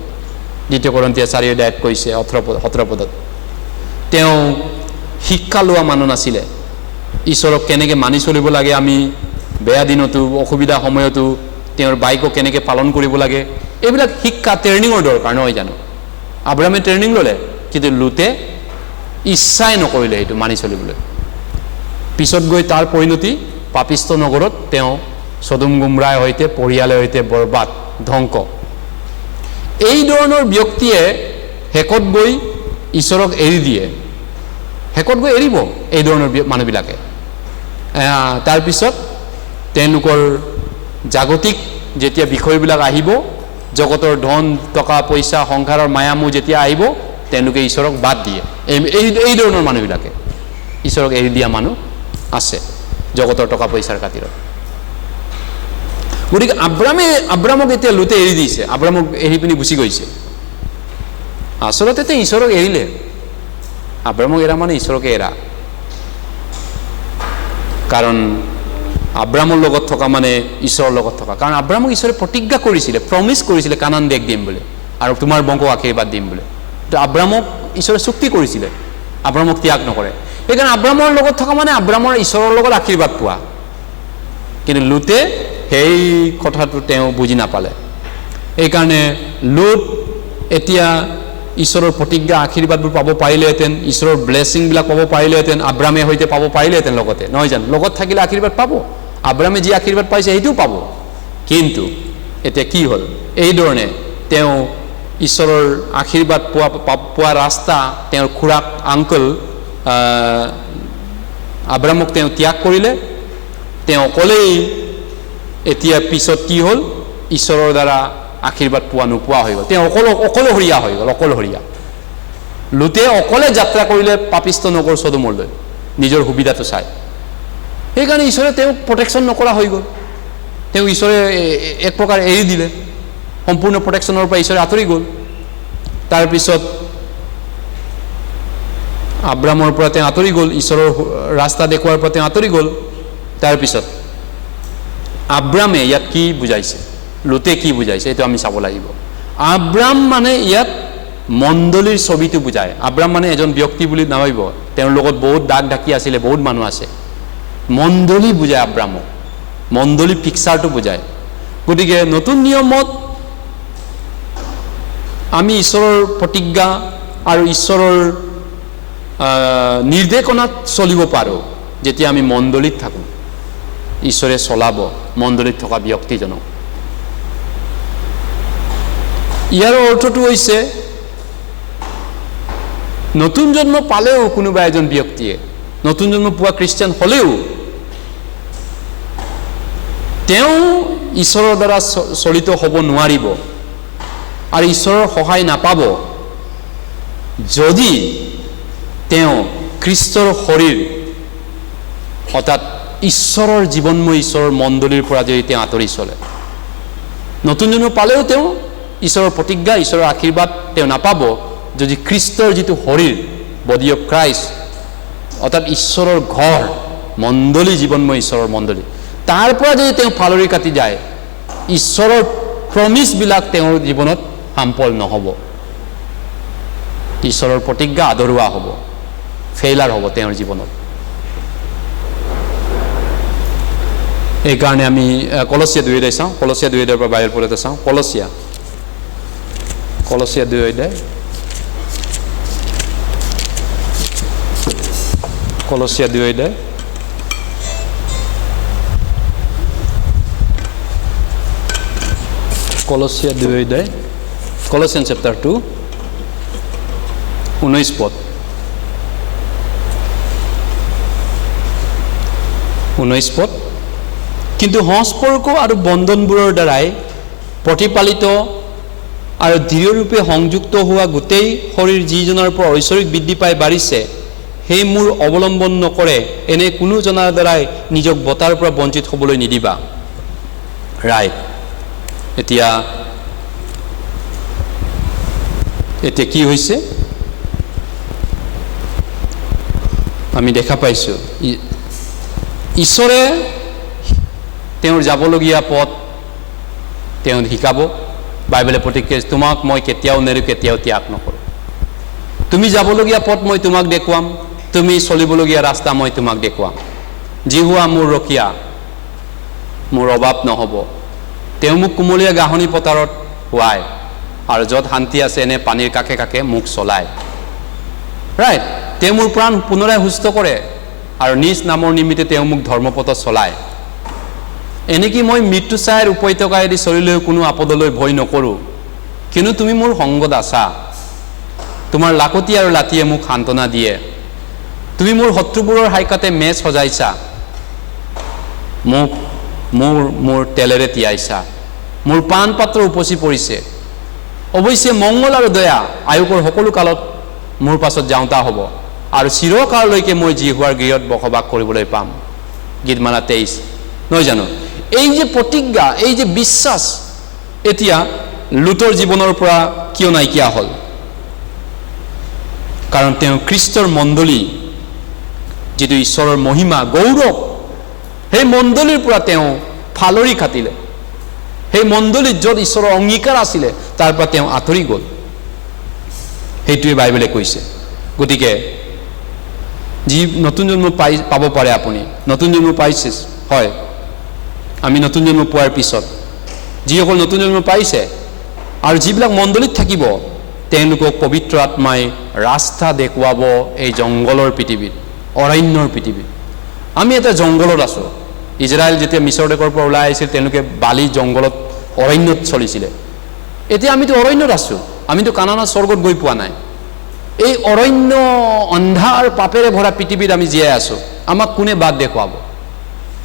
2 Korinthia 4:8 কৈছে 17 পদত। তেওঁ শিক্ষা লোৱা মানুহ নাছিলে, ঈশ্বৰক কেনেকৈ মানি চলিব লাগে, আমি বেয়া দিনতো অসুবিধা সময়তো তেওঁৰ বাইকক কেনেকৈ পালন কৰিব লাগে, এইবিলাক শিক্ষা ট্ৰেইনিঙৰ দৰকাৰ, নহয় জানো? আব্ৰামে ট্ৰেইনিং ল'লে, কিন্তু লুতে ইচ্ছাই নকৰিলে সেইটো মানি চলিবলৈ। পিছত গৈ তাৰ পৰিণতি পাপিষ্ট নগৰত তেওঁ সদম গুমৰাৰ সৈতে পৰিয়ালৰ সৈতে বৰবাদ, ধ্বংস। এই ধৰণৰ ব্যক্তিয়ে শেষত গৈ ঈশ্বৰক এৰি দিয়ে, শেষত গৈ এৰিব এই ধৰণৰ মানুহবিলাকে। তাৰপিছত তেওঁলোকৰ জাগতিক যেতিয়া বিষয়বিলাক আহিব, জগতৰ ধন টকা পইচা সংসাৰৰ মায়ামোহ যেতিয়া আহিব, তেওঁলোকে ঈশ্বৰক বাদ দিয়ে। এই ধৰণৰ মানুহবিলাকে ঈশ্বৰক এৰি দিয়া মানুহ আছে জগতৰ টকা পইচাৰ খাতিৰত। গতিকে আব্ৰামক এতিয়া লুতে এৰি দিছে, আব্ৰামক এৰি পিনি গুচি গৈছে। আচলতে তেওঁ ঈশ্বৰক এৰিলে, আব্ৰামক এৰা মানে ঈশ্বৰকে এৰা। কাৰণ আব্ৰামৰ লগত থকা মানে ঈশ্বৰৰ লগত থকা। কাৰণ আব্ৰামক ঈশ্বৰে প্ৰতিজ্ঞা কৰিছিলে, প্ৰমিছ কৰিছিলে, কানান দেশ দিম বুলি আৰু তোমাৰ বংশক আশীৰ্বাদ দিম বুলি। তো আব্ৰামক ঈশ্বৰে চুক্তি কৰিছিলে, আব্ৰামক ত্যাগ নকৰে। সেইকাৰণে আব্ৰামৰ লগত থকা মানে আব্ৰামৰ ঈশ্বৰৰ লগত আশীৰ্বাদ পোৱা। কিন্তু লুতে সেই কথাটো তেওঁ বুজি নাপালে। এইকাৰণে লুত এতিয়া ঈশ্বৰৰ প্ৰতিজ্ঞা আশীৰ্বাদবোৰ পাব পাৰিলেহেঁতেন, ঈশ্বৰৰ ব্লেছিংবিলাক পাব পাৰিলেহেঁতেন, আব্ৰামে সৈতে পাব পাৰিলেহেঁতেন লগতে, নহয় জানো? লগত থাকিলে আশীৰ্বাদ পাব, আব্ৰামে যি আশীৰ্বাদ পাইছে সেইটোও পাব। কিন্তু এতিয়া কি হ'ল? এইধৰণে তেওঁ ঈশ্বৰৰ আশীৰ্বাদ পোৱা ৰাস্তা, তেওঁৰ খুৰাক আংকল আব্ৰামক তেওঁ ত্যাগ কৰিলে। তেওঁ অকলেই এতিয়া পিছত কি হ'ল? ঈশ্বৰৰ দ্বাৰা আশীৰ্বাদ নোপোৱা হৈ গ'ল। তেওঁ অকলশৰীয়া হৈ গ'ল, অকলশৰীয়া। লুতে অকলে যাত্ৰা কৰিলে পাপিষ্ট নগৰ সদমলৈ, নিজৰ সুবিধাটো চাই। সেইকাৰণে ঈশ্বৰে তেওঁক প্ৰটেকশ্যন নকৰা হৈ গ'ল। তেওঁ ঈশ্বৰে এক প্ৰকাৰ এৰি দিলে, সম্পূৰ্ণ প্ৰটেকশ্যনৰ পৰা ঈশ্বৰে আঁতৰি গ'ল। তাৰপিছত আব্ৰামৰ পৰা তেওঁ আঁতৰি গ'ল, ঈশ্বৰৰ ৰাস্তা দেখুৱাৰ পৰা তেওঁ আঁতৰি গ'ল। তাৰপিছত আব্ৰামে ইয়াত কি বুজাইছে, লুতে কি বুজাইছে, এইটো আমি চাব লাগিব। আব্ৰাম মানে ইয়াত মণ্ডলীৰ ছবিটো বুজায়। আব্ৰাম মানে এজন ব্যক্তি বুলি নাভাবিব, তেওঁৰ লগত বহুত দাগ ঢাকি আছিলে, বহুত মানুহ আছে। মণ্ডলী বুজায় আব্ৰামক, মণ্ডলী পিকচাৰটো বুজায়। গতিকে নতুন নিয়মত আমি ঈশ্বৰৰ প্ৰতিজ্ঞা আৰু ঈশ্বৰৰ নিৰ্দেশনাত চলিব পাৰোঁ যেতিয়া আমি মণ্ডলীত থাকোঁ। ঈশ্বৰে চলাব মণ্ডলীত থকা ব্যক্তিজনক। ইয়াৰ অৰ্থটো হৈছে নতুন জন্ম পালেও কোনোবা এজন ব্যক্তিয়ে, নতুন জন্ম পোৱা খ্ৰীষ্টিয়ান হ'লেও তেওঁ ঈশ্বৰৰ দ্বাৰা চলিত হ'ব নোৱাৰিব আৰু ঈশ্বৰৰ সহায় নাপাব যদি তেওঁ খ্ৰীষ্টৰ শৰীৰ অৰ্থাৎ ঈশ্বৰৰ জীৱনময় ঈশ্বৰৰ মণ্ডলীৰ পৰা যদি তেওঁ আঁতৰি চলে। নতুন জন্ম পালেও তেওঁ ঈশ্বৰৰ প্ৰতিজ্ঞা, ঈশ্বৰৰ আশীৰ্বাদ তেওঁ নাপাব যদি খ্ৰীষ্টৰ যিটো শৰীৰ, বডি অফ ক্ৰাইষ্ট, অৰ্থাৎ ঈশ্বৰৰ ঘৰ, মণ্ডলী, জীৱনময় ঈশ্বৰৰ মণ্ডলী, তাৰ পৰা যদি তেওঁ ফালৰি কাটি যায়, ঈশ্বৰৰ প্ৰমিছবিলাক তেওঁৰ জীৱনত সাম্পল নহ'ব। ঈশ্বৰৰ প্ৰতিজ্ঞা আদৰুৱা হ'ব, ফেইলাৰ হ'ব তেওঁৰ জীৱনত। এইকাৰণে আমি কলচীয়া 2 অধ্যায় চাওঁ। কলচীয়া 2 অধ্যায়ৰ পৰা বাইবেল পঢ়োতে চাওঁ। কলচীয়া 2 অধ্যায়, কলচীয়া 2 অধ্যায় Colossians 2 অধ্যায়, Colossians chapter 2 19 পদ। 19 পদ। কিন্তু সংস্পৰ্শ আৰু বন্ধনবোৰৰ দ্বাৰাই প্ৰতিপালিত আৰু দৃঢ়ৰূপে সংযুক্ত হোৱা গোটেই শৰীৰ যিজনৰ পৰা ঐশ্বৰিক বৃদ্ধি পাই বাঢ়িছে, সেই মোৰ অৱলম্বন নকৰে এনে কোনো জনাৰ দ্বাৰাই নিজক বতাৰ পৰা বঞ্চিত হ'বলৈ নিদিবা। ৰাইট। এতিয়া কি হৈছে আমি দেখা পাইছোঁ, ঈশ্বৰে তেওঁৰ যাবলগীয়া পথ তেওঁ শিকাব। বাইবেলে প্ৰতিক্ৰিয়া, তোমাক মই কেতিয়াও নেৰো, কেতিয়াও ত্যাগ নকৰোঁ। তুমি যাবলগীয়া পথ মই তোমাক দেখুৱাম, তুমি চলিবলগীয়া ৰাস্তা মই তোমাক দেখুৱাম। জিহুৱা মোৰ ৰখীয়া, মোৰ অভাৱ নহ'ব। তেওঁ মোক কুমলীয়া ঘাঁহনি পথাৰত শুৱায় আৰু য'ত শান্তি আছে এনে পানীৰ কাষে কাষে মোক চলায়। ৰাইট। তেওঁ মোৰ প্ৰাণ পুনৰাই সুস্থ কৰে আৰু নিজ নামৰ নিমিত্তে তেওঁ মোক ধৰ্মপথত চলায়। এনেকি মই মৃত্যু ছায়াৰ উপত্যকায়েদি চলিলেও কোনো আপদলৈ ভয় নকৰোঁ, কিয়নো তুমি মোৰ সংগত আছা। তোমাৰ লাকতি আৰু লাঠিয়ে মোক সান্তনা দিয়ে। তুমি মোৰ শত্ৰুবোৰৰ হাইকাতে মেজ সজাইছা, মোক মোৰ তেলেৰে তিয়াইছা। মোৰ পাণ পাত্ৰ উপচি পৰিছে। অৱশ্যে মংগল আৰু দয়া আয়ুকৰ সকলো কালত মোৰ পাছত যাওঁতা হ'ব আৰু চিৰকাললৈকে মই জিহুৱাৰ গৃহত বসবাস কৰিবলৈ পাম। গীতমালা 23, নহয় জানো? এই যে প্ৰতিজ্ঞা, এই যে বিশ্বাস এতিয়া লুতৰ জীৱনৰ পৰা কিয় নাইকিয়া হ'ল? কাৰণ তেওঁ খ্ৰীষ্টৰ মণ্ডলী, যিটো ঈশ্বৰৰ মহিমা গৌৰৱ, সেই মণ্ডলীৰ পৰা তেওঁ ফালৰি কাটিলে। সেই মণ্ডলীত য'ত ঈশ্বৰৰ অংগীকাৰ আছিলে তাৰ পৰা তেওঁ আঁতৰি গ'ল। সেইটোৱে বাইবেলে কৈছে। গতিকে যি নতুন জন্ম পাব পাৰে, আপুনি নতুন জন্ম পাইছে, হয়। আমি নতুন জন্ম পোৱাৰ পিছত যিসকল নতুন জন্ম পাইছে আৰু যিবিলাক মণ্ডলীত থাকিব, তেওঁলোকক পবিত্ৰ আত্মাই ৰাস্তা দেখুৱাব এই জংঘলৰ পৃথিৱীত, অৰণ্যৰ পৃথিৱীত। আমি এটা জংঘলত আছোঁ। ইজৰাইল যেতিয়া মিছৰ দেশৰ পৰা ওলাই আহিছিল, তেওঁলোকে বালি জংঘলত অৰণ্যত চলিছিলে। এতিয়া আমিতো অৰণ্যত আছোঁ, আমিতো কানানৰ স্বৰ্গত গৈ পোৱা নাই। এই অৰণ্য অন্ধাৰ পাপেৰে ভৰা পৃথিৱীত আমি জীয়াই আছোঁ। আমাক কোনে বাট দেখুৱাব?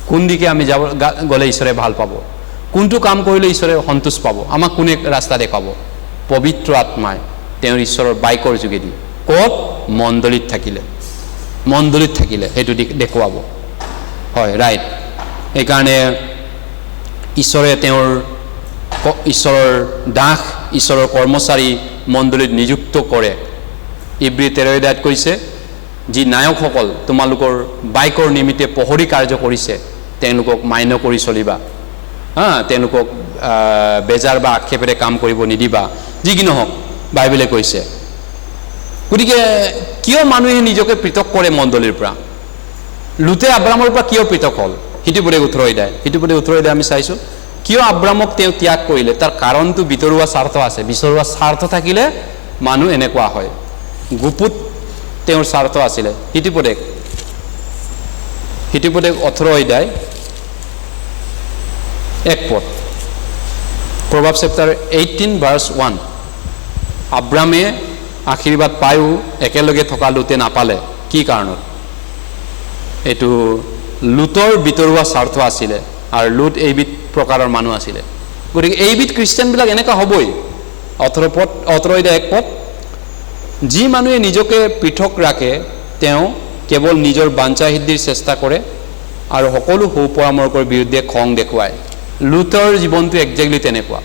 কোন দিশে আমি গ'লে ঈশ্বৰে ভাল পাব? কোনটো কাম কৰিলে ঈশ্বৰে সন্তোষ পাব? আমাক কোনে ৰাস্তা দেখুৱাব? পবিত্ৰ আত্মাই তেওঁৰ ঈশ্বৰৰ বাইকৰ যোগেদি। ক'ত? মণ্ডলীত থাকিলে, মণ্ডলীত থাকিলে সেইটো দেখুৱাব। হয়, ৰাইট। সেইকাৰণে ঈশ্বৰে ঈশ্বৰৰ দাস, ঈশ্বৰৰ কৰ্মচাৰী মণ্ডলীত নিযুক্ত কৰে। ইব্ৰী 13 অধ্যায়ত কৈছে, যি নায়কসকল তোমালোকৰ বাইকৰ নিমিত্তে প্ৰহৰী কাৰ্য কৰিছে, তেওঁলোকক মান্য কৰি চলিবা। তেওঁলোকক বেজাৰ বা আক্ষেপেৰে কাম কৰিব নিদিবা, যি কি নহওক বাইবেলে কৈছে। গতিকে কিয় মানুহে নিজকে পৃথক কৰে মণ্ডলীৰ পৰা? লুতে আব্ৰামৰ পৰা কিয় পৃথক হ'ল? সিটো বোলে উত্তৰাই দিয়ে আমি চাইছোঁ। কিয় আব্ৰামক তেওঁ ত্যাগ কৰিলে? তাৰ কাৰণটো ভিতৰুৱা স্বাৰ্থ আছে। ভিতৰুৱা স্বাৰ্থ থাকিলে মানুহ এনেকুৱা হয়। গুপুত তেওঁৰ স্বাৰ্থ আছিলে। হিতুপদেশ 18 এক পদ, প্ৰভাৱ চেপ্টাৰ 18 ভাৰ্ছ 1। আব্ৰামে আশীৰ্বাদ পায়ো একেলগে থকা লুতে নাপালে। কি কাৰণত? এইটো লুতৰ ভিতৰুৱা স্বাৰ্থ আছিলে, আৰু লুত এইবিধ প্ৰকাৰৰ মানুহ আছিলে। গতিকে এইবিধ খ্ৰীষ্টানবিলাক এনেকুৱা হ'বই। 18 এক পদ, যি মানুহে নিজকে পৃথক ৰাখে তেওঁ কেৱল নিজৰ বাঞ্ছা সিদ্ধিৰ চেষ্টা কৰে আৰু সকলো সু পৰামৰ্শৰ বিৰুদ্ধে খং দেখুৱায়। লুতৰ জীৱনটো একজেক্টলি তেনেকুৱা।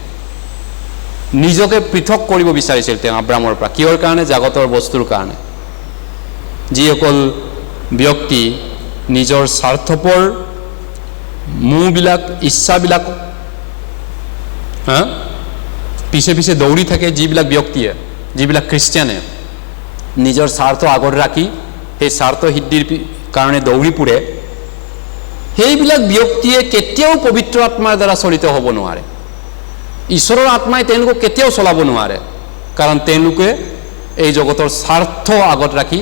নিজকে পৃথক কৰিব বিচাৰিছিল তেওঁ আব্ৰামৰ পৰা। কিহৰ কাৰণে? জগতৰ বস্তুৰ কাৰণে। যিসকল ব্যক্তি নিজৰ স্বাৰ্থপৰ মোহবিলাক, ইচ্ছাবিলাক পিছে পিছে দৌৰি থাকে, যিবিলাক ব্যক্তিয়ে, যিবিলাক খ্ৰীষ্টিয়ানে নিজৰ স্বাৰ্থ আগত ৰাখি সেই স্বাৰ্থ সিদ্ধিৰ কাৰণে দৌৰি ফুৰে, সেইবিলাক ব্যক্তিয়ে কেতিয়াও পবিত্ৰ আত্মাৰ দ্বাৰা চলিত হ'ব নোৱাৰে। ঈশ্বৰৰ আত্মাই তেওঁলোকক কেতিয়াও চলাব নোৱাৰে, কাৰণ তেওঁলোকে এই জগতৰ স্বাৰ্থ আগত ৰাখি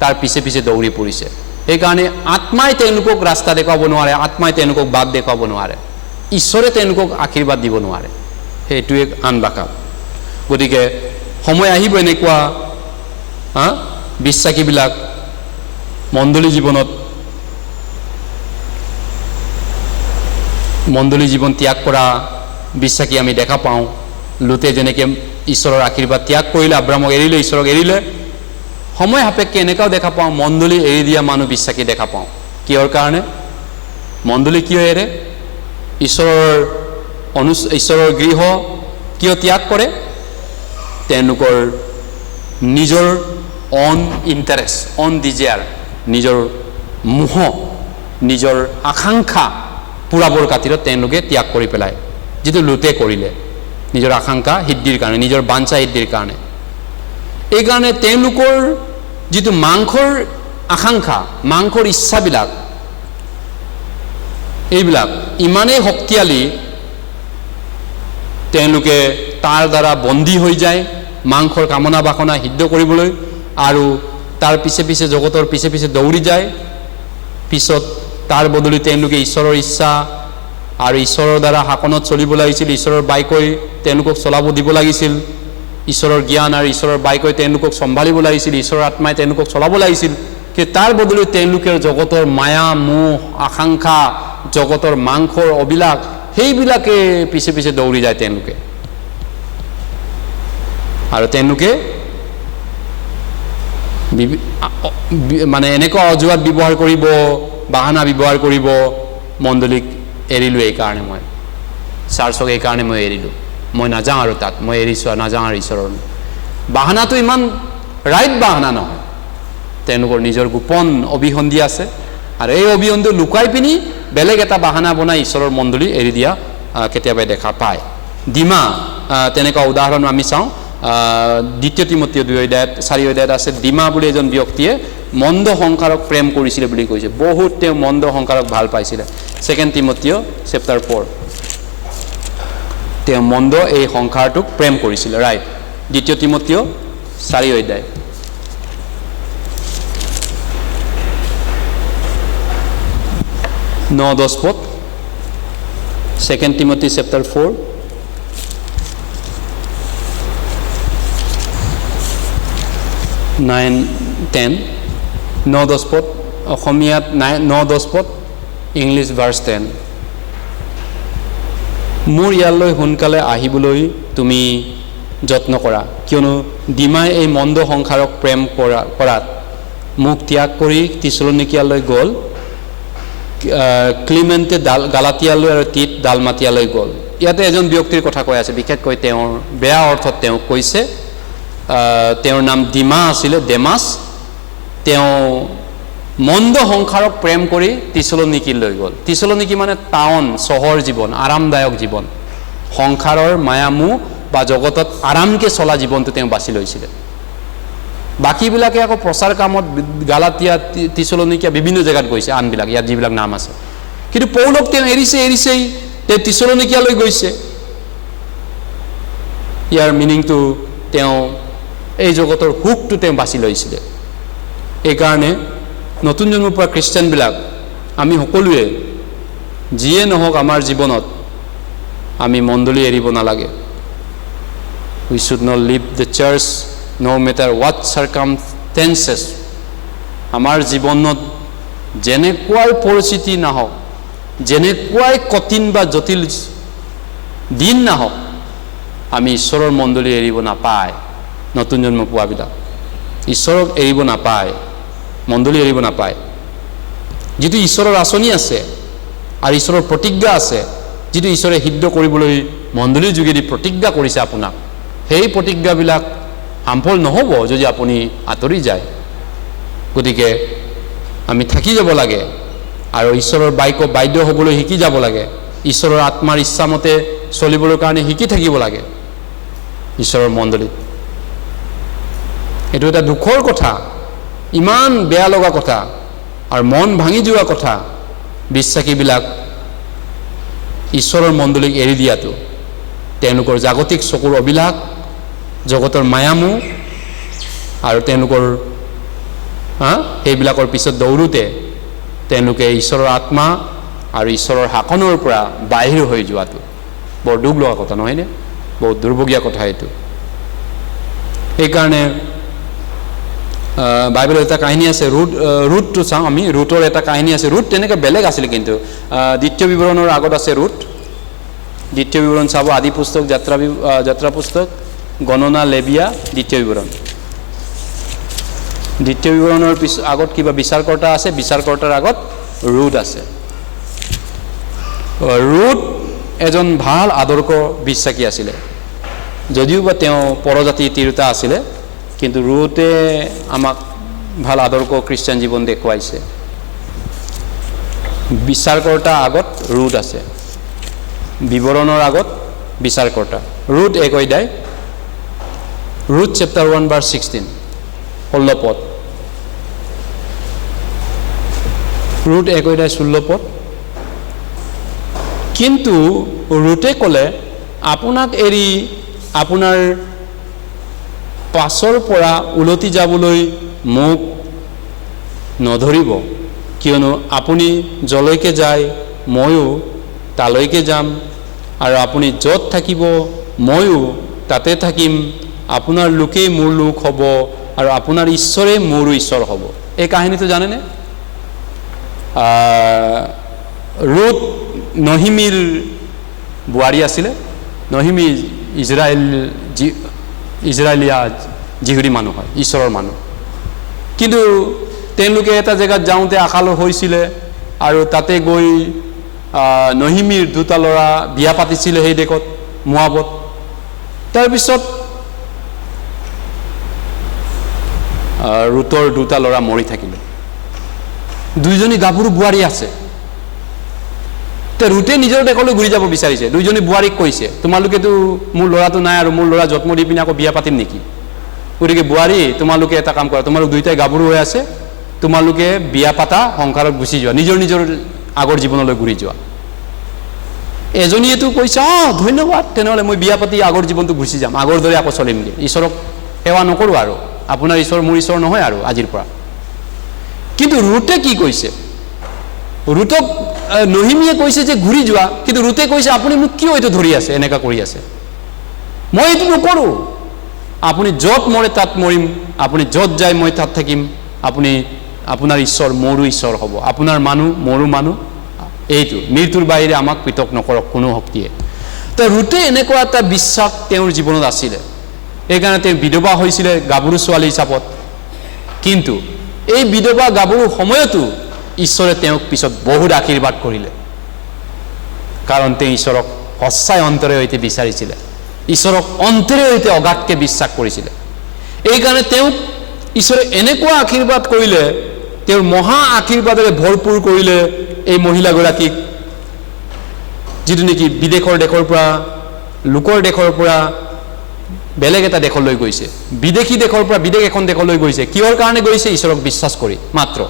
তাৰ পিছে পিছে দৌৰি ফুৰিছে। সেইকাৰণে আত্মাই তেওঁলোকক ৰাস্তা দেখুৱাব নোৱাৰে, আত্মাই তেওঁলোকক বাট দেখুৱাব নোৱাৰে, ঈশ্বৰে তেওঁলোকক আশীৰ্বাদ দিব নোৱাৰে। সেইটোৱে আন বাকা। গতিকে সময় আহিব এনেকুৱা বিশ্বাসীবিলাক মণ্ডলী জীৱন ত্যাগ কৰা বিশ্বাসী আমি দেখা পাওঁ। লুতে যেনেকৈ ঈশ্বৰৰ আশীৰ্বাদ ত্যাগ কৰিলে, আব্ৰামক এৰিলে, ঈশ্বৰক এৰিলে, সময় সাপেক্ষে এনেকুৱাও দেখা পাওঁ মণ্ডলী এৰি দিয়া মানুহ বিশ্বাসী দেখা পাওঁ। কিহৰ কাৰণে? মণ্ডলী কিয় এৰে? ঈশ্বৰৰ গৃহ কিয় ত্যাগ কৰে? তেওঁলোকৰ নিজৰ অন ইণ্টাৰেষ্ট, অন ডিজায়াৰ, নিজৰ মোহ, নিজৰ আকাংক্ষা পূৰাবৰ খাতিৰত তেওঁলোকে ত্যাগ কৰি পেলায়, যিটো লুতে কৰিলে নিজৰ আকাংক্ষা সিদ্ধিৰ কাৰণে, নিজৰ বাঞ্ছা সিদ্ধিৰ কাৰণে। এইকাৰণে তেওঁলোকৰ যিটো মাংসৰ আকাংক্ষা, মাংসৰ ইচ্ছাবিলাক, এইবিলাক ইমানেই শক্তিশালী, তেওঁলোকে তাৰ দ্বাৰা বন্দী হৈ যায় মাংসৰ কামনা বাসনা সিদ্ধ কৰিবলৈ, আৰু তাৰ পিছে পিছে জগতৰ পিছে পিছে দৌৰি যায়। পিছত তাৰ বদলি তেওঁলোকে ঈশ্বৰৰ ইচ্ছা আৰু ঈশ্বৰৰ দ্বাৰা শাসনত চলিব লাগিছিল, ঈশ্বৰৰ বাইকৈ তেওঁলোকক চলাব দিব লাগিছিল, ঈশ্বৰৰ জ্ঞান আৰু ঈশ্বৰৰ বাইকৈ তেওঁলোকক চম্ভালিব লাগিছিল, ঈশ্বৰৰ আত্মাই তেওঁলোকক চলাব লাগিছিল। কিন্তু তাৰ বদলি তেওঁলোকে জগতৰ মায়া, মোহ, আকাংক্ষা, জগতৰ মাংসৰ অভিলাষ, সেইবিলাকে পিছে পিছে দৌৰি যায় তেওঁলোকে। আৰু তেওঁলোকে মানে এনেকুৱা অজুহাত ব্যৱহাৰ কৰিব, বাহানা ব্যৱহাৰ কৰিব, মণ্ডলীক এৰিলোঁ এইকাৰণে, মই চাৰ্চক এইকাৰণে মই এৰিলোঁ, মই নাযাওঁ আৰু তাত, মই এৰিছোঁ আৰু নাযাওঁ আৰু ঈশ্বৰৰ। বাহানাটো ইমান ৰাইট বাহানা নহয়, তেওঁলোকৰ নিজৰ গোপন অভিসন্ধি আছে, আৰু এই অভিসন্ধি লুকাই পিনি বেলেগ এটা বাহানা বনাই ঈশ্বৰৰ মণ্ডলী এৰি দিয়া কেতিয়াবা দেখা পায়। ডিমা তেনেকুৱা উদাহৰণ আমি চাওঁ। 2 তিমথিয় 4 আছে। ডিমা বুলি এজন ব্যক্তিয়ে মন্দ সংসাৰক প্ৰেম কৰিছিলে বুলি কৈছে। বহুত তেওঁ মন্দ সংসাৰক ভাল পাইছিলে। 2 তিমথিয় চেপ্টাৰ 4, তেওঁ মন্দ এই সংসাৰটোক প্ৰেম কৰিছিলে, ৰাইট। 2 তিমথিয় 4 9-10 পদ। 2 Timothy চেপ্টাৰ 4 9-10, 9-10 পদ। অসমীয়াত 9-10 পদ, ইংলিছ ভাৰ্ছ 10। মোৰ ইয়ালৈ সোনকালে আহিবলৈ তুমি যত্ন কৰা, কিয়নো ডিমাই এই মন্দ সংসাৰক প্ৰেম কৰাত মোক ত্যাগ কৰি থিছলনিকিয়ালৈ গ'ল, ক্লিমেণ্টে গালাতিয়ালৈ আৰু তীত ডালমাতিয়ালৈ গ'ল। ইয়াতে এজন ব্যক্তিৰ কথা কৈ আছে, বিশেষকৈ তেওঁৰ বেয়া অৰ্থত তেওঁক কৈছে। তেওঁৰ নাম ডিমা আছিলে, ডেমাছ। তেওঁ মন্দ সংসাৰক প্ৰেম কৰি থিছলনিকিলৈ গ'ল। থিছলনিকি মানে টাউন, চহৰ জীৱন, আৰামদায়ক জীৱন, সংসাৰৰ মায়ামোহ বা জগতত আৰামকৈ চলা জীৱনটো তেওঁ বাছি লৈছিলে। বাকীবিলাকে আকৌ প্ৰচাৰ কামত গালাতিয়া, তিছলনিকিয়া বিভিন্ন জেগাত গৈছে, আনবিলাক ইয়াত যিবিলাক নাম আছে। কিন্তু পৌলক তেওঁ এৰিছেই তেওঁ তিছলনিকিয়ালৈ গৈছে। ইয়াৰ মিনিংটো তেওঁ এই জগতৰ সুখটো তেওঁ বাছি লৈছিলে। এইকাৰণে নতুন জন্মৰ পৰা খ্ৰীষ্টানবিলাক আমি সকলোৱে যিয়ে নহওক আমাৰ জীৱনত আমি মণ্ডলী এৰিব নালাগে। We should not leave the church no matter what circumstances. আমাৰ জীৱনত যেনেকুৱাই পৰিস্থিতি নাহক, যেনেকুৱাই কঠিন বা জটিল দিন নাহক, আমি ঈশ্বৰৰ মণ্ডলী এৰিব নাপায়। নতুন জন্ম পোৱাবিলাক ঈশ্বৰক এৰিব নাপায়, মণ্ডলী এৰিব নাপায়। যিটো ঈশ্বৰৰ আঁচনি আছে আৰু ঈশ্বৰৰ প্ৰতিজ্ঞা আছে, যিটো ঈশ্বৰে সিদ্ধ কৰিবলৈ মণ্ডলীৰ যোগেদি প্ৰতিজ্ঞা কৰিছে আপোনাক, সেই প্ৰতিজ্ঞাবিলাক হাৰ্মফুল নহ'ব যদি আপুনি আঁতৰি যায়। গতিকে আমি থাকি যাব লাগে আৰু ঈশ্বৰৰ বাধ্য হ'বলৈ শিকি যাব লাগে। ঈশ্বৰৰ আত্মাৰ ইচ্ছামতে চলিবৰ কাৰণে শিকি থাকিব লাগে ঈশ্বৰৰ মণ্ডলীত। এইটো এটা দুখৰ কথা, ইমান বেয়া লগা কথা আৰু মন ভাঙি যোৱা কথা বিশ্বাসীবিলাক ঈশ্বৰৰ মণ্ডলীক এৰি দিয়াটো। তেওঁলোকৰ জাগতিক চকুৰ অভিলাষ, জগতৰ মায়ামোহ আৰু তেওঁলোকৰ সেইবিলাকৰ পিছত দৌৰোতে তেওঁলোকে ঈশ্বৰৰ আত্মা আৰু ঈশ্বৰৰ শাসনৰ পৰা বাহিৰ হৈ যোৱাটো বৰ দুখ লগা কথা, নহয়নে? বহুত দুৰ্ভগীয়া কথা এইটো। সেইকাৰণে বাইবেলত এটা কাহিনী আছে, ৰুটটো চাওঁ আমি। ৰুটৰ এটা কাহিনী আছে। ৰুট তেনেকৈ বেলেগ আছিলে, কিন্তু দ্বিতীয় বিৱৰণৰ আগত আছে ৰুট। দ্বিতীয় বিৱৰণ চাব, আদি পুস্তক, যাত্ৰা পুস্তক, গণনা, লেবিয়া, দ্বিতীয় বিৱৰণ। দ্বিতীয় বিৱৰণৰ আগত কিবা বিচাৰকৰ্তা আছে, বিচাৰকৰ্তাৰ আগত ৰুট আছে। ৰুট এজন ভাল আদৰ্শ বিশ্বাসী আছিলে, যদিও বা তেওঁ পৰজাতি তিৰোতা আছিলে, কিন্তু ৰুটে আমাক ভাল আদৰ্শ খ্ৰীষ্টান জীৱন দেখুৱাইছে। বিচাৰকৰ্তা আগত ৰুট আছে, বিৱৰণৰ আগত বিচাৰকৰ্তা। ৰুট 1 অধ্যায়, ৰুট চেপ্টাৰ 1 ভাৰ্ছ 16, 16 পদ। ৰুট 1 অধ্যায় 16 পদ। কিন্তু ৰুটে ক'লে, আপোনাক এৰি আপোনাৰ পাছৰ পৰা উলটি যাবলৈ মোক নধৰিব, কিয়নো আপুনি যলৈকে যায় ময়ো তালৈকে যাম, আৰু আপুনি য'ত থাকিব ময়ো তাতে থাকিম। আপোনাৰ লোকেই মোৰ লোক হ'ব আৰু আপোনাৰ ঈশ্বৰে মোৰো ঈশ্বৰ হ'ব। এই কাহিনীটো জানেনে? ৰুট নহিমীৰ বোৱাৰী আছিলে। নহিমী ইজৰাইলীয়া যিহুদী মানুহ হয়, ঈশ্বৰৰ মানুহ। কিন্তু তেওঁলোকে এটা জেগাত যাওঁতে আকাল হৈছিলে আৰু তাতে গৈ নহিমীৰ 2টা ল'ৰা বিয়া পাতিছিলে সেই দেশত, মোৱাবত। তাৰপিছত ৰুটৰ 2টা ল'ৰা মৰি থাকিলে। 2জনী গাভৰু বোৱাৰী আছে। ৰুটে নিজৰ দেশলৈ ঘূৰি যাব বিচাৰিছে। 2জনী বোৱাৰীক কৈছে, তোমালোকেতো মোৰ ল'ৰাটো নাই আৰু মোৰ ল'ৰা জন্ম দি পিনে আকৌ বিয়া পাতিম নেকি? গতিকে বোৱাৰী, তোমালোকে এটা কাম কৰা, তোমালোক 2টাই গাভৰু হৈ আছে, তোমালোকে বিয়া পাতা, সংসাৰত গুচি যোৱা, নিজৰ নিজৰ আগৰ জীৱনলৈ ঘূৰি যোৱা। এজনীয়েতো কৈছে, ধন্যবাদ, তেনেহ'লে মই বিয়া পাতি আগৰ জীৱনটো গুচি যাম, আগৰ দৰে আকৌ চলিমগৈ, ঈশ্বৰক সেৱা নকৰোঁ আৰু, আপোনাৰ ঈশ্বৰ মোৰ ঈশ্বৰ নহয় আৰু আজিৰ পৰা। কিন্তু ৰুটে কি কৈছে? ৰুটক নহিমীয়ে কৈছে যে ঘূৰি যোৱা, কিন্তু ৰুটে কৈছে, আপুনি মোক কিয় এইটো ধৰি আছে, এনেকুৱা কৰি আছে? মই এইটো নকৰোঁ। আপুনি য'ত মৰে তাত মৰিম, আপুনি য'ত যায় মই তাত থাকিম, আপোনাৰ ঈশ্বৰ মোৰো ঈশ্বৰ হ'ব, আপোনাৰ মানুহ মোৰো মানুহ। এইটো মৃত্যুৰ বাহিৰে আমাক পৃথক নকৰক কোনো শক্তিয়ে। তো ৰুটে এনেকুৱা এটা বিশ্বাস তেওঁৰ জীৱনত আছিলে, সেইকাৰণে তেওঁ বিধৱা হৈছিলে গাভৰু ছোৱালী হিচাপত। কিন্তু এই বিধৱা গাভৰুৰ সময়তো ঈশ্বৰে তেওঁক পিছত বহুত আশীৰ্বাদ কৰিলে, কাৰণ তেওঁ ঈশ্বৰক সঁচাই অন্তৰে সৈতে বিচাৰিছিলে, ঈশ্বৰক অন্তৰে সৈতে অগাধকৈ বিশ্বাস কৰিছিলে। এইকাৰণে তেওঁক ঈশ্বৰে এনেকুৱা আশীৰ্বাদ কৰিলে, তেওঁৰ মহা আশীৰ্বাদেৰে ভৰপূৰ কৰিলে এই মহিলাগৰাকীক, যিটো নেকি বিদেশৰ দেশৰ পৰা লোকৰ দেশৰ পৰা বেলেগ এটা দেশলৈ গৈছে, বিদেশী দেশৰ পৰা বিদেশ এখন দেশলৈ গৈছে। কিহৰ কাৰণে গৈছে? ঈশ্বৰক বিশ্বাস কৰি মাত্ৰ।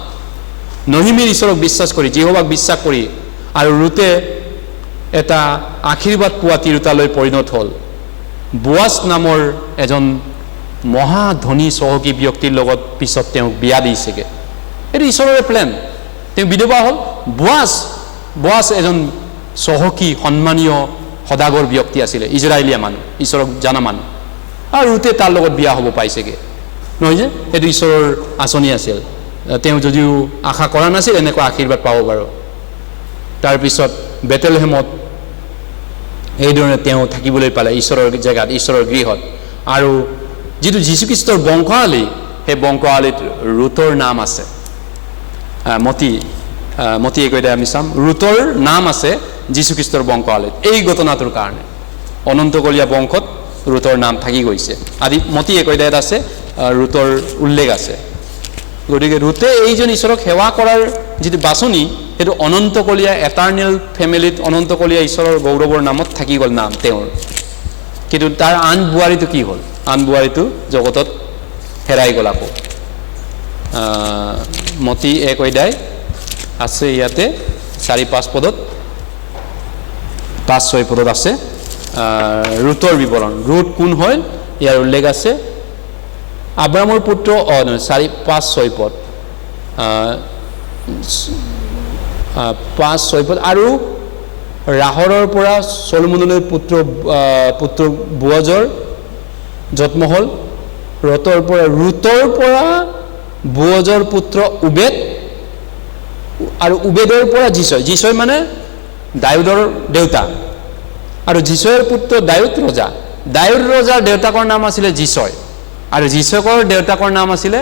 নহিমীৰ ঈশ্বৰক বিশ্বাস কৰি, জিহোৱাক বিশ্বাস কৰি। আৰু ৰুতে এটা আশীৰ্বাদ পোৱা তিৰোতালৈ পৰিণত হ'ল। বোৱাজ নামৰ এজন মহা ধনী চহকী ব্যক্তিৰ লগত পিছত তেওঁক বিয়া দিছেগৈ। এইটো ঈশ্বৰৰে প্লেন। তেওঁ বিধৱা হ'ল। বোৱাজ এজন চহকী সন্মানীয় সদাগৰ ব্যক্তি আছিলে, ইজৰাইলীয়া মানুহ, ঈশ্বৰক জনা মানুহ। আৰু ৰুতে তাৰ লগত বিয়া হ'ব পাইছেগৈ, নহয় যে? এইটো ঈশ্বৰৰ আঁচনি আছিল। তেওঁ যদিও আশা কৰা নাছিল এনেকুৱা আশীৰ্বাদ পাব বাৰু। তাৰপিছত বেটেলহেমত এইধৰণে তেওঁ থাকিবলৈ পালে, ঈশ্বৰৰ জেগাত, ঈশ্বৰৰ গৃহত। আৰু যিটো যীশুখ্ৰীষ্টৰ বংশাৱলী, সেই বংশাৱলীত ৰুতৰ নাম আছে। মতি একৈতে আমি চাম, ৰুতৰ নাম আছে যীশুখ্ৰীষ্টৰ বংশাৱলীত। এই ঘটনাটোৰ কাৰণে অনন্তকলীয়া বংশত ৰুতৰ নাম থাকি গৈছে। আদি মতি একৈতাত আছে, ৰুতৰ উল্লেখ আছে। গতিকে ৰুতে এইজন ঈশ্বৰক সেৱা কৰাৰ যিটো বাছনি, সেইটো অনন্তকলীয়া এটাৰ্নেল ফেমিলিত, অনন্তকলীয়া ঈশ্বৰৰ গৌৰৱৰ নামত থাকি গ'ল নাম তেওঁৰ। কিন্তু তাৰ আন বোৱাৰীটো কি হ'ল? আন বোৱাৰীটো জগতত হেৰাই গ'ল আকৌ। মতি 1 অধ্যায় আছে ইয়াতে 4-5 পদত, 5-6 পদত আছে ৰুতৰ বিৱৰণ। ৰুত কোন হ'ল ইয়াৰ উল্লেখ আছে। আব্ৰামৰ পুত্ৰ 4-5-6 পদ, 5-6 পদ। আৰু ৰাহৰৰ পৰা চলোমনলৈ পুত্ৰ বোৱাজৰ জন্ম হ'ল। ৰুতৰ পৰা বোৱাজৰ পুত্ৰ উবেদ, আৰু উবেদৰ পৰা যিছয় মানে দাউদৰ দেউতা। আৰু যিছয়ৰ পুত্ৰ দাউদ ৰজা। দাউদ ৰজাৰ দেউতাকৰ নাম আছিলে যিছয়, আৰু যিছয়ৰ দেউতাকৰ নাম আছিলে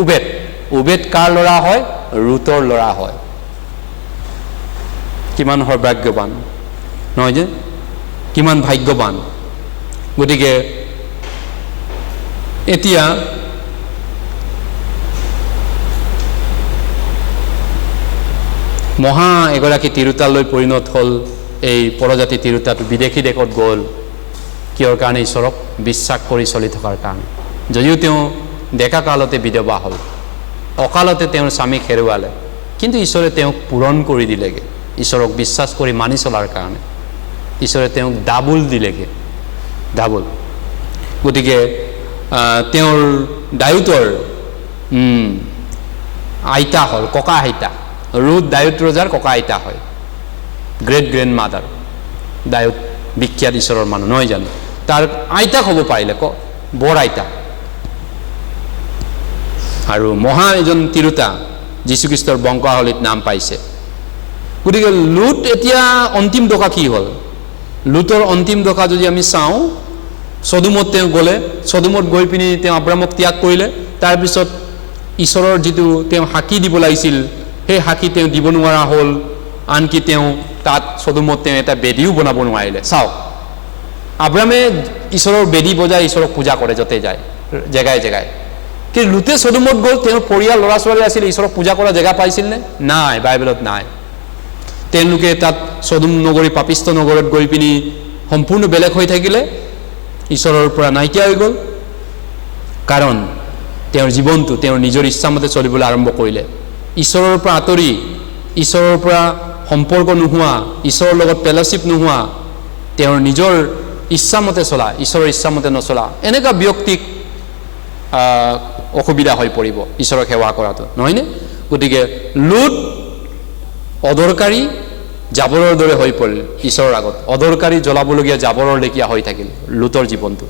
উবেদ। উবেদ কাৰ ল'ৰা হয়? ৰুতৰ ল'ৰা হয়। কিমান সৌভাগ্যৱান, নহয় যে? কিমান ভাগ্যৱান। গতিকে এতিয়া মহা এগৰাকী তিৰোতালৈ পৰিণত হ'ল এই পৰজাতি তিৰোতাটো। বিদেশী দেশত গ'ল কিহৰ কাৰণে? ঈশ্বৰক বিশ্বাস কৰি চলি থকাৰ কাৰণে। যদিও তেওঁ ডেকা কালতে বিধৱা হ'ল, অকালতে তেওঁৰ স্বামীক হেৰুৱালে, কিন্তু ঈশ্বৰে তেওঁক পূৰণ কৰি দিলেগৈ ঈশ্বৰক বিশ্বাস কৰি মানি চলাৰ কাৰণে। ঈশ্বৰে তেওঁক ডাবুল দিলেগৈ, ডাবুল। গতিকে তেওঁৰ দাউদৰ আইতা হ'ল, ককা আইতা। ৰুত দাউদ ৰজাৰ ককা আইতা হয়, গ্ৰেট গ্ৰেণ্ড মাদাৰ। দাউদ বিখ্যাত ঈশ্বৰৰ মানুহ, নহয় জানো? তাৰ আইতাক হ'ব পাৰিলে, বৰ আইতা। আৰু মহা এজন তিৰোতা যীশুখ্ৰীষ্টৰ বংশাৱলীত নাম পাইছে। গতিকে লুত এতিয়া অন্তিম দশা কি হ'ল? লুতৰ অন্তিম দশা যদি আমি চাওঁ, চদুমত তেওঁ গ'লে, চদুমত গৈ পিনি তেওঁ আব্ৰামক ত্যাগ কৰিলে। তাৰপিছত ঈশ্বৰৰ যিটো তেওঁ সাক্ষী দিব লাগিছিল, সেই সাক্ষী তেওঁ দিব নোৱাৰা হ'ল। আনকি তেওঁ তাত চদুমত তেওঁ এটা বেদীও বনাব নোৱাৰিলে। চাওক, আব্ৰামে ঈশ্বৰৰ বেদী বজাই ঈশ্বৰক পূজা কৰে য'তে যায়, জেগাই জেগাই। কিন্তু লুতে চদুমত গ'ল, তেওঁৰ পৰিয়াল ল'ৰা ছোৱালী আছিল, ঈশ্বৰক পূজা কৰা জেগা পাইছিল নে? নাই, বাইবেলত নাই। তেওঁলোকে তাত চদুম নগৰী, পাপিষ্ট নগৰত গৈ পিনি সম্পূৰ্ণ বেলেগ হৈ থাকিলে, ঈশ্বৰৰ পৰা নাইকিয়া হৈ গ'ল। কাৰণ তেওঁৰ জীৱনটো তেওঁৰ নিজৰ ইচ্ছামতে চলিবলৈ আৰম্ভ কৰিলে। ঈশ্বৰৰ পৰা আঁতৰি, ঈশ্বৰৰ পৰা সম্পৰ্ক নোহোৱা, ঈশ্বৰৰ লগত ফেলোশ্বিপ নোহোৱা, তেওঁৰ নিজৰ ইচ্ছামতে চলা, ঈশ্বৰৰ ইচ্ছামতে নচলা, এনেকুৱা ব্যক্তিক অসুবিধা হৈ পৰিব ঈশ্বৰক সেৱা কৰাটো, নহয়নে? গতিকে লুত অদৰকাৰী জাবৰৰ দৰে হৈ পৰিল ঈশ্বৰৰ আগত। অদৰকাৰী জ্বলাবলগীয়া জাবৰৰ লেখীয়া হৈ থাকিল লুতৰ জীৱনটো।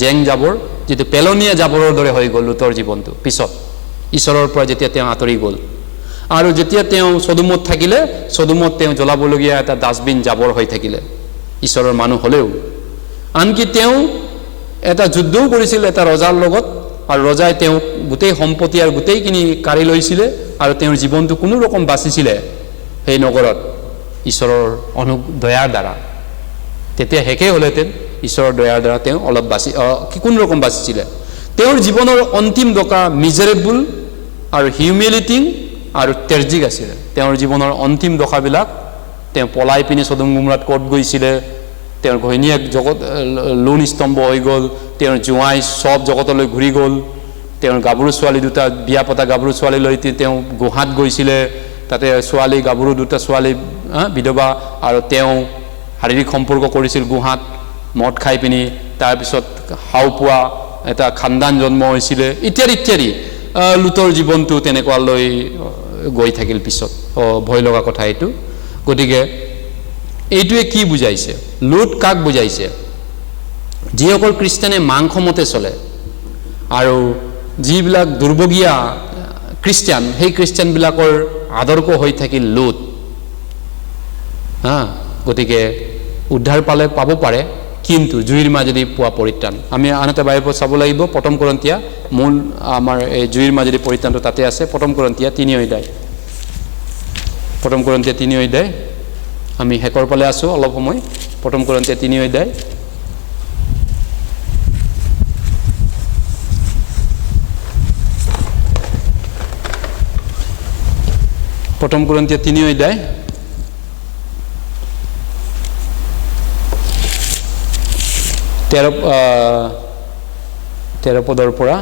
জেং জাবৰ, যিটো পেলনীয়া জাবৰৰ দৰে হৈ গ'ল লুতৰ জীৱনটো পিছত, ঈশ্বৰৰ পৰা যেতিয়া তেওঁ আঁতৰি গ'ল। আৰু যেতিয়া তেওঁ চদুমত থাকিলে, চদুমত তেওঁ জ্বলাবলগীয়া এটা ডাষ্টবিন জাবৰ হৈ থাকিলে ঈশ্বৰৰ মানুহ হ'লেও। আনকি তেওঁ এটা যুদ্ধও কৰিছিল এটা ৰজাৰ লগত, আৰু ৰজাই তেওঁক গোটেই সম্পত্তি আৰু গোটেইখিনি কাঢ়ি লৈছিলে, আৰু তেওঁৰ জীৱনটো কোনো ৰকম বাচিছিলে সেই নগৰত ঈশ্বৰৰ দয়াৰ দ্বাৰা। তেতিয়া শেষেই হ'লহেঁতেন, ঈশ্বৰৰ দয়াৰ দ্বাৰা তেওঁ অলপ কোনো ৰকম বাচিছিলে। তেওঁৰ জীৱনৰ অন্তিম দশা মিজাৰেবল আৰু হিউমিলিটিং আৰু ট্ৰেজিক আছিলে। তেওঁৰ জীৱনৰ অন্তিম দশাবিলাক, তেওঁ পলাই পিনি চদুম গোমৰাত ক'ত গৈছিলে, তেওঁৰ ঘৈণীয়েক জগত লোণ স্তম্ভ হৈ গ'ল, তেওঁৰ জোঁৱাই চব জগতলৈ ঘূৰি গ'ল, তেওঁৰ গাভৰু ছোৱালী দুটা বিয়া পতা গাভৰু ছোৱালীলৈ তেওঁ গুহাত গৈছিলে, তাতে ছোৱালী গাভৰু দুটা ছোৱালী বিধৱা, আৰু তেওঁ শাৰীৰিক সম্পৰ্ক কৰিছিল গুহাত মদ খাই পিনি, তাৰপিছত হাও পোৱা এটা খানদান জন্ম হৈছিলে ইত্যাদি ইত্যাদি। লুতৰ জীৱনটো তেনেকুৱালৈ গৈ থাকিল পিছত। ভয় লগা কথা এইটো। গতিকে এইটোৱে কি বুজাইছে? লুত কাক বুজাইছে? যিসকল খ্ৰীষ্টানে মাংস মতে চলে আৰু যিবিলাক দুৰ্ভগীয়া খ্ৰীষ্টান, সেই খ্ৰীষ্টানবিলাকৰ আদৰ্শ হৈ থাকিল লুত। গতিকে উদ্ধাৰ পাব পাৰে, কিন্তু জুইৰ মাজেদি পোৱা পৰিত্ৰাণ। আমি আনহাতে বাইবেলত চাব লাগিব, প্ৰথম কৰিন্থিয়া মূল আমাৰ এই জুইৰ মাজেদি পৰিত্ৰাণটো তাতে আছে। প্ৰথম কৰিন্থিয়া 3 অধ্যায়, প্ৰথম কৰিন্থিয়া 3 অধ্যায়, আমি শেষৰ ফালে আছোঁ অলপ সময়। প্ৰথম কৰিন্থিয়া 3 অধ্যায়, প্ৰথম কৰিন্থিয়া 3 অধ্যায় 13 পদৰ পৰা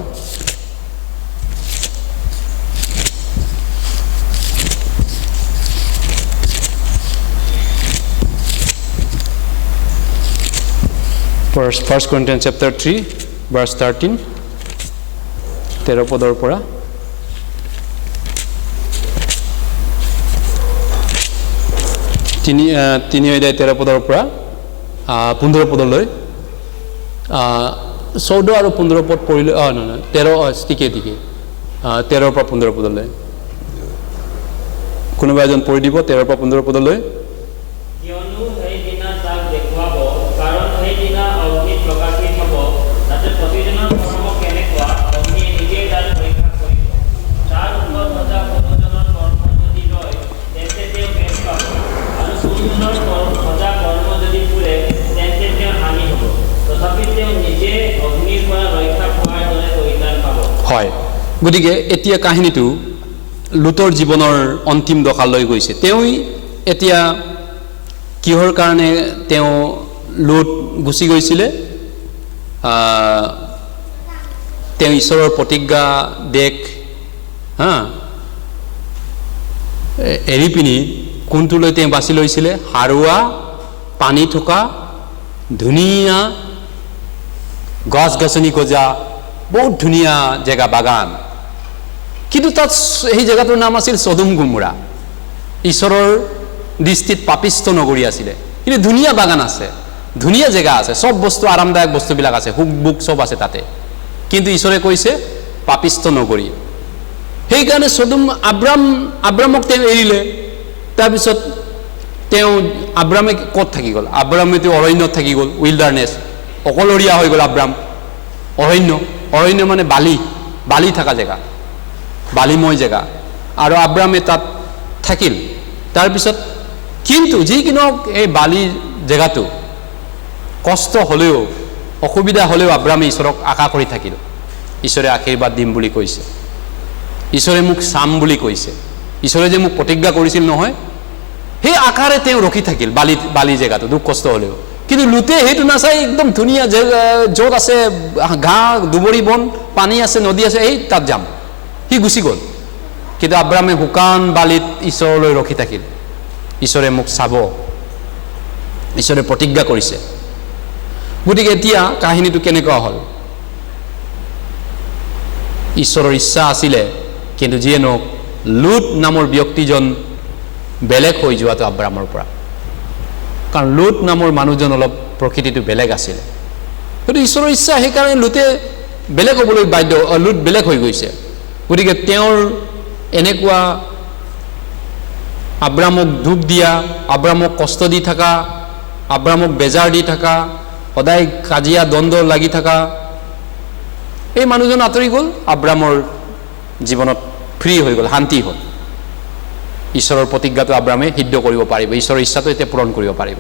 1 Corinthians chapter 3 verse 13, 13 পদৰ পৰা 3 অধ্যায় 13 পদৰ পৰা 15 পদলৈ। 14 আৰু 15 পদ পঢ়িলে 13 ঠিকে 13 পৰা 15 পদলৈ কোনোবা এজন পঢ়ি দিব। 13 পৰা 15 পদলৈ। হয়, গতিকে এতিয়া কাহিনীটো লুতৰ জীৱনৰ অন্তিম দশালৈ গৈছে। তেওঁ এতিয়া কিহৰ কাৰণে তেওঁ লুত গুচি গৈছিলে? তেওঁ ঈশ্বৰৰ প্ৰতিজ্ঞা দেশ এৰি পিনি কোনটোলৈ তেওঁ বাছি লৈছিলে? সাৰুৱা পানী থকা ধুনীয়া গছ গছনি গজা বহুত ধুনীয়া জেগা, বাগান। কিন্তু তাত সেই জেগাটোৰ নাম আছিল সদম গোমৰা। ঈশ্বৰৰ দৃষ্টিত পাপিষ্ট নগৰী আছিলে, কিন্তু ধুনীয়া বাগান আছে, ধুনীয়া জেগা আছে, চব বস্তু আৰামদায়ক বস্তুবিলাক আছে, হুক বুক চব আছে তাতে। কিন্তু ঈশ্বৰে কৈছে পাপিষ্ট নগৰী। সেইকাৰণে আব্ৰামক তেওঁ এৰিলে। তাৰপিছত আব্ৰামে ক'ত থাকি গ'ল? আব্ৰামেতো অৰণ্যত থাকি গ'ল, উইল্ডাৰনেছ, অকলশৰীয়া হৈ গ'ল আব্ৰাম। অৰণ্য মানে বালি থকা জেগা, বালিময় জেগা, আৰু আব্ৰামে তাত থাকিল। তাৰপিছত কিন্তু যি কি নহওক এই বালি জেগাটো কষ্ট হ'লেও অসুবিধা হ'লেও আব্ৰামে ঈশ্বৰক আশা কৰি থাকিল। ঈশ্বৰে আশীৰ্বাদ দিম বুলি কৈছে, ঈশ্বৰে মোক চাম বুলি কৈছে, ঈশ্বৰে যে মোক প্ৰতিজ্ঞা কৰিছিল নহয়, সেই আশাৰে তেওঁ ৰখি থাকিল বালি জেগাটো, দুখ কষ্ট হ'লেও। কিন্তু লুতে সেইটো নাচাই একদম ধুনীয়া য'ত আছে ঘাঁহ দুবৰি বন, পানী আছে, নদী আছে, এই তাত যাম, সি গুচি গ'ল। কিন্তু আব্ৰামে শুকান বালিত ঈশ্বৰলৈ ৰখি থাকিল। ঈশ্বৰে মোক চাব, ঈশ্বৰে প্ৰতিজ্ঞা কৰিছে। গতিকে এতিয়া কাহিনীটো কেনেকুৱা হ'ল? ঈশ্বৰৰ ইচ্ছা আছিলে, কিন্তু যিয়ে নহওক লুত নামৰ ব্যক্তিজন বেলেগ হৈ যোৱাটো আব্ৰামৰ পৰা। কাৰণ লুত নামৰ মানুহজন অলপ প্ৰকৃতিটো বেলেগ আছিলে। গতিকে ঈশ্বৰৰ ইচ্ছা, সেইকাৰণে লুতে বেলেগ হ'বলৈ বাধ্য, লুত বেলেগ হৈ গৈছে। গতিকে তেওঁৰ এনেকুৱা আব্ৰামক দুখ দিয়া, আব্ৰামক কষ্ট দি থকা, আব্ৰামক বেজাৰ দি থকা, সদায় কাজিয়া দ্বন্দ্ব লাগি থকা, এই মানুহজন আঁতৰি গ'ল। আব্ৰামৰ জীৱনত ফ্ৰী হৈ গ'ল, শান্তি হ'ল। ঈশ্বৰৰ প্ৰতিজ্ঞাটো আব্ৰামে সিদ্ধ কৰিব পাৰিব, ঈশ্বৰৰ ইচ্ছাটো এতিয়া পূৰণ কৰিব পাৰিব।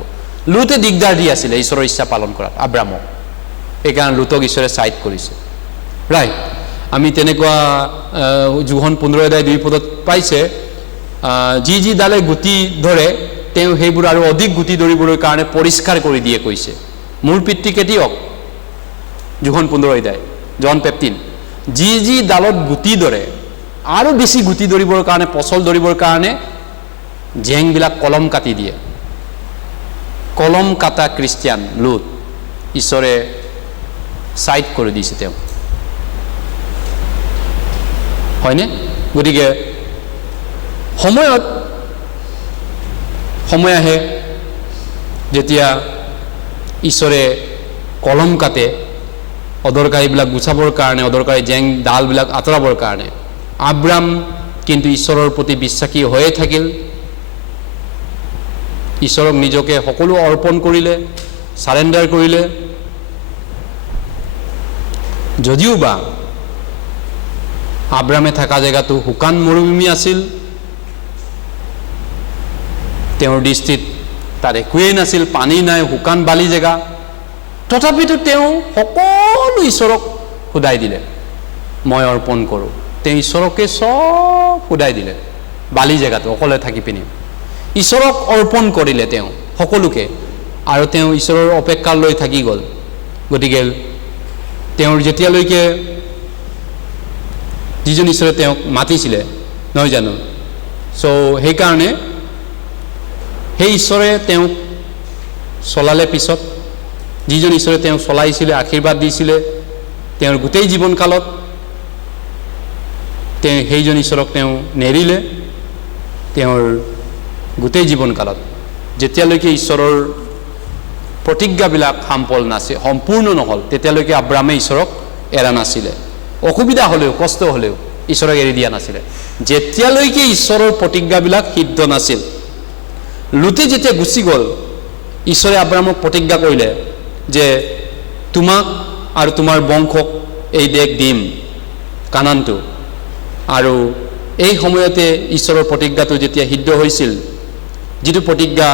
লুতে দিগদাৰ দি আছিলে ঈশ্বৰৰ ইচ্ছা পালন কৰাত আব্ৰামক, সেইকাৰণে লুতক ঈশ্বৰে চাইড কৰিছে। ৰাইট, আমি তেনেকুৱা যোহন 15 অধ্যায় 2 পদত পাইছে, যি ডালে গুটি ধৰে তেওঁ সেইবোৰ আৰু অধিক গুটি ধৰিবৰ কাৰণে পৰিষ্কাৰ কৰি দিয়ে কৈছে মোৰ পিতৃকে দিয়ক যোহন 15 অধ্যায় জন 15 যি ডালত গুটি ধৰে আৰু বেছি গুটি ধৰিবৰ কাৰণে পচল ধৰিবৰ কাৰণে জেংবিলাক কলম কাটি দিয়ে কলম কাটা খ্ৰীষ্টিয়ান লুত ঈশ্বৰে সাইড কৰি দিছে তেওঁ হয়নে গতিকে সময় আহে যেতিয়া ঈশ্বৰে কলম কাটে অদৰকাৰীবিলাক গুচাবৰ কাৰণে অদৰকাৰী জেং ডালবিলাক আঁতৰাবৰ কাৰণে আব্ৰাম কিন্তু ঈশ্বৰৰ প্ৰতি বিশ্বাসী হৈয়ে থাকিল ঈশ্বৰক নিজকে সকলো অৰ্পণ কৰিলে সাৰেন্ডাৰ কৰিলে যদিও বা আব্ৰামে থকা জেগাটো শুকান মৰুভূমি আছিল তেওঁৰ দৃষ্টিত তাৰ একোৱেই নাছিল পানী নাই শুকান বালি জেগা তথাপিতো তেওঁ সকলো ঈশ্বৰক খুদাই দিলে মই অৰ্পণ কৰোঁ তেওঁ ঈশ্বৰকে সব খুদাই দিলে বালি জেগাটো অকলে থাকি পিনি ঈশ্বৰক অৰ্পণ কৰিলে তেওঁ সকলোকে আৰু তেওঁ ঈশ্বৰৰ অপেক্ষা লৈ থাকি গ'ল গতিকে তেওঁৰ যেতিয়ালৈকে যিজন ঈশ্বৰে তেওঁক মাতিছিলে নহয় জানো সো সেইকাৰণে সেই ঈশ্বৰে তেওঁক চলালে পিছত যিজন ঈশ্বৰে তেওঁক চলাইছিলে আশীৰ্বাদ দিছিলে তেওঁৰ গোটেই জীৱনকালত তেওঁ সেইজন ঈশ্বৰক তেওঁ নেৰিলে তেওঁৰ গোটেই জীৱনকালত যেতিয়ালৈকে ঈশ্বৰৰ প্ৰতিজ্ঞাবিলাক সম্পূৰ্ণ নহ'ল তেতিয়ালৈকে আব্ৰামে ঈশ্বৰক এৰা নাছিলে অসুবিধা হ'লেও কষ্ট হ'লেও ঈশ্বৰক এৰি দিয়া নাছিলে যেতিয়ালৈকে ঈশ্বৰৰ প্ৰতিজ্ঞাবিলাক সিদ্ধ নাছিল লুতে যেতিয়া গুচি গ'ল ঈশ্বৰে আব্ৰামক প্ৰতিজ্ঞা কৰিলে যে তোমাক আৰু তোমাৰ বংশক এই দেশ দিম কানানটো আৰু এই সময়তে ঈশ্বৰৰ প্ৰতিজ্ঞাটো যেতিয়া সিদ্ধ হৈছিল যিটো প্ৰতিজ্ঞা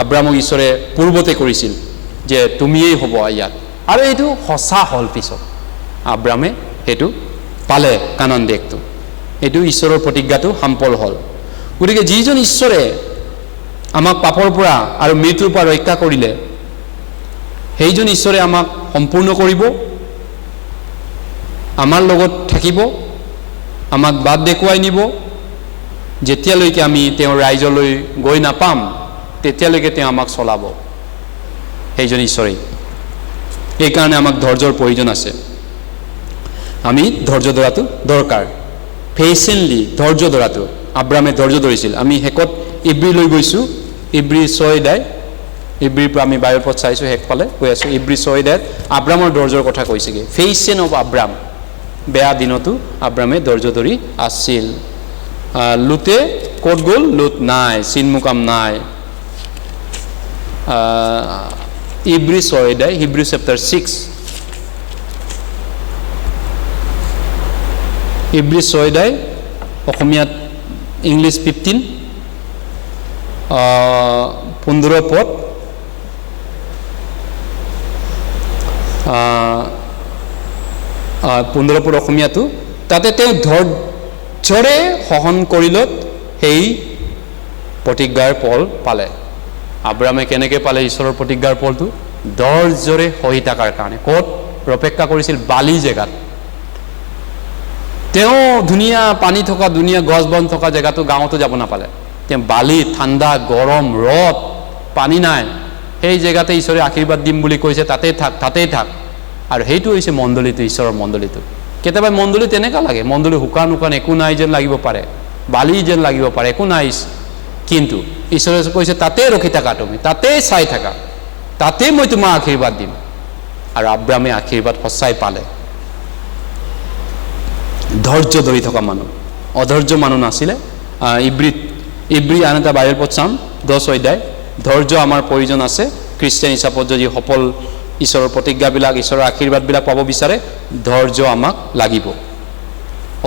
আব্ৰামক ঈশ্বৰে পূৰ্বতে কৰিছিল যে তুমিয়েই হ'ব ইয়াত আৰু এইটো সঁচা হ'ল পিছত আব্ৰামে সেইটো পালে কানান দেশটো এইটো ঈশ্বৰৰ প্ৰতিজ্ঞাটো সম্পূৰ্ণ হ'ল গতিকে যিজন ঈশ্বৰে আমাক পাপৰ পৰা আৰু মৃত্যুৰ পৰা ৰক্ষা কৰিলে সেইজন ঈশ্বৰে আমাক সম্পূৰ্ণ কৰিব আমাৰ লগত থাকিব আমাক বাট দেখুৱাই নিব যেতিয়ালৈকে আমি তেওঁৰ ৰাজ্যলৈ গৈ নাপাম তেতিয়ালৈকে তেওঁ আমাক চলাব সেইজন ঈশ্বৰে এইকাৰণে আমাক ধৈৰ্যৰ প্ৰয়োজন আছে আমি ধৈৰ্য ধৰাটো দৰকাৰ পেচেণ্টলি ধৈৰ্য ধৰাটো আব্ৰামে ধৈৰ্য ধৰিছিল আমি হেকত ইব্ৰী লৈ গৈছোঁ ইব্ৰী 6 অধ্যায় ইব্ৰীৰ পৰা আমি বাইবেল পথ চাইছোঁ শেষ পালে গৈ আছোঁ ইব্ৰী 6 অধ্যায়ত আব্ৰামৰ ধৈৰ্যৰ কথা কৈছেগৈ ফেইচেন অফ আব্ৰাম বেয়া দিনতো আব্ৰামে ধৈৰ্য ধৰি আছিল লুতে ক'ত গ'ল লুত নাই চিনমুকাম নাই ইব্ৰী 6 অধ্যায় হিব্ৰু চেপ্টাৰ 6 ইব্ৰী 6 অধ্যায় অসমীয়াত ইংলিছ 15 15 পদ 15 পদ অসমীয়াটো তাতে তেওঁ ধৈৰ্যৰে সহন কৰিলত সেই প্ৰতিজ্ঞাৰ ফল পালে আব্ৰামে কেনেকৈ পালে ঈশ্বৰৰ প্ৰতিজ্ঞাৰ ফলটো ধৈৰ্যৰে সহি থকাৰ কাৰণে ক'ত অপেক্ষা কৰিছিল বালি জেগাত তেওঁ ধুনীয়া পানী থকা ধুনীয়া গছ বন থকা জেগাটো গাঁৱতো যাব নাপালে তেওঁ বালি ঠাণ্ডা গৰম ৰদ পানী নাই সেই জেগাতে ঈশ্বৰে আশীৰ্বাদ দিম বুলি কৈছে তাতেই থাক আৰু সেইটো হৈছে মণ্ডলীটো ঈশ্বৰৰ মণ্ডলীটো কেতিয়াবা মণ্ডলী তেনেকুৱা লাগে মণ্ডলী শুকান একো নাই যেন লাগিব পাৰে বালি যেন লাগিব পাৰে একো নাই কিন্তু ঈশ্বৰে কৈছে তাতে ৰখি থাকা তুমি তাতে চাই থাকা তাতে মই তোমাক আশীৰ্বাদ দিম আৰু আব্ৰামে আশীৰ্বাদ সঁচাই পালে ধৈৰ্য ধৰি থকা মানুহ অধৈৰ্য মানুহ নাছিলে ইব্ৰী আন এটা বাইবেল পথ চাম 10 অধ্যায় ধৈৰ্য আমাৰ প্ৰয়োজন আছে খ্ৰীষ্টিয়ান হিচাপত যদি সফল ঈশ্বৰৰ প্ৰতিজ্ঞাবিলাক ঈশ্বৰৰ আশীৰ্বাদবিলাক পাব বিচাৰে ধৈৰ্য আমাক লাগিব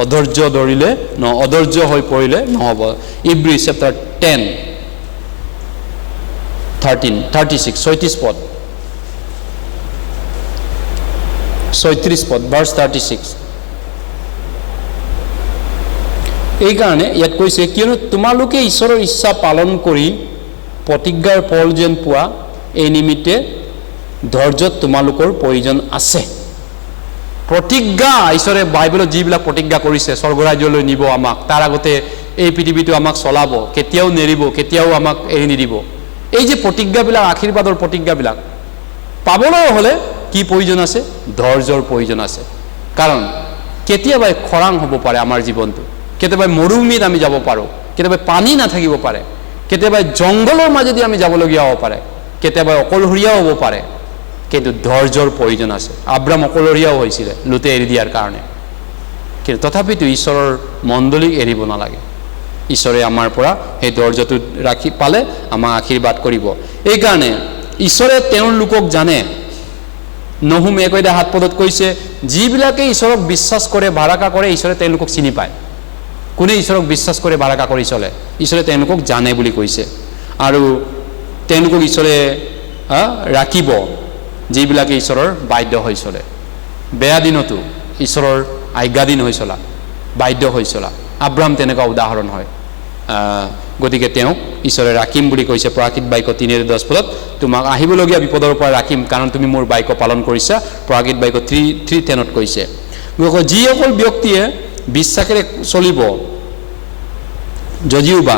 অধৈৰ্য ধৰিলে অধৈৰ্য হৈ পৰিলে নহ'ব ইব্ৰী চেপ্টাৰ 10 36 পদ 36 পদ ভাৰ্ছ 36 এইকাৰণে ইয়াত কৈছে কিয়নো তোমালোকে ঈশ্বৰৰ ইচ্ছা পালন কৰি প্ৰতিজ্ঞাৰ ফল যেন পোৱা এই নিমিত্তে ধৈৰ্যত তোমালোকৰ প্ৰয়োজন আছে। প্ৰতিজ্ঞা ঈশ্বৰে বাইবেলত যিবিলাক প্ৰতিজ্ঞা কৰিছে স্বৰ্গৰাজ্যলৈ নিব আমাক, তাৰ আগতে এই পৃথিৱীটো আমাক চলাব, কেতিয়াও নেৰিব, কেতিয়াও আমাক এৰি নিদিব। এই যে প্ৰতিজ্ঞাবিলাক, আশীৰ্বাদৰ প্ৰতিজ্ঞাবিলাক পাবলৈ হ'লে কি প্ৰয়োজন আছে? ধৈৰ্যৰ প্ৰয়োজন আছে। কাৰণ কেতিয়াবা খৰাং হ'ব পাৰে আমাৰ জীৱনটো, কেতিয়াবা মৰুভূমিত আমি যাব পাৰোঁ, কেতিয়াবা পানী নাথাকিব পাৰে, কেতিয়াবা জংঘলৰ মাজেদি আমি যাবলগীয়া হ'ব পাৰে, কেতিয়াবা অকলশৰীয়াও হ'ব পাৰে, কিন্তু ধৈৰ্যৰ প্ৰয়োজন আছে। আব্ৰাম অকলশৰীয়াও হৈছিলে লোতে এৰি দিয়াৰ কাৰণে, কিন্তু তথাপিতো ঈশ্বৰৰ মণ্ডলীক এৰিব নালাগে। ঈশ্বৰে আমাৰ পৰা সেই ধৈৰ্যটো ৰাখি পালে আমাক আশীৰ্বাদ কৰিব। এইকাৰণে ঈশ্বৰে তেওঁৰ লোকক জানে। নহুম 1:7 কৈছে, যিবিলাকে ঈশ্বৰক বিশ্বাস কৰে, ভাৰাকা কৰে, ঈশ্বৰে তেওঁলোকক চিনি পায়। কোনে ঈশ্বৰক বিশ্বাস কৰে, ভাৰাকা কৰি চলে, ঈশ্বৰে তেওঁলোকক জানে বুলি কৈছে। আৰু তেওঁলোকক ঈশ্বৰে ৰাখিব যিবিলাকে ঈশ্বৰৰ বাধ্য হৈ চলে। বেয়া দিনতো ঈশ্বৰৰ আজ্ঞাধীন হৈ চলা, বাধ্য হৈ চলা। আব্ৰাম তেনেকুৱা উদাহৰণ হয়। গতিকে তেওঁক ঈশ্বৰে ৰাখিম বুলি কৈছে। প্ৰকাশিত বাক্য 3:10 তোমাক আহিবলগীয়া বিপদৰ পৰা ৰাখিম, কাৰণ তুমি মোৰ বাক্য পালন কৰিছা। প্ৰকাশিত বাক্য 3:10 কৈছে। যিসকল ব্যক্তিয়ে বিশ্বাসেৰে চলিব, যদিও বা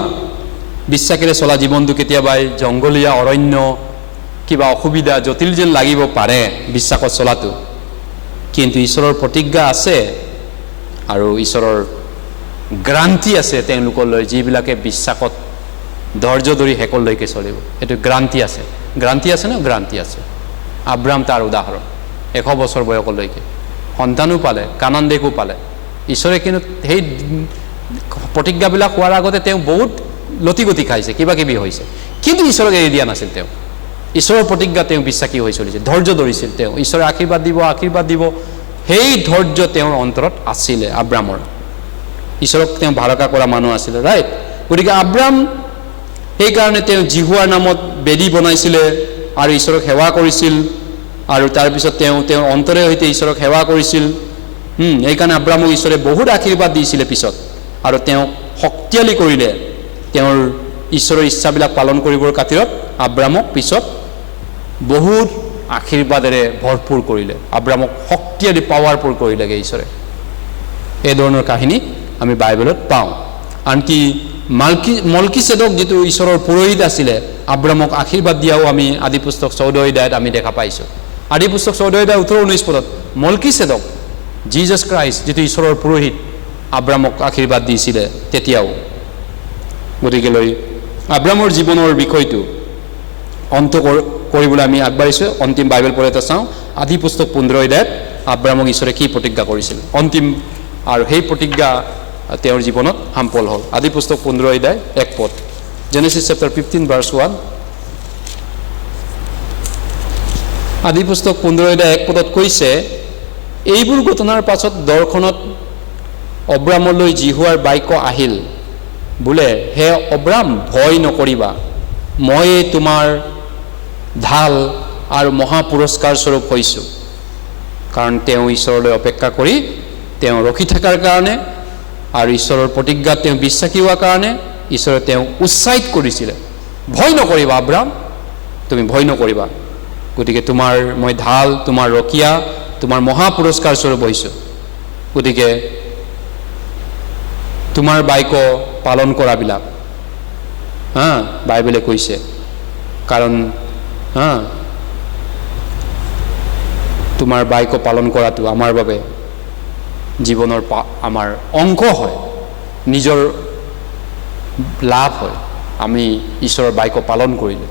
বিশ্বাসেৰে চলা জীৱনটো কেতিয়াবা জংঘলীয়া অৰণ্য, কিবা অসুবিধা, জটিল যেন লাগিব পাৰে বিশ্বাসত চলাটো, কিন্তু ঈশ্বৰৰ প্ৰতিজ্ঞা আছে আৰু ঈশ্বৰৰ গ্ৰান্তি আছে তেওঁলোকলৈ, যিবিলাকে বিশ্বাসত ধৈৰ্য ধৰি শেষলৈকে চলিব। এইটো গ্ৰান্তি আছে। গ্ৰান্তি আছে নে? গ্ৰান্তি আছে। আব্ৰাম তাৰ উদাহৰণ। 100 বছৰ বয়সলৈকে সন্তানো পালে, কানান দেশো পালে। ঈশ্বৰে কিন্তু সেই প্ৰতিজ্ঞাবিলাক হোৱাৰ আগতে তেওঁ বহুত লতিগতি খাইছে, কিবা কিবি হৈছে, কিন্তু ঈশ্বৰক এৰি দিয়া নাছিল। তেওঁ ঈশ্বৰৰ প্ৰতিজ্ঞা তেওঁ বিশ্বাসী হৈ চলিছিল, ধৈৰ্য ধৰিছিল। তেওঁ ঈশ্বৰে আশীৰ্বাদ দিব, আশীৰ্বাদ দিব, সেই ধৈৰ্য তেওঁৰ অন্তৰত আছিলে আব্ৰামৰ। ঈশ্বৰক তেওঁ ভাৰকা কৰা মানুহ আছিলে, ৰাইট? গতিকে আব্ৰাম সেইকাৰণে তেওঁ জিহুৱাৰ নামত বেদী বনাইছিলে আৰু ঈশ্বৰক সেৱা কৰিছিল, আৰু তাৰপিছত তেওঁৰ অন্তৰে সৈতে ঈশ্বৰক সেৱা কৰিছিল। সেইকাৰণে আব্ৰামক ঈশ্বৰে বহুত আশীৰ্বাদ দিছিলে পিছত, আৰু তেওঁক শক্তিশালী কৰিলে। তেওঁৰ ঈশ্বৰৰ ইচ্ছাবিলাক পালন কৰিবৰ খাতিৰত আব্ৰামক পিছত বহুত আশীৰ্বাদেৰে ভৰপূৰ কৰিলে, আব্ৰামক শক্তিশালী পাৱাৰফুল কৰিলেগৈ ঈশ্বৰে। এই ধৰণৰ কাহিনী আমি বাইবেলত পাওঁ। আনকি মলকিছেদক যিটো ঈশ্বৰৰ পুৰোহিত আছিলে, আব্ৰামক আশীৰ্বাদ দিয়াও আমি আদি পুস্তক 14 অধ্যায়ত আমি দেখা পাইছোঁ। আদি পুস্তক 14 অধ্যায় 18-19 মলকিছেদক, জিজাছ ক্ৰাইষ্ট যিটো ঈশ্বৰৰ পুৰোহিত, আব্ৰামক আশীৰ্বাদ দিছিলে তেতিয়াও। গতিকেলৈ আব্ৰামৰ জীৱনৰ বিষয়টো অন্ত কৰিবলৈ আমি আগবাঢ়িছোঁ। অন্তিম বাইবেল পঢ়ি এটা চাওঁ। আদি পুস্তক 15 অধ্যায়ত আব্ৰামক ঈশ্বৰে কি প্ৰতিজ্ঞা কৰিছিল, অন্তিম, আৰু সেই প্ৰতিজ্ঞা তেওঁৰ জীৱনত সফল হ'ল। আদি পুস্তক 15 অধ্যায় 1 পদ, জেনেছিছ চেপ্টাৰ 15:1। আদি পুস্তক 15 অধ্যায় 1 পদত কৈছে, এইবোৰ ঘটনাৰ পাছত দৰ্শনত অব্ৰামলৈ জিহুৱাৰ বাক্য আহিল, বোলে, হে অব্ৰাম, ভয় নকৰিবা, ময়ে তোমাৰ ঢাল আৰু মহাপুৰস্কাৰ স্বৰূপ হৈছোঁ। কাৰণ তেওঁ ঈশ্বৰলৈ অপেক্ষা কৰি তেওঁ ৰখি থকাৰ কাৰণে আৰু ঈশ্বৰৰ প্ৰতিজ্ঞাত তেওঁ বিশ্বাসী হোৱাৰ কাৰণে ঈশ্বৰে তেওঁক উৎসাহিত কৰিছিলে। ভয় নকৰিবা আব্ৰাম, তুমি ভয় নকৰিবা, গতিকে তোমাৰ মই ঢাল, তোমাৰ ৰখীয়া, তোমাৰ মহাপুৰস্কাৰ স্বৰূপ হৈছোঁ। গতিকে তোমাৰ বাক্য পালন কৰাবিলাক, বাইবেলে কৈছে, কাৰণ তোমাৰ বাক্য পালন কৰাটো আমাৰ বাবে জীৱনৰ আমাৰ অংশ হয়, নিজৰ লাভ হয়। আমি ঈশ্বৰৰ বাক্য পালন কৰিলে,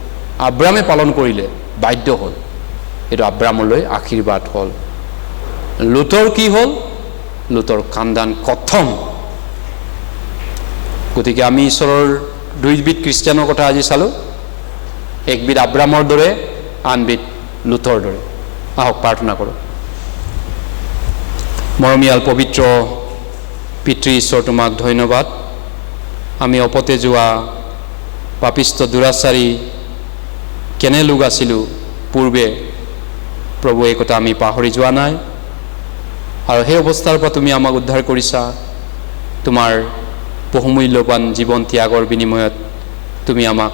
আব্ৰামে পালন কৰিলে, বাধ্য হ'ল, এইটো আব্ৰামলৈ আশীৰ্বাদ হ'ল। লুতৰ কি হ'ল? লুতৰ কান্দান কথম। গতিকে আমি ঈশ্বৰৰ দুইবিধ খ্ৰীষ্টিয়ানৰ কথা আজি চালোঁ, একবিধ আব্ৰামৰ দৰে, আনবিধ লুতৰ দৰে। আহক প্ৰাৰ্থনা কৰোঁ। মৰমীয়াল পবিত্ৰ পিতৃ ঈশ্বৰ, তোমাক ধন্যবাদ। আমি অপতে যোৱা পাপিষ্ট দুৰাচাৰী কেনে লোক আছিলোঁ পূৰ্বে, প্ৰভু, এই কথা আমি পাহৰি যোৱা নাই, আৰু সেই অৱস্থাৰ পৰা তুমি আমাক উদ্ধাৰ কৰিছা। তোমাৰ বহুমূল্যৱান জীৱন ত্যাগৰ বিনিময়ত তুমি আমাক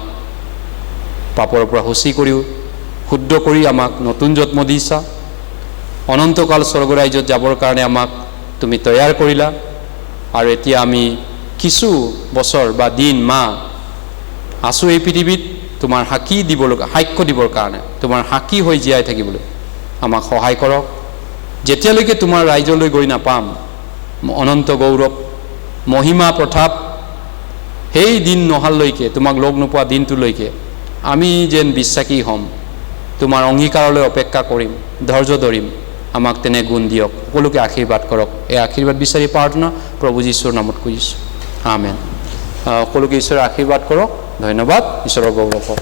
পাপৰ পৰা শুচি কৰিও শুদ্ধ কৰি আমাক নতুন জন্ম দিছা। অনন্তকাল স্বৰ্গৰাজ্যত যাবৰ কাৰণে আমাক তুমি তৈয়াৰ কৰিলা। আৰু এতিয়া আমি কিছু বছৰ বা দিন মাহ আছোঁ এই পৃথিৱীত তোমাৰ সাক্ষী দিবৰ কাৰণে, তোমাৰ সাক্ষী হৈ জীয়াই থাকিবলৈ আমাক সহায় কৰক। যেতিয়ালৈকে তোমাৰ ৰাজ্যলৈ গৈ নাপাম, অনন্ত গৌৰৱ মহিমা প্ৰতাপ সেই দিন নহালৈকে, তোমাক লগ নোপোৱা দিনটোলৈকে আমি যেন বিশ্বাসী হ'ম, তোমাৰ অংগীকাৰলৈ অপেক্ষা কৰিম, ধৈৰ্য ধৰিম। আমাক তেনে গুণ দিয়ক, সকলোকে আশীৰ্বাদ কৰক। এই আশীৰ্বাদ বিচাৰি প্ৰাৰ্থনা প্ৰভু যীশুৰ নামত কৰিছোঁ, আমেন। সকলোকে ঈশ্বৰৰ আশীৰ্বাদ কৰক। ধন্যবাদ। ঈশ্বৰৰ গৌৰৱ হওক।